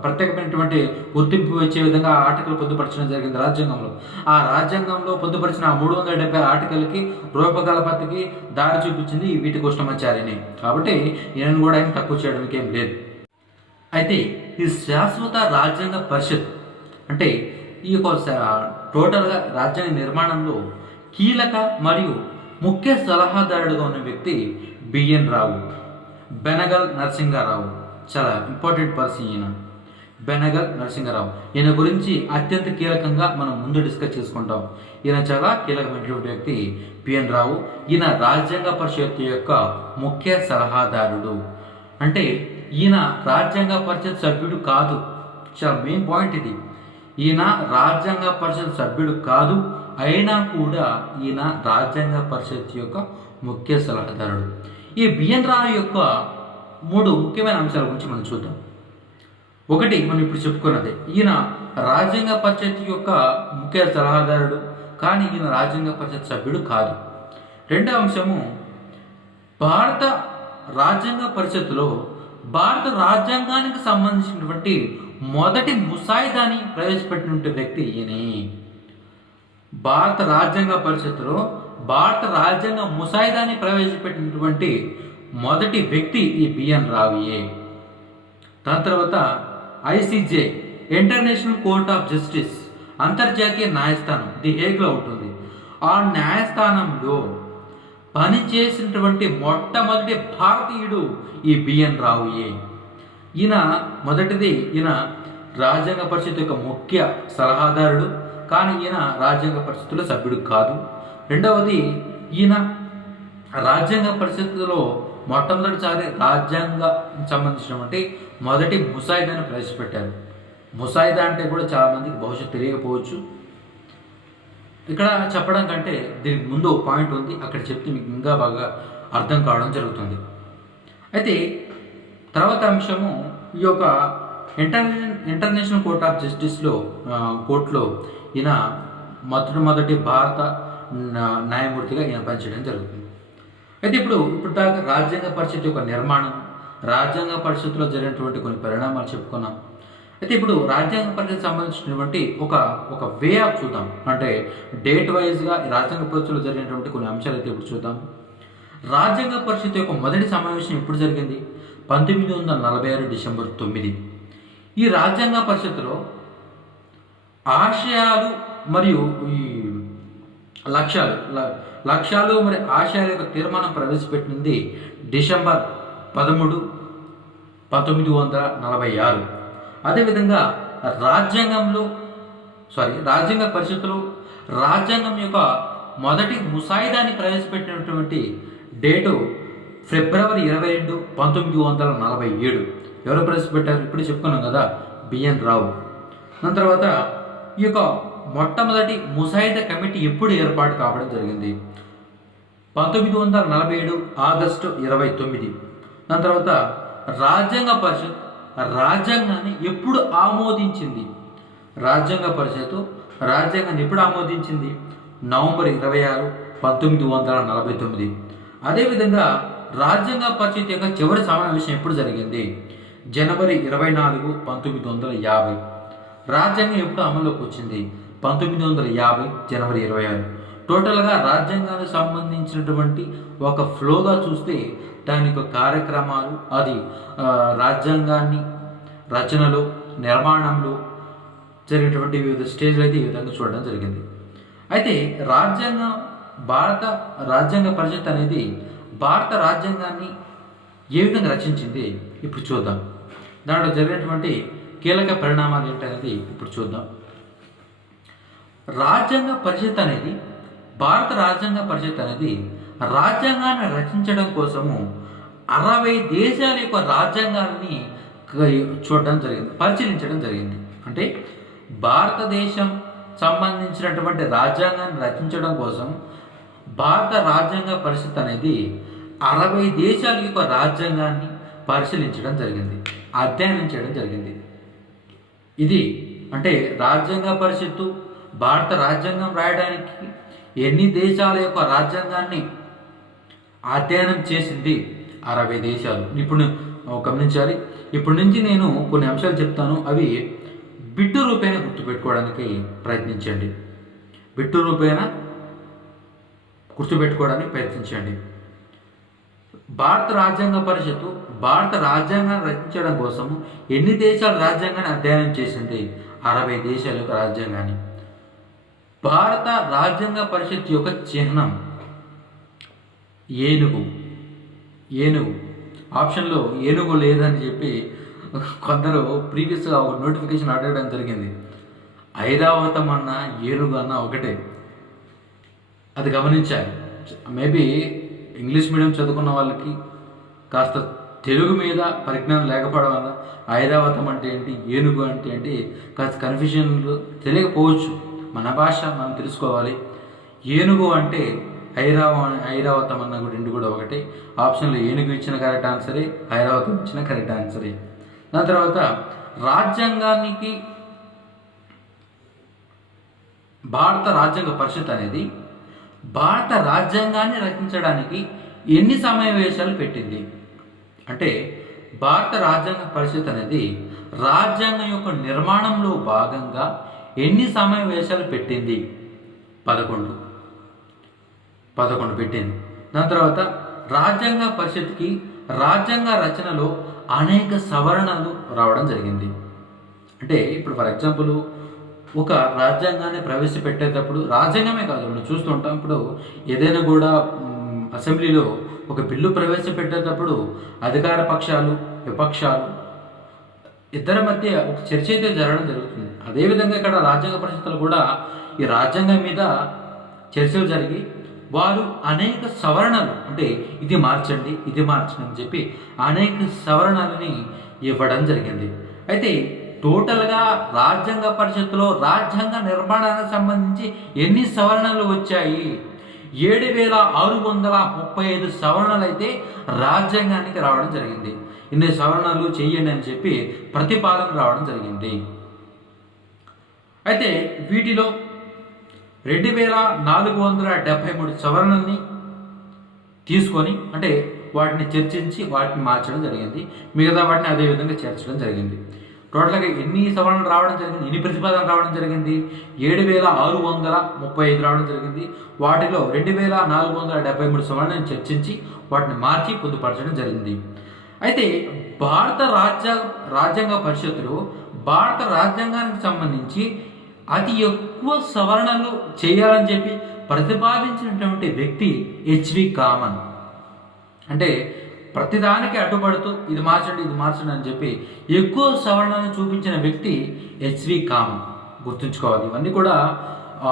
ప్రత్యేకమైనటువంటి గుర్తింపు వచ్చే విధంగా ఆర్టికల్ పొందుపరచడం జరిగింది రాజ్యాంగంలో. ఆ రాజ్యాంగంలో పొందుపరిచిన 370 ఆర్టికల్కి రూపకల్పనకి దారి చూపించింది ఈ వీటి కృష్ణమాచారిని. కాబట్టి ఈయనను కూడా ఏం తక్కువ చేయడానికి ఏం లేదు. అయితే ఈ శాశ్వత రాజ్యాంగ పరిషత్ అంటే ఈ యొక్క టోటల్గా రాజ్యాంగ నిర్మాణంలో కీలక మరియు ముఖ్య సలహాదారుడుగా ఉన్న వ్యక్తి బిఎన్ రావు, బెనగల్ నరసింహారావు. చాలా ఇంపార్టెంట్ పర్సన్ ఈయన, బెనగల్ నరసింహారావు. ఈయన గురించి అత్యంత కీలకంగా మనం ముందు డిస్కస్ చేసుకుంటాం. ఈయన చాలా కీలకమైనటువంటి వ్యక్తి బిఎన్ రావు. ఈయన రాజ్యాంగ పరిషత్ యొక్క ముఖ్య సలహాదారుడు. అంటే ఈయన రాజ్యాంగ పరిషత్ సభ్యుడు కాదు. చాలా మెయిన్ పాయింట్ ఇది. ఈయన రాజ్యాంగ పరిషత్ సభ్యుడు కాదు, అయినా కూడా ఈయన రాజ్యాంగ పరిషత్ యొక్క ముఖ్య సలహాదారుడు. ఈ బిఎన్ రావు యొక్క 3 ముఖ్యమైన అంశాల గురించి మనం చూద్దాం. ఒకటి మనం ఇప్పుడు చెప్పుకున్నదే, ఈయన రాజ్యాంగ పరిషత్ యొక్క ముఖ్య సలహాదారుడు, కానీ ఈయన రాజ్యాంగ పరిషత్ సభ్యుడు కాదు. రెండవ అంశము, భారత రాజ్యాంగ పరిషత్తులో భారత రాజ్యాంగానికి సంబంధించినటువంటి మొదటి ముసాయిదాని ప్రవేశపెట్టిన వ్యక్తి ఈయనే. భారత రాజ్యాంగ పరిషత్తులో భారత రాజ్యాంగ ముసాయిదాని ప్రవేశపెట్టినటువంటి మొదటి వ్యక్తి ఈ బిఎన్ రావుయే. దాని తర్వాత ఐసిజే, ఇంటర్నేషనల్ కోర్ట్ ఆఫ్ జస్టిస్, అంతర్జాతీయ న్యాయస్థానం, ది హేగ్లో ఉంటుంది. ఆ న్యాయస్థానంలో పనిచేసినటువంటి మొట్టమొదటి భారతీయుడు ఈ బిఎన్ రావుయే. ఈయన రాజ్యాంగ పరిషత్ యొక్క ముఖ్య సలహాదారుడు, కానీ ఈయన రాజ్యాంగ పరిషత్తులో సభ్యుడు కాదు. రెండవది, ఈయన రాజ్యాంగ పరిషత్తులో మొట్టమొదటిసారి రాజ్యాంగ సంబంధించినటువంటి మొదటి ముసాయిదాను ప్రవేశపెట్టారు. ముసాయిదా అంటే కూడా చాలామందికి బహుశా తెలియకపోవచ్చు. ఇక్కడ చెప్పడం కంటే దీనికి ముందు ఒక పాయింట్ ఉంది, అక్కడ చెప్తే మీకు ఇంకా బాగా అర్థం కావడం జరుగుతుంది. అయితే తర్వాత అంశము, ఈ యొక్క ఇంటర్నేషనల్ కోర్ట్ ఆఫ్ జస్టిస్లో కోర్టులో ఈయన మొదటి భారత న్యాయమూర్తిగా ఈయన పనిచేయడం జరుగుతుంది. అయితే ఇప్పుడు దాకా రాజ్యాంగ పరిషత్ యొక్క నిర్మాణం, రాజ్యాంగ పరిషత్తులో జరిగినటువంటి కొన్ని పరిణామాలు చెప్పుకున్నాం. అయితే ఇప్పుడు రాజ్యాంగ పరిషత్ సంబంధించినటువంటి ఒక వే ఆఫ్ చూద్దాం, అంటే డేట్ వైజ్గా రాజ్యాంగ పరిషత్తులో జరిగినటువంటి కొన్ని అంశాలు అయితే ఇప్పుడు చూద్దాం. రాజ్యాంగ పరిషత్ యొక్క మొదటి సమావేశం ఎప్పుడు జరిగింది? 1946 డిసెంబర్ 9. ఈ రాజ్యాంగ పరిషత్తులో ఆశయాలు మరియు ఈ లక్ష్యాలు మరియు ఆశయాల యొక్క తీర్మానం ప్రవేశపెట్టింది డిసెంబర్ 13, 1946. అదేవిధంగా రాజ్యాంగ పరిషత్తులో రాజ్యాంగం యొక్క మొదటి ముసాయిదాన్ని ప్రవేశపెట్టినటువంటి డేటు ఫిబ్రవరి 22, 1947. ఎవరు ప్రవేశపెట్టారు? ఇప్పుడు చెప్పుకున్నాం కదా, బిఎన్ రావు. దాని తర్వాత ఈ యొక్క మొట్టమొదటి ముసాయిదా కమిటీ ఎప్పుడు ఏర్పాటు కావడం జరిగింది? 1947 ఆగస్టు 29. దాని తర్వాత రాజ్యాంగ పరిషత్ రాజ్యాంగాన్ని ఎప్పుడు ఆమోదించింది? రాజ్యాంగ పరిషత్తు రాజ్యాంగాన్ని ఎప్పుడు ఆమోదించింది? నవంబర్ 26, 1949. అదేవిధంగా రాజ్యాంగ పరిషత్ యొక్క చివరి సమావేశం ఎప్పుడు జరిగింది? జనవరి 24, 1950. రాజ్యాంగం ఎప్పుడు అమల్లోకి వచ్చింది? 1950 జనవరి 26. టోటల్గా రాజ్యాంగానికి సంబంధించినటువంటి ఒక ఫ్లోగా చూస్తే దాని యొక్క కార్యక్రమాలు, అది రాజ్యాంగాన్ని రచనలో, నిర్మాణంలో జరిగినటువంటి వివిధ స్టేజ్లు అయితే ఈ విధంగా చూడడం జరిగింది. అయితే భారత రాజ్యాంగ పరిషత్ అనేది భారత రాజ్యాంగాన్ని ఏ విధంగా రచించింది ఇప్పుడు చూద్దాం. దాంట్లో జరిగినటువంటి కీలక పరిణామాలు ఏంటనేది ఇప్పుడు చూద్దాం. భారత రాజ్యాంగ పరిషత్ అనేది రాజ్యాంగాన్ని రచించడం కోసము 60 దేశాల యొక్క రాజ్యాంగాన్ని పరిశీలించడం జరిగింది. అంటే భారతదేశం సంబంధించినటువంటి రాజ్యాంగాన్ని రచించడం కోసం భారత రాజ్యాంగ పరిషత్ అనేది 60 దేశాల యొక్క రాజ్యాంగాన్ని పరిశీలించడం జరిగింది, అధ్యయనం చేయడం జరిగింది. ఇది అంటే రాజ్యాంగ పరిషత్తు భారత రాజ్యాంగం రాయడానికి ఎన్ని దేశాల యొక్క రాజ్యాంగాన్ని అధ్యయనం చేసింది? 60 దేశాలు. ఇప్పుడు గమనించాలి. ఇప్పటి నుంచి నేను కొన్ని అంశాలు చెప్తాను, అవి బిట్టు రూపేణ గుర్తుపెట్టుకోవడానికి ప్రయత్నించండి. భారత రాజ్యాంగ పరిషత్తు భారత రాజ్యాంగాన్ని రచించడం కోసం ఎన్ని దేశాల రాజ్యాంగాన్ని అధ్యయనం చేసింది? 60 దేశాల యొక్క రాజ్యాంగాన్ని. భారత రాజ్యాంగ పరిషత్ యొక్క చిహ్నం ఏనుగు. ఆప్షన్లో ఏనుగు లేదని చెప్పి కొందరు ప్రీవియస్గా ఒక నోటిఫికేషన్ అడగడం జరిగింది. ఐరావతం అన్న ఏనుగు అన్న ఒకటే, అది గమనించాలి. మేబీ ఇంగ్లీష్ మీడియం చదువుకున్న వాళ్ళకి కాస్త తెలుగు మీద పరిజ్ఞానం లేకపోవడం వల్ల ఐరావతం అంటే ఏంటి, ఏనుగు అంటే ఏంటి కాస్త కన్ఫ్యూజన్లు తెలియకపోవచ్చు. మన భాష మనం తెలుసుకోవాలి. ఏనుగు అంటే ఐరావతం అన్న రెండు కూడా ఒకటే. ఆప్షన్లో ఏనుగు ఇచ్చిన కరెక్ట్ ఆన్సరే, ఐరావతం ఇచ్చిన కరెక్ట్ ఆన్సరే. దాని తర్వాత రాజ్యాంగానికి భారత రాజ్యాంగ పరిషత్ అనేది భారత రాజ్యాంగాన్ని రచించడానికి ఎన్ని సమావేశాలు పెట్టింది? అంటే భారత రాజ్యాంగ పరిషత్ అనేది రాజ్యాంగం యొక్క నిర్మాణంలో భాగంగా ఎన్ని సమావేశాలు పెట్టింది? 11 పెట్టింది. దాని తర్వాత రాజ్యాంగ పరిషత్కి రాజ్యాంగ రచనలో అనేక సవరణలు రావడం జరిగింది. అంటే ఇప్పుడు ఫర్ ఎగ్జాంపుల్ ఒక రాజ్యాంగాన్ని ప్రవేశపెట్టేటప్పుడు రాజ్యాంగమే కాదు మనం చూస్తుంటాం. ఇప్పుడు ఏదైనా కూడా అసెంబ్లీలో ఒక బిల్లు ప్రవేశపెట్టేటప్పుడు అధికార పక్షాలు విపక్షాలు ఇద్దరి మధ్య ఒక చర్చ అయితే జరగడం జరుగుతుంది. అదేవిధంగా ఇక్కడ రాజ్యాంగ పరిషత్తులు కూడా ఈ రాజ్యాంగం మీద చర్చలు జరిగి వారు అనేక సవరణలు అంటే ఇది మార్చండి ఇది మార్చండి అని చెప్పి అనేక సవరణలని ఇవ్వడం జరిగింది. అయితే టోటల్గా రాజ్యాంగ పరిషత్తులో రాజ్యాంగ నిర్మాణానికి సంబంధించి ఎన్ని సవరణలు వచ్చాయి? 7,635 సవరణలు అయితే రాజ్యాంగానికి రావడం జరిగింది. ఇన్ని సవరణలు చెయ్యండి అని చెప్పి ప్రతిపాదన రావడం జరిగింది. అయితే వీటిలో 2,473 సవరణల్ని తీసుకొని అంటే వాటిని చర్చించి వాటిని మార్చడం జరిగింది. మిగతా వాటిని అదేవిధంగా చేర్చడం జరిగింది. టోటల్గా ఎన్ని సవరణలు రావడం జరిగింది, ఎన్ని ప్రతిపాదనలు రావడం జరిగింది? 7,635 రావడం జరిగింది. వాటిలో 2,473 సవరణలను చర్చించి వాటిని మార్చి పొందుపరచడం జరిగింది. అయితే భారత రాజ్యాంగ పరిషత్తులో భారత రాజ్యాంగానికి సంబంధించి అతి ఎక్కువ సవరణలు చేయాలని చెప్పి ప్రతిపాదించినటువంటి వ్యక్తి హెచ్వి కామన్. అంటే ప్రతిదానికి అడ్డుపడుతూ ఇది మార్చండి అని చెప్పి ఎక్కువ సవరణను చూపించిన వ్యక్తి హెచ్వి కామన్. గుర్తుంచుకోవాలి, ఇవన్నీ కూడా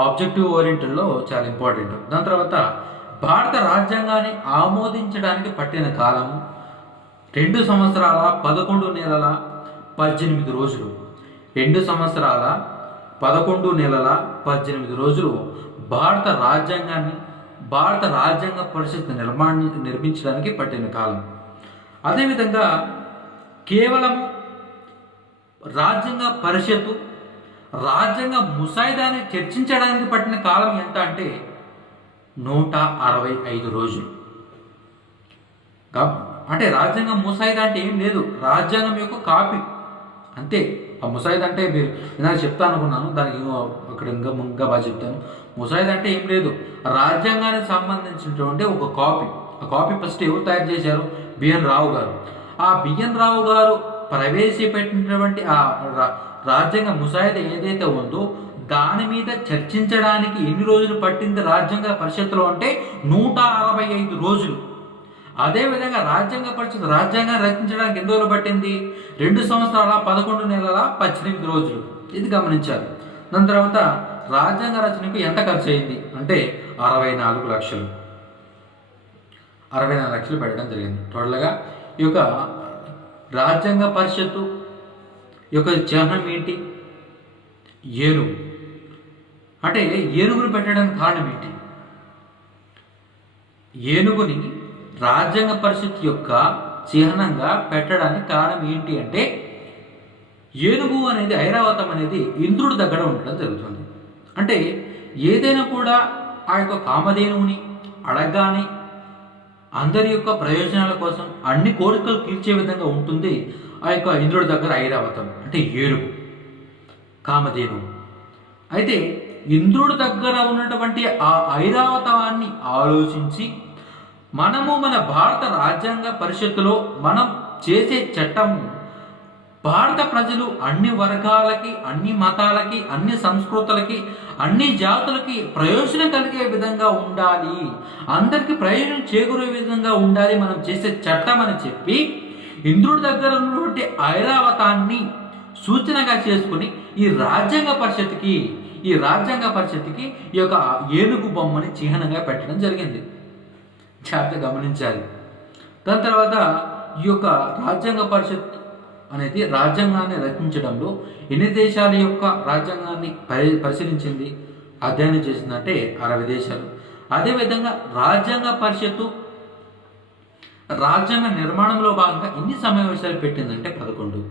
ఆబ్జెక్టివ్ ఓరియంటెడ్లో చాలా ఇంపార్టెంట్. దాని తర్వాత భారత రాజ్యాంగాన్ని ఆమోదించడానికి పట్టిన కాలము 2 సంవత్సరాల 11 నెలల 18 రోజులు. 2 సంవత్సరాల 11 నెలల 18 రోజులు భారత రాజ్యాంగాన్ని భారత రాజ్యాంగ పరిషత్ నిర్మించడానికి పట్టిన కాలం. అదేవిధంగా కేవలం రాజ్యాంగ పరిషత్తు రాజ్యాంగ ముసాయిదాన్ని చర్చించడానికి పట్టిన కాలం ఎంత అంటే 165 రోజులు. అంటే రాజ్యాంగ ముసాయిదా అంటే ఏం లేదు, రాజ్యాంగం యొక్క కాపీ అంతే. ఆ ముసాయిదా అంటే మీరు నేను చెప్తాను అనుకున్నాను, దానికి అక్కడ ఇంకా బాగా చెప్తాను. ముసాయిదా అంటే ఏం లేదు, రాజ్యాంగానికి సంబంధించినటువంటి ఒక కాపీ. ఆ కాపీ ఫస్ట్ ఎవరు తయారు చేశారు? బిఎన్ రావు గారు. ఆ బిఎన్ రావు గారు ప్రవేశపెట్టినటువంటి ఆ రాజ్యాంగ ముసాయిదా ఏదైతే ఉందో దాని మీద చర్చించడానికి ఎన్ని రోజులు పట్టింది రాజ్యాంగ పరిషత్తులో అంటే 165 రోజులు. అదేవిధంగా రాజ్యాంగ పరిషత్ రాజ్యాంగాన్ని రచించడానికి ఎన్ని రోజులు పట్టింది? 2 సంవత్సరాల 11 నెలల 18 రోజులు. ఇది గమనించాలి. దాని తర్వాత రాజ్యాంగ రచనకు ఎంత ఖర్చు అయింది అంటే 64 లక్షలు. 64 లక్షలు పెట్టడం జరిగింది. టోటల్గా ఈ యొక్క రాజ్యాంగ పరిషత్తు యొక్క చిహ్నం ఏంటి? ఏనుగు. అంటే ఏనుగును పెట్టడానికి కారణం ఏంటి? ఏనుగుని రాజ్యాంగ పరిషత్ యొక్క చిహ్నంగా పెట్టడానికి కారణం ఏంటి అంటే ఏనుగు అనేది ఐరావతం అనేది ఇంద్రుడి దగ్గర ఉండడం జరుగుతుంది. అంటే ఏదైనా కూడా ఆ యొక్క కామధేనువుని అడగగానే అందరి యొక్క ప్రయోజనాల కోసం అన్ని కోరికలు తీర్చే విధంగా ఉంటుంది ఆ యొక్క ఇంద్రుడి దగ్గర ఐరావతం అంటే ఏనుగు, కామధేనువు. అయితే ఇంద్రుడి దగ్గర ఉన్నటువంటి ఆ ఐరావతాన్ని ఆలోచించి మనము మన భారత రాజ్యాంగ పరిషత్తులో మనం చేసే చట్టము భారత ప్రజలు అన్ని వర్గాలకి, అన్ని మతాలకి, అన్ని సంస్కృతులకి, అన్ని జాతులకి ప్రయోజనం కలిగే విధంగా ఉండాలి, అందరికీ ప్రయోజనం చేకూరే విధంగా ఉండాలి మనం చేసే చట్టం అని చెప్పి ఇంద్రుడి దగ్గర ఉన్నటువంటి ఐరావతాన్ని సూచనగా చేసుకుని ఈ రాజ్యాంగ పరిషత్కి ఈ యొక్క ఏనుగు బొమ్మని చిహ్నంగా పెట్టడం జరిగింది. జాగ్రత్త గమనించాలి. దాని తర్వాత ఈ యొక్క రాజ్యాంగ పరిషత్ అనేది రాజ్యాంగాన్ని రచించడంలో ఎన్ని దేశాల యొక్క రాజ్యాంగాన్ని పరిశీలించింది, అధ్యయనం చేసిందంటే 60 దేశాలు. అదేవిధంగా రాజ్యాంగ పరిషత్తు రాజ్యాంగ నిర్మాణంలో భాగంగా ఎన్ని సమావేశాలు పెట్టిందంటే 11.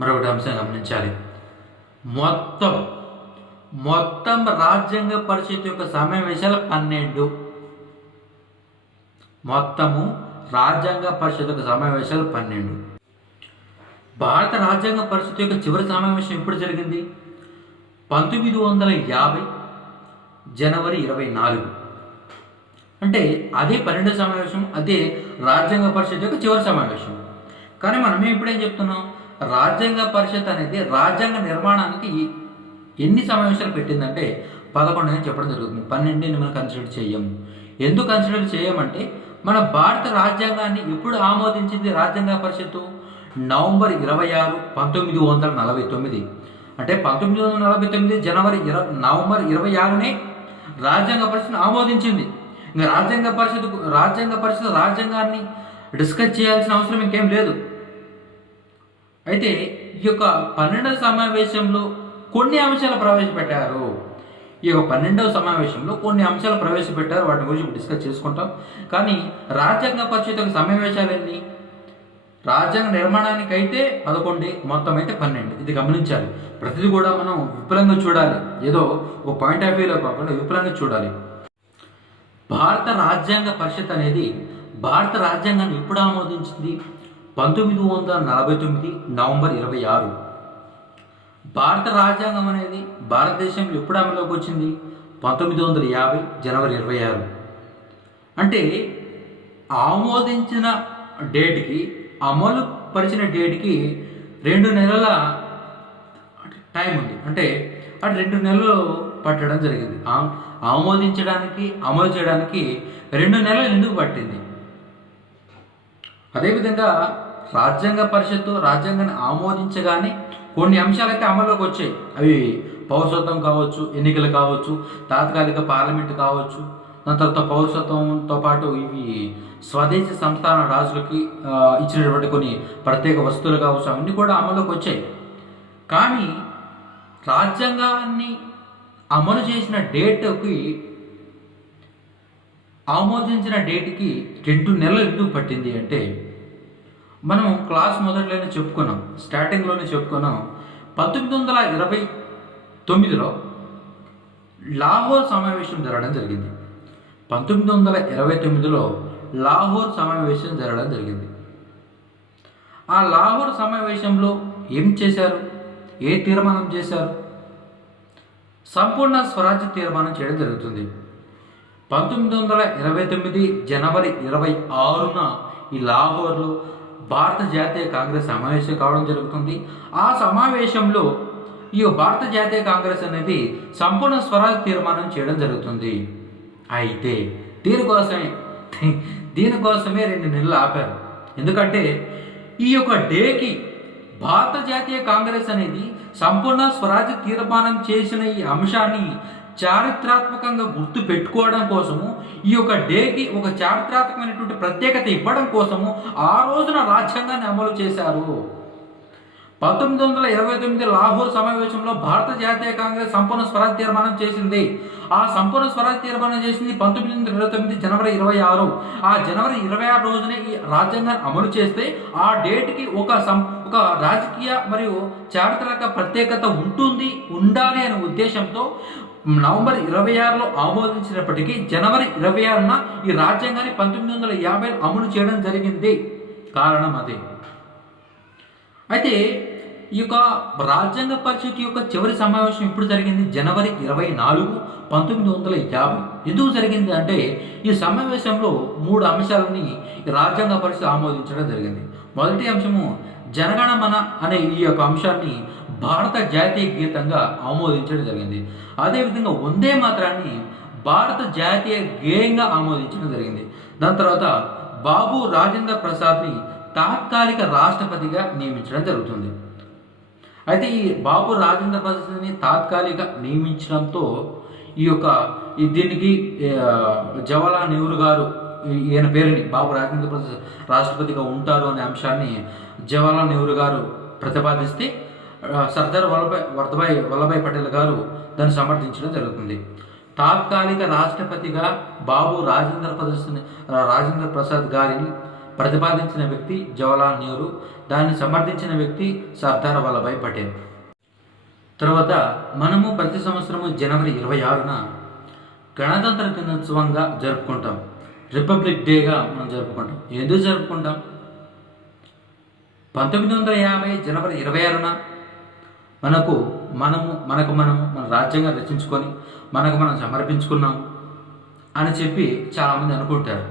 మరొకటి అంశం గమనించాలి, మొత్తం రాజ్యాంగ పరిషత్ యొక్క సమావేశాలు 12. మొత్తము రాజ్యాంగ పరిషత్ యొక్క సమావేశాలు 12. భారత రాజ్యాంగ పరిషత్ యొక్క చివరి సమావేశం ఎప్పుడు జరిగింది? 1950 జనవరి 24. అంటే అదే 12వ సమావేశం, అదే రాజ్యాంగ పరిషత్ యొక్క చివరి సమావేశం. కానీ మనం ఇప్పుడేం చెప్తున్నాం, రాజ్యాంగ పరిషత్ అనేది రాజ్యాంగ నిర్మాణానికి ఎన్ని సమావేశాలు పెట్టిందంటే 11 అని చెప్పడం జరుగుతుంది. 12ని మనం కన్సిడర్ చేయము. ఎందుకు కన్సిడర్ చేయమంటే మన భారత రాజ్యాంగాన్ని ఎప్పుడు ఆమోదించింది రాజ్యాంగ పరిషత్తు? నవంబర్ 26, 1949. అంటే 1949 నవంబర్ 26నే రాజ్యాంగ పరిషత్ ఆమోదించింది. ఇంకా రాజ్యాంగ పరిషత్ రాజ్యాంగాన్ని డిస్కస్ చేయాల్సిన అవసరం ఇంకేం లేదు. అయితే ఈ యొక్క 12వ సమావేశంలో కొన్ని అంశాలు ప్రవేశపెట్టారు. ఈ యొక్క 12వ సమావేశంలో కొన్ని అంశాలు ప్రవేశపెట్టారు. వాటి గురించి డిస్కస్ చేసుకుంటాం. కానీ రాజ్యాంగ పరిషత్ యొక్క సమావేశాలు ఎన్ని? రాజ్యాంగ నిర్మాణానికి అయితే 11, మొత్తం అయితే 12. ఇది గమనించాలి. ప్రతిదీ కూడా మనం విపులంగా చూడాలి. ఏదో ఒక పాయింట్ ఆఫ్ వ్యూలో కాకుండా విపులంగా చూడాలి. భారత రాజ్యాంగ పరిషత్ అనేది భారత రాజ్యాంగాన్ని ఎప్పుడు ఆమోదించింది? 1949 నవంబర్ 26. భారత రాజ్యాంగం అనేది భారతదేశంలో ఎప్పుడు అమలులోకి వచ్చింది? 1950 జనవరి 26. అంటే ఆమోదించిన డేట్కి అమలు పరిచిన డేట్కి 2 నెలల టైం ఉంది. అంటే అటు 2 నెలలు పట్టడం జరిగింది. ఆమోదించడానికి అమలు చేయడానికి 2 నెలలు ఎందుకు పట్టింది? అదేవిధంగా రాజ్యాంగ పరిషత్తు రాజ్యాంగాన్ని ఆమోదించగానే కొన్ని అంశాలైతే అమల్లోకి వచ్చాయి. అవి పౌరసత్వం కావచ్చు, ఎన్నికలు కావచ్చు, తాత్కాలిక పార్లమెంటు కావచ్చు, దాని తర్వాత పౌరసత్వంతో పాటు ఇవి స్వదేశీ సంస్థాన రాజులకి ఇచ్చినటువంటి కొన్ని ప్రత్యేక వస్తువులు కావచ్చు, అవన్నీ కూడా అమల్లోకి వచ్చాయి. కానీ రాజ్యాంగాన్ని అమలు చేసిన డేట్కి ఆమోదించిన డేట్కి 2 నెలలు ఎందుకు పట్టింది అంటే, మనం క్లాస్ మొదట్లోనే చెప్పుకున్నాం, స్టార్టింగ్లోనే చెప్పుకున్నాం. 1929లో లాహోర్ సమావేశం జరగడం జరిగింది. 1929లో లాహోర్ సమావేశం జరగడం జరిగింది. ఆ లాహోర్ సమావేశంలో ఏం చేశారు? ఏ తీర్మానం చేశారు? సంపూర్ణ స్వరాజ్య తీర్మానం చేయడం జరుగుతుంది. 1929 జనవరి 26న ఈ లాహోర్లో భారత జాతీయ కాంగ్రెస్ సమావేశం కావడం జరుగుతుంది. ఆ సమావేశంలో ఈ భారత జాతీయ కాంగ్రెస్ అనేది సంపూర్ణ స్వరాజ్య తీర్మానం చేయడం జరుగుతుంది. అయితే దీనికోసమే 2 నెలలు ఆపారు. ఎందుకంటే ఈ యొక్క డేకి భారత జాతీయ కాంగ్రెస్ అనేది సంపూర్ణ స్వరాజ్య తీర్మానం చేసిన ఈ అంశాన్ని చారిత్రాత్మకంగా గుర్తు పెట్టుకోవడం కోసము, ఈ యొక్క డేకి ఒక చారిత్రాత్మకమైనటువంటి ప్రత్యేకత ఇవ్వడం కోసము ఆ రోజున రాజ్యాంగాన్ని అమలు చేశారు. 1929 లాహోర్ సమావేశంలో భారత జాతీయ కాంగ్రెస్ సంపూర్ణ స్వరాజ్య తీర్మానం చేసింది. ఆ సంపూర్ణ స్వరాజ్య తీర్మానం చేసింది 1929 జనవరి 26. ఆ జనవరి 26 రోజునే ఈ రాజ్యాంగాన్ని అమలు చేస్తే ఆ డేట్కి ఒక రాజకీయ మరియు చారిత్రక ప్రత్యేకత ఉండాలి అనే ఉద్దేశంతో నవంబర్ 26లో ఆమోదించినప్పటికీ జనవరి 26న ఈ రాజ్యాంగాన్ని 1950 అమలు చేయడం జరిగింది. కారణం అదే. అయితే ఈ యొక్క రాజ్యాంగ పరిషత్ యొక్క చివరి సమావేశం ఇప్పుడు జరిగింది జనవరి 24, 1950. ఎందుకు జరిగింది అంటే ఈ సమావేశంలో 3 అంశాలని రాజ్యాంగ పరిషత్ ఆమోదించడం జరిగింది. మొదటి అంశము జనగణమన అనే ఈ యొక్క అంశాన్ని భారత జాతీయ గీతంగా ఆమోదించడం జరిగింది. అదేవిధంగా వందే మాతరాన్ని భారత జాతీయ గేయంగా ఆమోదించడం జరిగింది. దాని తర్వాత బాబు రాజేంద్ర ప్రసాద్ని తాత్కాలిక రాష్ట్రపతిగా నియమించడం జరుగుతుంది. అయితే ఈ బాబు రాజేంద్ర ప్రసాద్ని తాత్కాలిక నియమించడంతో దీనికి జవహర్లాల్ నెహ్రూ గారు ఈయన పేరుని బాబు రాజేంద్ర ప్రసాద్ రాష్ట్రపతిగా ఉంటారు అనే అంశాన్ని జవహర్లాల్ నెహ్రూ గారు ప్రతిపాదిస్తే సర్దార్ వల్లభాయ్ పటేల్ గారు దాన్ని సమర్థించడం జరుగుతుంది. తాత్కాలిక రాష్ట్రపతిగా బాబు రాజేంద్ర ప్రసాద్ గారిని ప్రతిపాదించిన వ్యక్తి జవహర్లాల్ నెహ్రూ, దాన్ని సమర్థించిన వ్యక్తి సర్దార్ వల్లభాయ్ పటేల్. తర్వాత మనము ప్రతి సంవత్సరము జనవరి 26న గణతంత్ర దినోత్సవంగా జరుపుకుంటాం. రిపబ్లిక్ డేగా మనం జరుపుకుంటాం. ఎందుకు జరుపుకుంటాం? 1950 జనవరి 26న మన రాజ్యాంగం రచించుకొని మనం సమర్పించుకున్నాం అని చెప్పి చాలామంది అనుకుంటారు.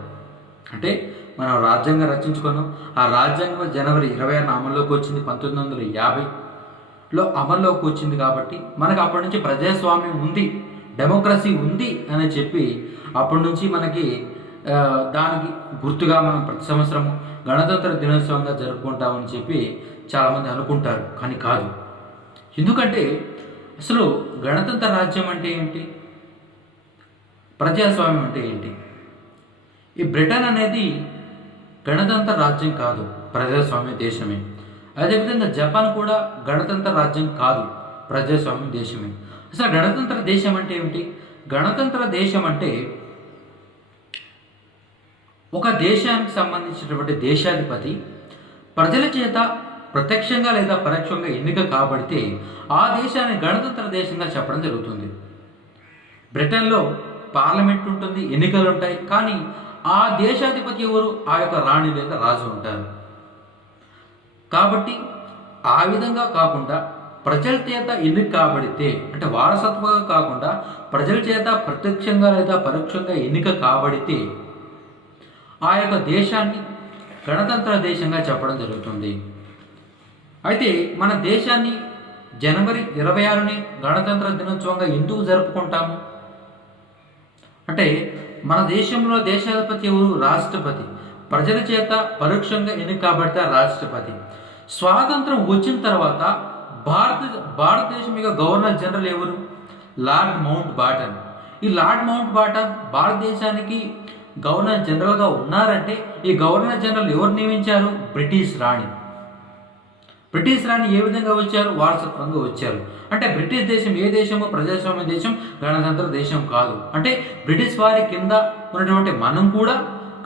అంటే మనం రాజ్యాంగం రచించుకున్నాం. ఆ రాజ్యాంగం జనవరి 26న అమల్లోకి వచ్చింది. 1950లో అమల్లోకి వచ్చింది. కాబట్టి మనకు అప్పటి నుంచి ప్రజాస్వామ్యం ఉంది, డెమోక్రసీ ఉంది అని చెప్పి అప్పటి నుంచి మనకి దానికి గుర్తుగా మనం ప్రతి సంవత్సరము గణతంత్ర దినోత్సవంగా జరుపుకుంటామని చెప్పి చాలామంది అనుకుంటారు. కానీ కాదు. ఎందుకంటే అసలు గణతంత్ర రాజ్యం అంటే ఏంటి, ప్రజాస్వామ్యం అంటే ఏంటి? ఈ బ్రిటన్ అనేది గణతంత్ర రాజ్యం కాదు, ప్రజాస్వామ్య దేశమే. అదేవిధంగా జపాన్ కూడా గణతంత్ర రాజ్యం కాదు, ప్రజాస్వామ్య దేశమే. అసలు గణతంత్ర దేశం అంటే ఏమిటి? గణతంత్ర దేశం అంటే ఒక దేశానికి సంబంధించినటువంటి దేశాధిపతి ప్రజల చేత ప్రత్యక్షంగా లేదా పరోక్షంగా ఎన్నిక కాబడితే ఆ దేశాన్ని గణతంత్ర దేశంగా చెప్పడం జరుగుతుంది. బ్రిటన్లో పార్లమెంట్ ఉంటుంది, ఎన్నికలు ఉంటాయి. కానీ ఆ దేశాధిపతి ఎవరు? ఆ యొక్క రాణి లేదా రాజు ఉంటారు. కాబట్టి ఆ విధంగా కాకుండా ప్రజల చేత ఎన్నిక కాబడితే, అంటే వారసత్వంగా కాకుండా ప్రజల చేత ప్రత్యక్షంగా లేదా పరోక్షంగా ఎన్నిక కాబడితే ఆ యొక్క దేశాన్ని గణతంత్ర దేశంగా చెప్పడం జరుగుతుంది. అయితే మన దేశాన్ని జనవరి 26ని గణతంత్ర దినోత్సవంగా ఎందుకు జరుపుకుంటాము అంటే, మన దేశంలో దేశాధిపతి ఎవరు? రాష్ట్రపతి. ప్రజల చేత పరోక్షంగా ఎన్నిక కాబడితే రాష్ట్రపతి. స్వాతంత్రం వచ్చిన తర్వాత భారతదేశం యొక్క గవర్నర్ జనరల్ ఎవరు? Lord Mountbatten. ఈ లార్డ్ మౌంట్ బాటన్ భారతదేశానికి గవర్నర్ జనరల్గా ఉన్నారంటే ఈ గవర్నర్ జనరల్ ఎవరు నియమించారు? బ్రిటిష్ రాణి. బ్రిటిష్ రాణి ఏ విధంగా వచ్చారు? వారసత్వంగా వచ్చారు. అంటే బ్రిటిష్ దేశం ఏ దేశమో ప్రజాస్వామ్య దేశం, గణతంత్ర దేశం కాదు. అంటే బ్రిటిష్ వారి కింద ఉన్నటువంటి మనం కూడా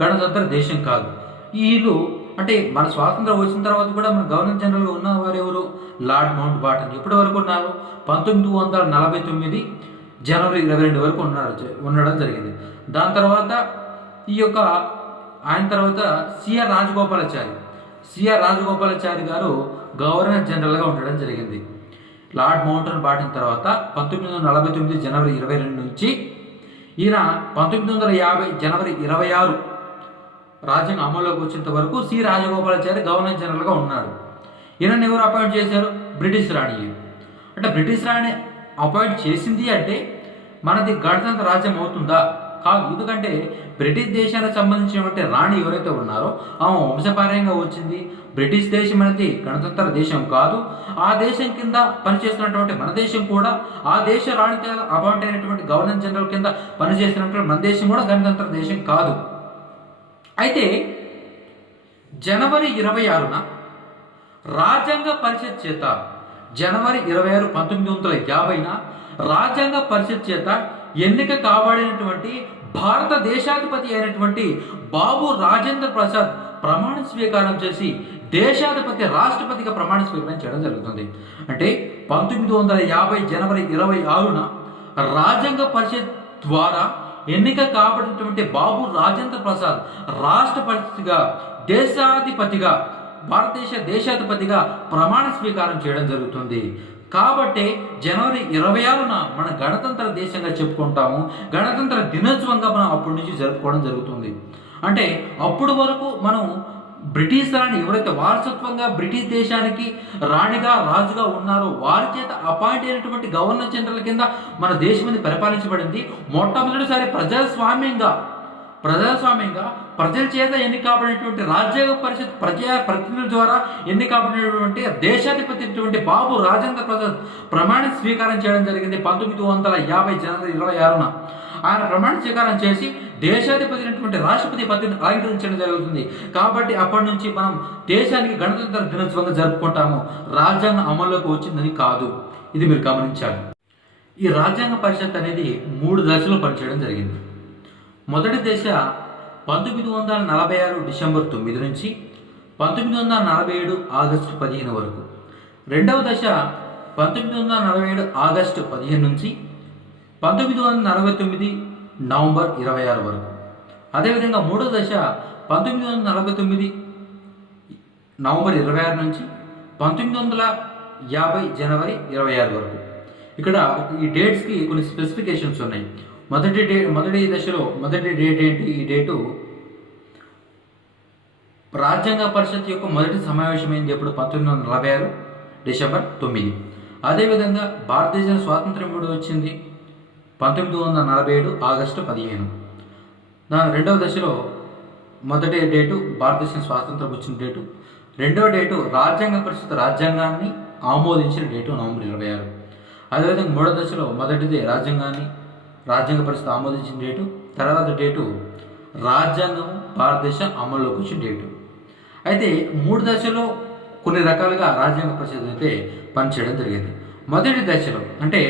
గణతంత్ర దేశం కాదు. వీళ్ళు అంటే మన స్వాతంత్రం వచ్చిన తర్వాత కూడా మన గవర్నర్ జనరల్గా ఉన్న వారు ఎవరు? Lord Mountbatten. ఎప్పటి వరకు ఉన్నారు? 1949 జనవరి 22 వరకు ఉండడం జరిగింది. దాని తర్వాత ఆయన తర్వాత సిఆర్ రాజగోపాలాచారి గారు గవర్నర్ జనరల్గా ఉండడం జరిగింది. లార్డ్ మౌంట్ బాటన్ తర్వాత 1949 జనవరి 22 నుంచి ఈయన 1950 జనవరి 26 రాజ్యాంగం అమల్లోకి వచ్చేంత వరకు సి రాజగోపాలాచారి గవర్నర్ జనరల్గా ఉన్నాడు. ఈయనని ఎవరు అపాయింట్ చేశారు? బ్రిటిష్ రాణి. అంటే బ్రిటిష్ రాణి అపాయింట్ చేసింది అంటే మనది గణతంత్ర రాజ్యం అవుతుందా? కాదు. ఎందుకంటే బ్రిటిష్ దేశానికి సంబంధించినటువంటి రాణి ఎవరైతే ఉన్నారో ఆమె వంశపార్యంగా వచ్చింది. బ్రిటిష్ దేశం అనేది గణతంత్ర దేశం కాదు. ఆ దేశం కింద పనిచేస్తున్నటువంటి మన దేశం కూడా ఆ దేశ రాణి అపాయింట్ అయినటువంటి గవర్నర్ జనరల్ కింద పనిచేస్తున్నటువంటి మన దేశం కూడా గణతంత్ర దేశం కాదు. అయితే జనవరి 26న రాజ్యాంగ పరిషత్ చేత జనవరి 26, 1950న రాజ్యాంగ పరిషత్ చేత ఎన్నిక కాబడినటువంటి భారతదేశాధిపతి అయినటువంటి బాబు రాజేంద్ర ప్రసాద్ ప్రమాణ స్వీకారం చేసి దేశాధిపతి రాష్ట్రపతిగా ప్రమాణ స్వీకారం చేయడం జరుగుతుంది. అంటే 1950 జనవరి 26న రాజ్యాంగ పరిషత్ ద్వారా ఎన్నిక కాబడినటువంటి బాబు రాజేంద్ర ప్రసాద్ రాష్ట్రపతిగా భారతదేశ దేశాధిపతిగా ప్రమాణ స్వీకారం చేయడం జరుగుతుంది. కాబట్టి జనవరి 26న మన గణతంత్ర దేశంగా చెప్పుకుంటాము. గణతంత్ర దినోత్సవంగా మనం అప్పటి నుంచి జరుపుకోవడం జరుగుతుంది. అంటే అప్పుడు వరకు మనం బ్రిటిష్ రాణి ఎవరైతే వారసత్వంగా బ్రిటిష్ దేశానికి రాణిగా రాజుగా ఉన్నారో వారి చేత అపాయింట్ అయినటువంటి గవర్నర్ జనరల్ కింద మన దేశం మీద పరిపాలించబడింది. మొట్టమొదటిసారి ప్రజాస్వామ్యంగా ప్రజల చేత ఎన్నిక కాబడినటువంటి రాజ్యాంగ పరిషత్ ప్రతినిధుల ద్వారా ఎన్నిక కాబడినటువంటి దేశాధిపతి బాబు రాజేంద్ర ప్రసాద్ ప్రమాణ స్వీకారం చేయడం జరిగింది 1950 జనవరి 26న. ఆయన ప్రమాణ స్వీకారం చేసి దేశాధిపతి అయినటువంటి రాష్ట్రపతి పదవిని అలంకరించడం జరుగుతుంది. కాబట్టి అప్పటి నుంచి మనం దేశానికి గణతంత్ర దినోత్సవంగా జరుపుకుంటాము. రాజ్యాంగం అమల్లోకి వచ్చిందని కాదు. ఇది మీరు గమనించాలి. ఈ రాజ్యాంగ పరిషత్ అనేది 3 దశలో పనిచేయడం జరిగింది. మొదటి దశ 1946 డిసెంబర్ 9 నుంచి 1947 ఆగస్టు 15 వరకు. రెండవ దశ 1947 ఆగస్టు 15 నుంచి 1949 నవంబర్ 26 వరకు. అదేవిధంగా మూడవ దశ 1949 నవంబర్ 26 నుంచి 1950 జనవరి 26 వరకు. ఇక్కడ ఈ డేట్స్కి కొన్ని స్పెసిఫికేషన్స్ ఉన్నాయి. మొదటి దశలో మొదటి డేట్ ఏంటి? ఈ డేటు రాజ్యాంగ పరిషత్ యొక్క మొదటి సమావేశమైంది ఎప్పుడు? 1946 డిసెంబర్ 9. అదేవిధంగా భారతదేశం స్వాతంత్రం ఎప్పుడు వచ్చింది? 1947 ఆగస్టు 15. రెండవ దశలో మొదటి డేటు భారతదేశం స్వాతంత్రం వచ్చిన డేటు, రెండవ డేటు రాజ్యాంగ పరిషత్ రాజ్యాంగాన్ని ఆమోదించిన డేటు నవంబర్ 26. అదేవిధంగా మూడవ దశలో మొదటిది రాజ్యాంగ పరిషత్ ఆమోదించిన డేటు, తర్వాత డేటు రాజ్యాంగం భారతదేశం అమల్లోకి వచ్చిన డేటు. అయితే మూడు దశలో కొన్ని రకాలుగా రాజ్యాంగ పరిషత్ అయితే పనిచేయడం జరిగింది. మొదటి దశలో అంటే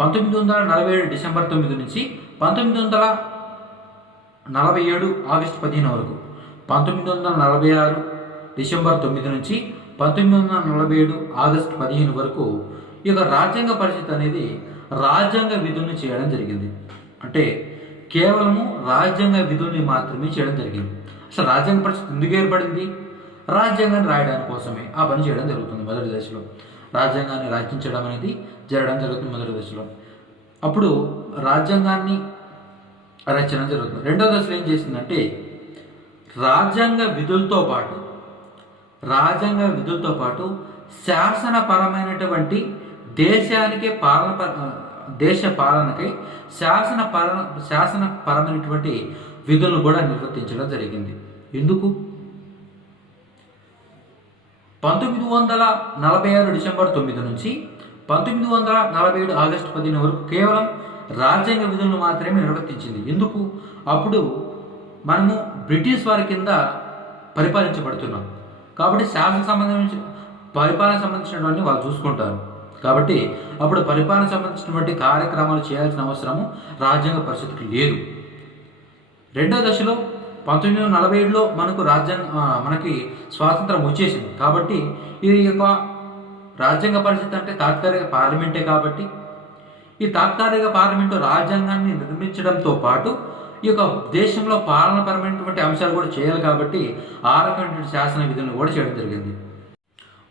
1947 డిసెంబర్ 9 నుంచి 1947 ఆగస్టు 15 వరకు, 1946 డిసెంబర్ 9 నుంచి 1947 ఆగస్టు 15 వరకు ఈ యొక్క రాజ్యాంగ పరిషత్ అనేది రాజ్యాంగ విధులను చేయడం జరిగింది. అంటే కేవలము రాజ్యాంగ విధుల్ని మాత్రమే చేయడం జరిగింది. అసలు రాజ్యాంగ పరిషత్ ఎందుకు ఏర్పడింది? రాజ్యాంగాన్ని రాయడానికి కోసమే ఆ పని చేయడం జరుగుతుంది. మొదటి దశలో రాజ్యాంగాన్ని రచించడం అనేది జరగడం జరుగుతుంది మొదటి దశలో. అప్పుడు రాజ్యాంగాన్ని రచన జరుగుతుంది. రెండవ దశలో ఏం చేసిందంటే రాజ్యాంగ విధులతో పాటు శాసనపరమైనటువంటి దేశ పాలనకై శాసనపరమైనటువంటి విధులను కూడా నిర్వర్తించడం జరిగింది. ఎందుకు? 1946 డిసెంబర్ 9 నుంచి 1947 ఆగస్టు 15 వరకు కేవలం రాజ్యాంగ విధులను మాత్రమే నిర్వర్తించింది. ఎందుకు? అప్పుడు మనము బ్రిటిష్ వారి కింద పరిపాలించబడుతున్నాం కాబట్టి పరిపాలన సంబంధించినటువంటి వాళ్ళు చూసుకుంటారు. కాబట్టి అప్పుడు పరిపాలన సంబంధించినటువంటి కార్యక్రమాలు చేయాల్సిన అవసరము రాజ్యాంగ పరిషత్కి లేదు. రెండో దశలో 1947లో మనకి స్వాతంత్రం వచ్చేసింది. కాబట్టి ఈ యొక్క రాజ్యాంగ పరిషత్ అంటే తాత్కాలిక పార్లమెంటే కాబట్టి ఈ తాత్కాలిక పార్లమెంటు రాజ్యాంగాన్ని నిర్మించడంతో పాటు ఈ యొక్క దేశంలో పాలనపరమైనటువంటి అంశాలు కూడా చేయాలి కాబట్టి ఆ రకమైనటువంటి శాసన విధులను కూడా చేయడం జరిగింది.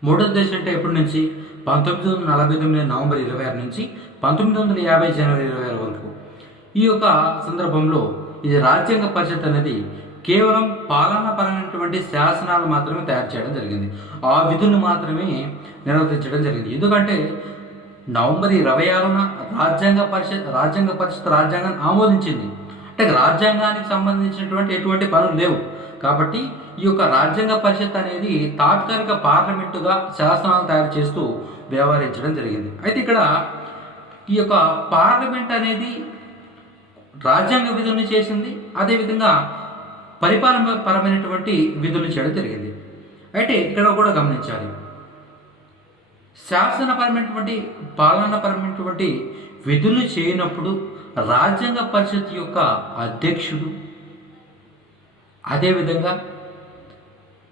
మూడో దశ అంటే ఎప్పటి నుంచి? 1949 నవంబర్ 26 నుంచి 1950 జనవరి 26 వరకు. ఈ యొక్క సందర్భంలో ఇది రాజ్యాంగ పరిషత్ అనేది కేవలం పాలనాపరమైనటువంటి శాసనాలు మాత్రమే తయారు చేయడం జరిగింది. ఆ విధులు మాత్రమే నిర్వర్తించడం జరిగింది. ఎందుకంటే నవంబర్ 26న రాజ్యాంగ పరిషత్ రాజ్యాంగాన్ని ఆమోదించింది. అంటే రాజ్యాంగానికి సంబంధించినటువంటి ఎటువంటి పనులు లేవు. కాబట్టి ఈ యొక్క రాజ్యాంగ పరిషత్ అనేది తాత్కాలిక పార్లమెంటుగా శాసనాలు తయారు చేస్తూ వ్యవహరించడం జరిగింది. అయితే ఇక్కడ ఈ యొక్క పార్లమెంట్ అనేది రాజ్యాంగ విధులను చేసింది, అదేవిధంగా పరిపాలన పరమైనటువంటి విధులు చేయడం జరిగింది. అయితే ఇక్కడ కూడా గమనించాలి, శాసనపరమైనటువంటి పాలనాపరమైనటువంటి విధులు చేయనప్పుడు రాజ్యాంగ పరిషత్ యొక్క అధ్యక్షుడు, అదేవిధంగా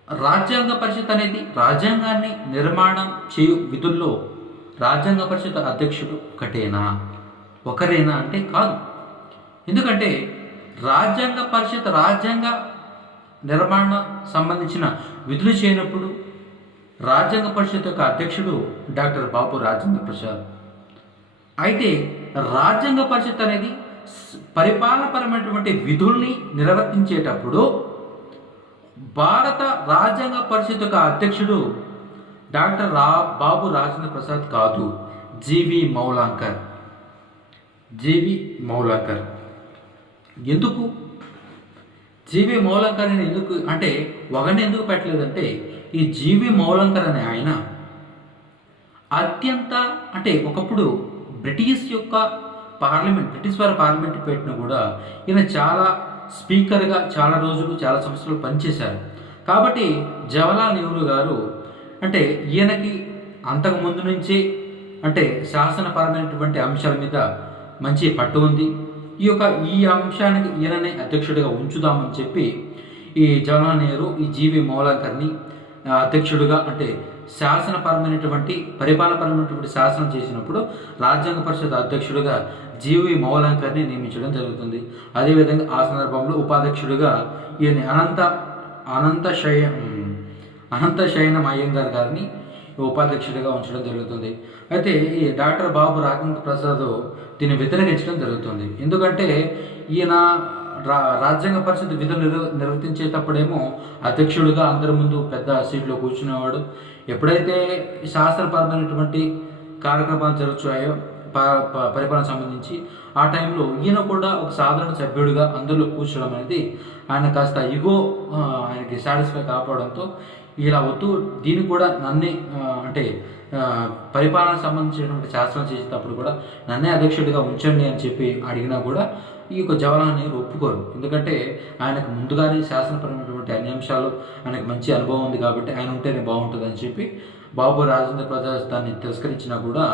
రాజ్యాంగ పరిషత్ అనేది రాజ్యాంగాన్ని నిర్మాణం చేయు విధుల్లో రాజ్యాంగ పరిషత్ అధ్యక్షుడు ఒకరేనా అంటే కాదు. ఎందుకంటే రాజ్యాంగ పరిషత్ రాజ్యాంగ నిర్మాణం సంబంధించిన విధులు చేయనప్పుడు రాజ్యాంగ పరిషత్ యొక్క అధ్యక్షుడు డాక్టర్ బాబు రాజేంద్ర ప్రసాద్. అయితే రాజ్యాంగ పరిషత్ అనేది పరిపాలనపరమైనటువంటి విధుల్ని నిర్వర్తించేటప్పుడు భారత రాజ్యాంగ పరిషత్ యొక్క అధ్యక్షుడు డాక్టర్ బాబు రాజేంద్ర ప్రసాద్ కాదు, జీవి మౌలాంకర్. ఎందుకు జీవి మౌలాంకర్ అని ఎందుకు పెట్టలేదంటే ఈ జీవి మౌలాంకర్ అనే ఆయన ఒకప్పుడు బ్రిటిష్ వారి పార్లమెంట్ పెట్టిన కూడా ఈయన చాలా స్పీకర్గా చాలా రోజులు చాలా సంవత్సరాలు పనిచేశారు. కాబట్టి జవహర్లాల్ నెహ్రూ గారు ఈయనకి అంతకు ముందు నుంచే శాసనపరమైనటువంటి అంశాల మీద మంచి పట్టు ఉంది, ఈ అంశానికి ఈయననే అధ్యక్షుడిగా ఉంచుదామని చెప్పి ఈ జవహర్లాల్ నెహ్రూ ఈ జీవి మౌలాంకర్ని అధ్యక్షుడిగా శాసనపరమైనటువంటి పరిపాలనపరమైనటువంటి శాసనం చేసినప్పుడు రాజ్యాంగ పరిషత్ అధ్యక్షుడిగా జీవి మౌలాంకర్ని నియమించడం జరుగుతుంది. అదేవిధంగా ఆ సందర్భంలో ఉపాధ్యక్షుడిగా ఈయన అనంత శయనం అయ్యంగార్ గారిని ఉపాధ్యక్షుడిగా ఉంచడం జరుగుతుంది. అయితే ఈ డాక్టర్ బాబు రాజేంద్ర ప్రసాద్ దీన్ని వ్యతిరేకించడం జరుగుతుంది. ఎందుకంటే ఈయన రాజ్యాంగ పరిషత్ విధులు నిర్వర్తించేటప్పుడేమో అధ్యక్షుడిగా అందరి ముందు పెద్ద సీట్లో కూర్చునేవాడు. ఎప్పుడైతే శాస్త్రపరమైనటువంటి కార్యక్రమాలు జరుగుతాయో పరిపాలన సంబంధించి ఆ టైంలో ఈయన కూడా ఒక సాధారణ సభ్యుడిగా అందులో కూర్చోవడం అనేది ఆయన కాస్త ఇగో ఆయనకి సాటిస్ఫై కాకపోవడంతో ఇలా వద్దు, దీన్ని కూడా నన్నే అంటే పరిపాలనకు సంబంధించినటువంటి శాస్త్రం చేసేటప్పుడు కూడా నన్నే అధ్యక్షుడిగా ఉంచండి అని చెప్పి అడిగినా కూడా ఈ యొక్క జవహర్లాల్ నెహ్రూ ఒప్పుకోరు. ఎందుకంటే ఆయనకు ముందుగానే శాసనపరమైనటువంటి అన్ని అంశాలు ఆయనకు మంచి అనుభవం ఉంది కాబట్టి ఆయన ఉంటేనే బాగుంటుంది అని చెప్పి బాబు రాజేంద్ర ప్రసాద్ దాన్ని తిరస్కరించినా కూడా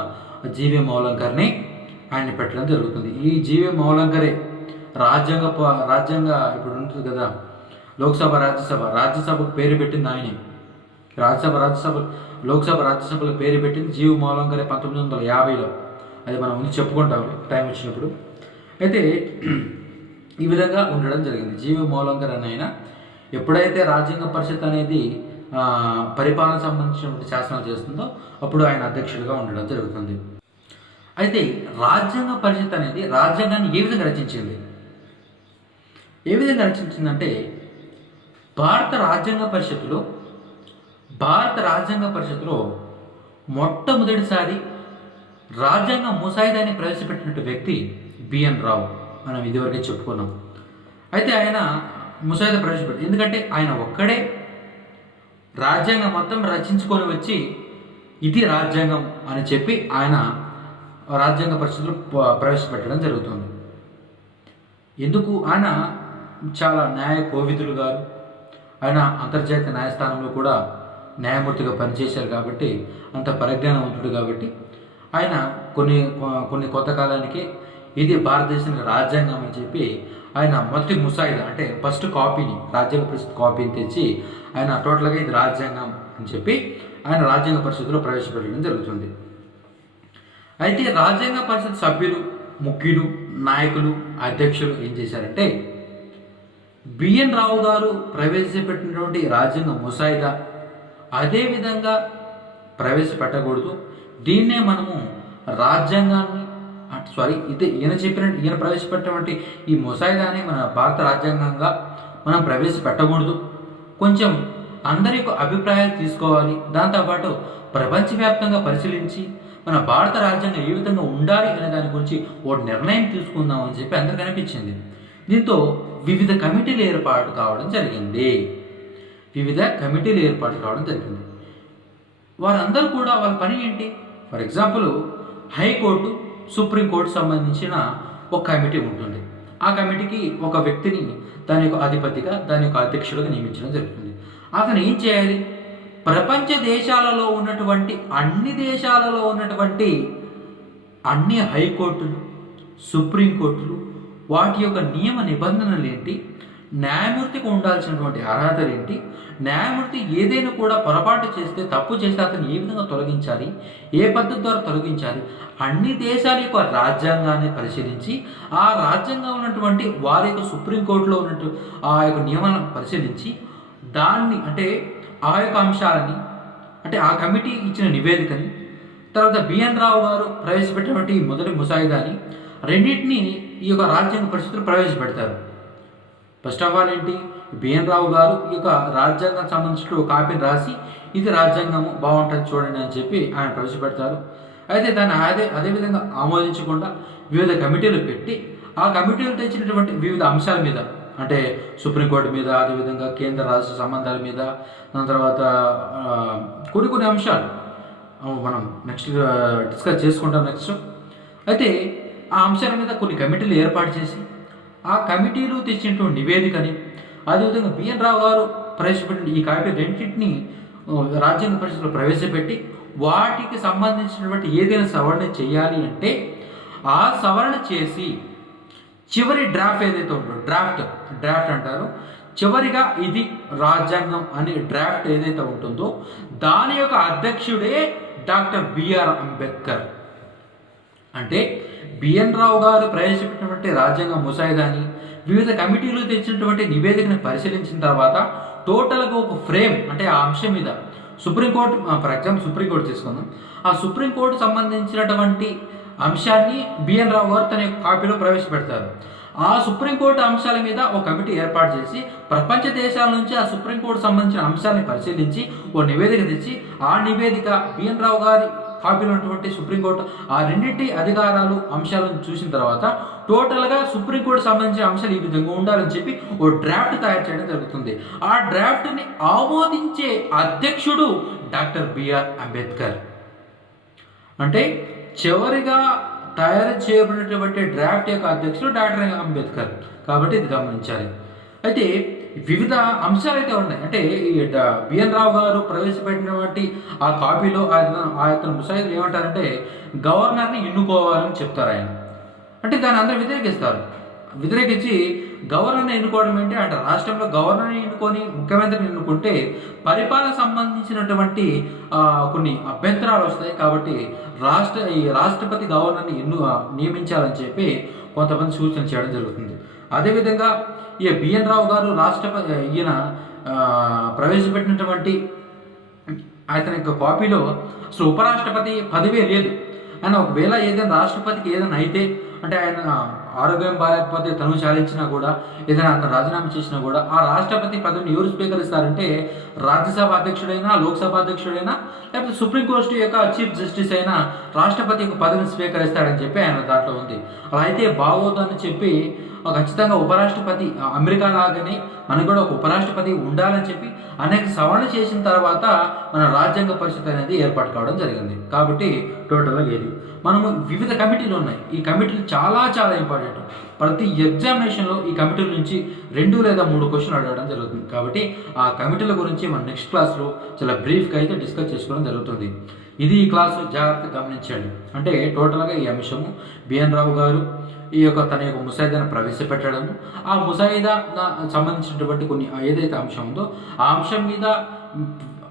జీవీ మౌలంకర్ని ఆయన్ని పెట్టడం జరుగుతుంది. ఈ జీవీ మౌలంకరే రాజ్యాంగ ఇప్పుడు ఉంటుంది కదా లోక్సభ రాజ్యసభకు పేరు పెట్టింది ఆయనే. లోక్సభ రాజ్యసభలకు పేరు పెట్టింది జీవీ మౌలంకరే 1950లో. అది మనం ముందు చెప్పుకుంటాం టైం వచ్చినప్పుడు. అయితే ఈ విధంగా ఉండడం జరిగింది. జీవీ మౌలంకర్ అని ఆయన ఎప్పుడైతే రాజ్యాంగ పరిషత్ అనేది పరిపాలన సంబంధించినటువంటి శాసనాలు చేస్తుందో అప్పుడు ఆయన అధ్యక్షుడిగా ఉండడం జరుగుతుంది. అయితే రాజ్యాంగ పరిషత్ అనేది రాజ్యాంగాన్ని ఏ విధంగా రచించింది? ఏ విధంగా రచించిందంటే భారత రాజ్యాంగ పరిషత్తులో మొట్టమొదటిసారి రాజ్యాంగ ముసాయిదాన్ని ప్రవేశపెట్టినట్టు వ్యక్తి బిఎన్ రావు. మనం ఇదివరకే చెప్పుకున్నాం. అయితే ఆయన ముసాయిదా ప్రవేశపెట్టారు. ఎందుకంటే ఆయన ఒక్కడే రాజ్యాంగం మొత్తం రచించుకొని వచ్చి ఇది రాజ్యాంగం అని చెప్పి ఆయన రాజ్యాంగ పరిషత్తులో ప్రవేశపెట్టడం జరుగుతుంది. ఎందుకు? ఆయన చాలా న్యాయ కోవిదులు గారు. ఆయన అంతర్జాతీయ న్యాయస్థానంలో కూడా న్యాయమూర్తిగా పనిచేశారు కాబట్టి అంత పరిజ్ఞానవంతుడు కాబట్టి ఆయన కొన్ని కొత్త కాలానికి ఇది భారతదేశానికి రాజ్యాంగం అని చెప్పి ఆయన మొదటి ముసాయిదా అంటే ఫస్ట్ కాపీని రాజ్యాంగ పరిషత్ కాపీని తెచ్చి ఆయన టోటల్గా ఇది రాజ్యాంగం అని చెప్పి ఆయన రాజ్యాంగ పరిషత్తులో ప్రవేశపెట్టడం జరుగుతుంది. అయితే రాజ్యాంగ పరిషత్ సభ్యులు, ముఖ్యులు, నాయకులు, అధ్యక్షులు ఏం చేశారంటే బిఎన్ రావు గారు ప్రవేశపెట్టినటువంటి రాజ్యాంగ ముసాయిదా అదే విధంగా ప్రవేశపెట్టకూడదు, దీన్నే మనము రాజ్యాంగాన్ని ఈయన ప్రవేశపెట్టినటువంటి ఈ ముసాయిదాని మన భారత రాజ్యాంగంగా మనం ప్రవేశపెట్టకూడదు, కొంచెం అందరి యొక్క అభిప్రాయాలు తీసుకోవాలి, దాంతోపాటు ప్రపంచవ్యాప్తంగా పరిశీలించి మన భారత రాజ్యాంగం ఏ విధంగా ఉండాలి అనే దాని గురించి ఓ నిర్ణయం తీసుకుందాం అని చెప్పి అందరికీ అనిపించింది. దీంతో వివిధ కమిటీలు ఏర్పాటు కావడం జరిగింది. వారందరూ కూడా వాళ్ళ పని ఏంటి? ఫర్ ఎగ్జాంపుల్ హైకోర్టు, సుప్రీంకోర్టు సంబంధించిన ఒక కమిటీ ఉంటుంది. ఆ కమిటీకి ఒక వ్యక్తిని దాని యొక్క అధిపతిగా, దాని యొక్క అధ్యక్షుడిగా నియమించడం జరుగుతుంది. అతను ఏం చేయాలి? ప్రపంచ దేశాలలో ఉన్నటువంటి అన్ని హైకోర్టులు, సుప్రీంకోర్టులు వాటి యొక్క నియమ నిబంధనలు ఏంటి, న్యాయమూర్తికి ఉండాల్సినటువంటి అర్హతలు ఏంటి, న్యాయమూర్తి ఏదైనా కూడా పొరపాటు చేస్తే, తప్పు చేస్తే అతను ఏ విధంగా తొలగించాలి, ఏ పద్ధతి ద్వారా తొలగించాలి, అన్ని దేశాల యొక్క రాజ్యాంగాన్ని పరిశీలించి ఆ రాజ్యాంగం ఉన్నటువంటి వారి యొక్క సుప్రీంకోర్టులో ఉన్నట్టు ఆ యొక్క నియమాలను పరిశీలించి దాన్ని అంటే ఆ యొక్క అంశాలని అంటే ఆ కమిటీ ఇచ్చిన నివేదికని తర్వాత బిఎన్ రావు గారు ప్రవేశపెట్టినటువంటి మొదటి ముసాయిదాని రెండింటినీ ఈ యొక్క రాజ్యాంగ పరిషత్తులో ప్రవేశపెడతారు. ఫస్ట్ ఆఫ్ ఆల్ ఏంటి, బిఎన్ రావు గారు ఈ యొక్క రాజ్యాంగానికి సంబంధించిన ఒక కాపీని రాసి ఇది రాజ్యాంగము బాగుంటుంది చూడండి అని చెప్పి ఆయన ప్రవేశపెడతారు. అయితే దాన్ని అదేవిధంగా ఆమోదించకుండా వివిధ కమిటీలు పెట్టి ఆ కమిటీలు తెచ్చినటువంటి వివిధ అంశాల మీద అంటే సుప్రీంకోర్టు మీద, అదేవిధంగా కేంద్ర రాష్ట్ర సంబంధాల మీద, దాని తర్వాత కొన్ని అంశాలు మనం నెక్స్ట్ డిస్కస్ చేసుకుంటాం నెక్స్ట్. అయితే ఆ అంశాల మీద కొన్ని కమిటీలు ఏర్పాటు చేసి ఆ కమిటీలు తెచ్చినటువంటి నివేదికని అదేవిధంగా బిఎన్ రావు గారు ప్రవేశపెట్టిన ఈ కాపీ రెండింటిని రాజ్యాంగ పరిషత్తులో ప్రవేశపెట్టి వాటికి సంబంధించినటువంటి ఏదైనా సవరణ చేయాలి అంటే ఆ సవరణ చేసి చివరి డ్రాఫ్ట్ ఏదైతే ఉంటుందో డ్రాఫ్ట్ అంటారు, చివరిగా ఇది రాజ్యాంగం అనే డ్రాఫ్ట్ ఏదైతే ఉంటుందో దాని యొక్క అధ్యక్షుడే డాక్టర్ బిఆర్ అంబేద్కర్. అంటే బిఎన్ రావు గారు ప్రవేశపెట్టినటువంటి రాజ్యాంగ ముసాయిదాని వివిధ కమిటీలు తెచ్చినటువంటి నివేదికను పరిశీలించిన తర్వాత టోటల్గా ఒక ఫ్రేమ్ అంటే ఆ అంశం మీద సుప్రీంకోర్టు, ఫర్ ఎగ్జాంపుల్ సుప్రీంకోర్టు తీసుకుందాం, ఆ సుప్రీంకోర్టు సంబంధించినటువంటి అంశాన్ని బిఎన్ రావు గారు తన యొక్క కాపీలో ప్రవేశపెడతారు. ఆ సుప్రీంకోర్టు అంశాల మీద ఒక కమిటీ ఏర్పాటు చేసి ప్రపంచ దేశాల నుంచి ఆ సుప్రీంకోర్టు సంబంధించిన అంశాలను పరిశీలించి ఓ నివేదిక తెచ్చి ఆ నివేదిక బిఎన్ రావు గారి కాపీలో ఉన్నటువంటి సుప్రీంకోర్టు ఆ రెండింటి అధికారాలు అంశాలను చూసిన తర్వాత టోటల్గా సుప్రీంకోర్టు సంబంధించిన అంశాలు ఈ విధంగా ఉండాలని చెప్పి ఓ డ్రాఫ్ట్ తయారు చేయడం జరుగుతుంది. ఆ డ్రాఫ్ట్ని ఆమోదించే అధ్యక్షుడు డాక్టర్ బిఆర్ అంబేద్కర్. అంటే చివరిగా తయారు చేయబడినటువంటి డ్రాఫ్ట్ యొక్క అధ్యక్షుడు డాక్టర్ అంబేద్కర్. కాబట్టి ఇది గమనించాలి. అయితే వివిధ అంశాలు అయితే ఉన్నాయి. అంటే ఈ బిఎన్ రావు గారు ప్రవేశపెట్టినటువంటి ఆ కాపీలో ఆయన ముసాయిదులు ఏమంటారంటే గవర్నర్ని ఎన్నుకోవాలని చెప్తారు ఆయన. అంటే దాన్ని అందరూ వ్యతిరేకించి గవర్నర్ని ఎన్నుకోవడం ఏంటి అంటే రాష్ట్రంలో గవర్నర్ని ఎన్నుకొని ముఖ్యమంత్రిని ఎన్నుకుంటే పరిపాలన సంబంధించినటువంటి కొన్ని అభ్యంతరాలు వస్తాయి. కాబట్టి రాష్ట్రపతి గవర్నర్ని నియమించాలని చెప్పి కొంతమంది సూచన చేయడం జరుగుతుంది. అదేవిధంగా ఈ బిఎన్ రావు గారు ఈయన ప్రవేశపెట్టినటువంటి అతని యొక్క కాపీలో అసలు ఉపరాష్ట్రపతి పదవే లేదు. ఆయన ఒకవేళ ఏదైనా రాష్ట్రపతికి ఏదైనా అయితే అంటే ఆయన ఆరోగ్యం బాగాలేకపోతే తను చాలించినా కూడా ఏదైనా అతను రాజీనామా చేసినా కూడా ఆ రాష్ట్రపతి పదవిని ఎవరు స్వీకరిస్తారంటే రాజ్యసభ అధ్యక్షుడైనా లోక్సభ అధ్యక్షుడైనా లేకపోతే సుప్రీంకోర్టు యొక్క చీఫ్ జస్టిస్ అయినా రాష్ట్రపతి యొక్క పదవిని స్వీకరిస్తాడని చెప్పి ఆయన దాంట్లో ఉంది. అలా అయితే బాగోదని చెప్పి ఖచ్చితంగా ఉపరాష్ట్రపతి అమెరికా లాగానే మనకు కూడా ఒక ఉపరాష్ట్రపతి ఉండాలని చెప్పి అనేక సవరణ చేసిన తర్వాత మన రాజ్యాంగ పరిషత్ అనేది ఏర్పాటు కావడం జరిగింది. కాబట్టి టోటల్గా లేదు. మనము వివిధ కమిటీలు ఉన్నాయి. ఈ కమిటీలు చాలా చాలా ఇంపార్టెంట్. ప్రతి ఎగ్జామినేషన్లో ఈ కమిటీల నుంచి 2 లేదా 3 క్వశ్చన్లు అడగడం జరుగుతుంది. కాబట్టి ఆ కమిటీల గురించి మనం నెక్స్ట్ క్లాస్లో చాలా బ్రీఫ్గా అయితే డిస్కస్ చేసుకోవడం జరుగుతుంది. ఇది ఈ క్లాసు జాగ్రత్తగా గమనించండి. అంటే టోటల్గా ఈ అంశము బిఎన్ రావు గారు ఈ యొక్క తన యొక్క ముసాయిదాను ప్రవేశపెట్టడము, ఆ ముసాయిదా సంబంధించినటువంటి కొన్ని ఏదైతే అంశం ఉందో ఆ అంశం మీద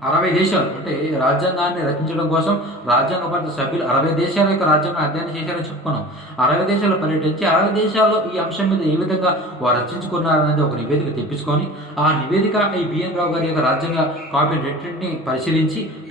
60 దేశాలు అంటే రాజ్యాంగాన్ని రచించడం కోసం రాజ్యాంగబద్ధ సభ్యులు 60 దేశాల యొక్క రాజ్యాంగం అధ్యయనం చేశారని చెప్పుకున్నాం. 60 దేశాలు పర్యటించి 60 దేశాల్లో ఈ అంశం మీద ఏ విధంగా వారు రచించుకున్నారనేది ఒక నివేదిక తెప్పించుకొని ఆ నివేదిక ఈ బిఎన్ రావు గారి యొక్క రాజ్యాంగ కాపీ రెండింటిని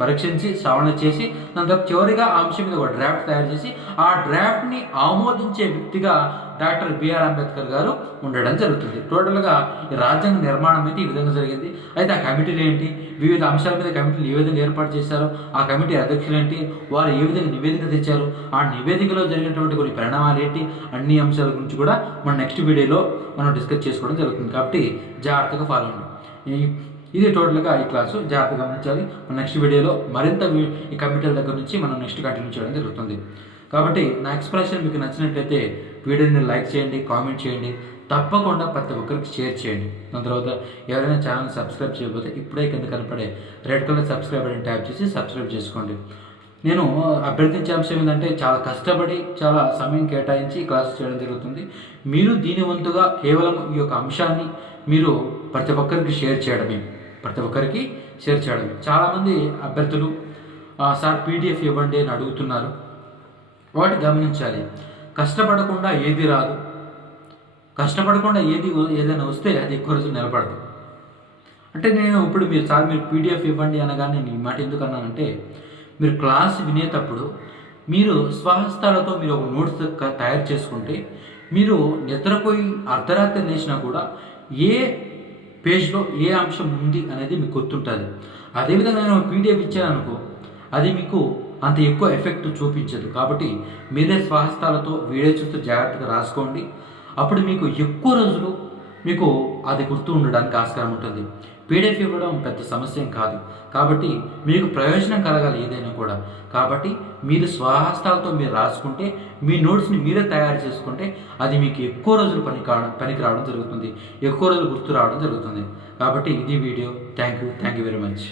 పరీక్షించి సవరణ చేసి దాని తర్వాత చివరిగా ఆ అంశం మీద ఒక డ్రాఫ్ట్ తయారు చేసి ఆ డ్రాఫ్ట్ని ఆమోదించే వ్యక్తిగా డాక్టర్ బిఆర్ అంబేద్కర్ గారు ఉండడం జరుగుతుంది. టోటల్గా ఈ రాజ్యాంగ నిర్మాణం అయితే ఈ విధంగా జరిగింది. అయితే ఆ కమిటీలు ఏంటి, వివిధ అంశాల మీద కమిటీలు ఏ విధంగా ఏర్పాటు చేశారో, ఆ కమిటీ అధ్యక్షులు ఏంటి, వారు ఏ విధంగా నివేదిక తెచ్చారు, ఆ నివేదికలో జరిగినటువంటి కొన్ని పరిణామాలు ఏంటి, అన్ని అంశాల గురించి కూడా మన నెక్స్ట్ వీడియోలో మనం డిస్కస్ చేసుకోవడం జరుగుతుంది. కాబట్టి జాగ్రత్తగా ఫాలో అవ్వండి. ఇది టోటల్గా ఈ క్లాసు జాగ్రత్తగా గమనించాలి. మన నెక్స్ట్ వీడియోలో మరింత ఈ కమిటీల దగ్గర నుంచి మనం నెక్స్ట్ కంటిన్యూ చేయడం జరుగుతుంది. కాబట్టి నా ఎక్స్ప్రెషన్ మీకు నచ్చినట్లయితే వీడియోని లైక్ చేయండి, కామెంట్ చేయండి, తప్పకుండా ప్రతి ఒక్కరికి షేర్ చేయండి. దాని తర్వాత ఎవరైనా ఛానల్ సబ్స్క్రైబ్ చేయకపోతే ఇప్పుడే కింద కనపడే రెడ్ కలర్ సబ్స్క్రైబ్ అని ట్యాప్ చేసి సబ్స్క్రైబ్ చేసుకోండి. నేను అభ్యర్థించే అంశం ఏంటంటే చాలా కష్టపడి చాలా సమయం కేటాయించి క్లాసెస్ చేయడం జరుగుతుంది. మీరు దీని వంతుగా కేవలం ఈ యొక్క అంశాన్ని మీరు ప్రతి ఒక్కరికి షేర్ చేయడమే. చాలామంది అభ్యర్థులు సార్ పీడిఎఫ్ ఇవ్వండి అని అడుగుతున్నారు. వాటి గమనించాలి. కష్టపడకుండా ఏది రాదు. కష్టపడకుండా ఏదైనా వస్తే అది ఎక్కువ రోజులు నిలబడదు. అంటే నేను ఇప్పుడు మీరు పీడిఎఫ్ ఇవ్వండి అనగానే నేను ఈ మాట ఎందుకు అన్నానంటే మీరు క్లాస్ వినేటప్పుడు మీరు స్వహస్తాలతో మీరు ఒక నోట్స్ తయారు చేసుకుంటే మీరు నిద్రపోయి అర్ధరాత్రి లేచినా కూడా ఏ పేజ్లో ఏ అంశం ఉంది అనేది మీకు గుర్తుంటుంది. అదేవిధంగా నేను పీడిఎఫ్ ఇచ్చాను అనుకో అది మీకు అంత ఎక్కువ ఎఫెక్ట్ చూపించదు. కాబట్టి మీరే స్వహస్తాలతో వీడియో చూస్తూ జాగ్రత్తగా రాసుకోండి. అప్పుడు మీకు ఎక్కువ రోజులు మీకు అది గుర్తు ఉండడానికి ఆస్కారం ఉంటుంది. పీడిఎఫ్ ఇవ్వడం పెద్ద సమస్య కాదు. కాబట్టి మీకు ప్రయోజనం కలగాలి ఏదైనా కూడా. కాబట్టి మీరు స్వహస్తాలతో మీరు రాసుకుంటే మీ నోట్స్ని మీరే తయారు చేసుకుంటే అది మీకు ఎక్కువ రోజులు పనికి రావడం జరుగుతుంది, ఎక్కువ రోజులు గుర్తు రావడం జరుగుతుంది. కాబట్టి ఇది video. Thank you very much.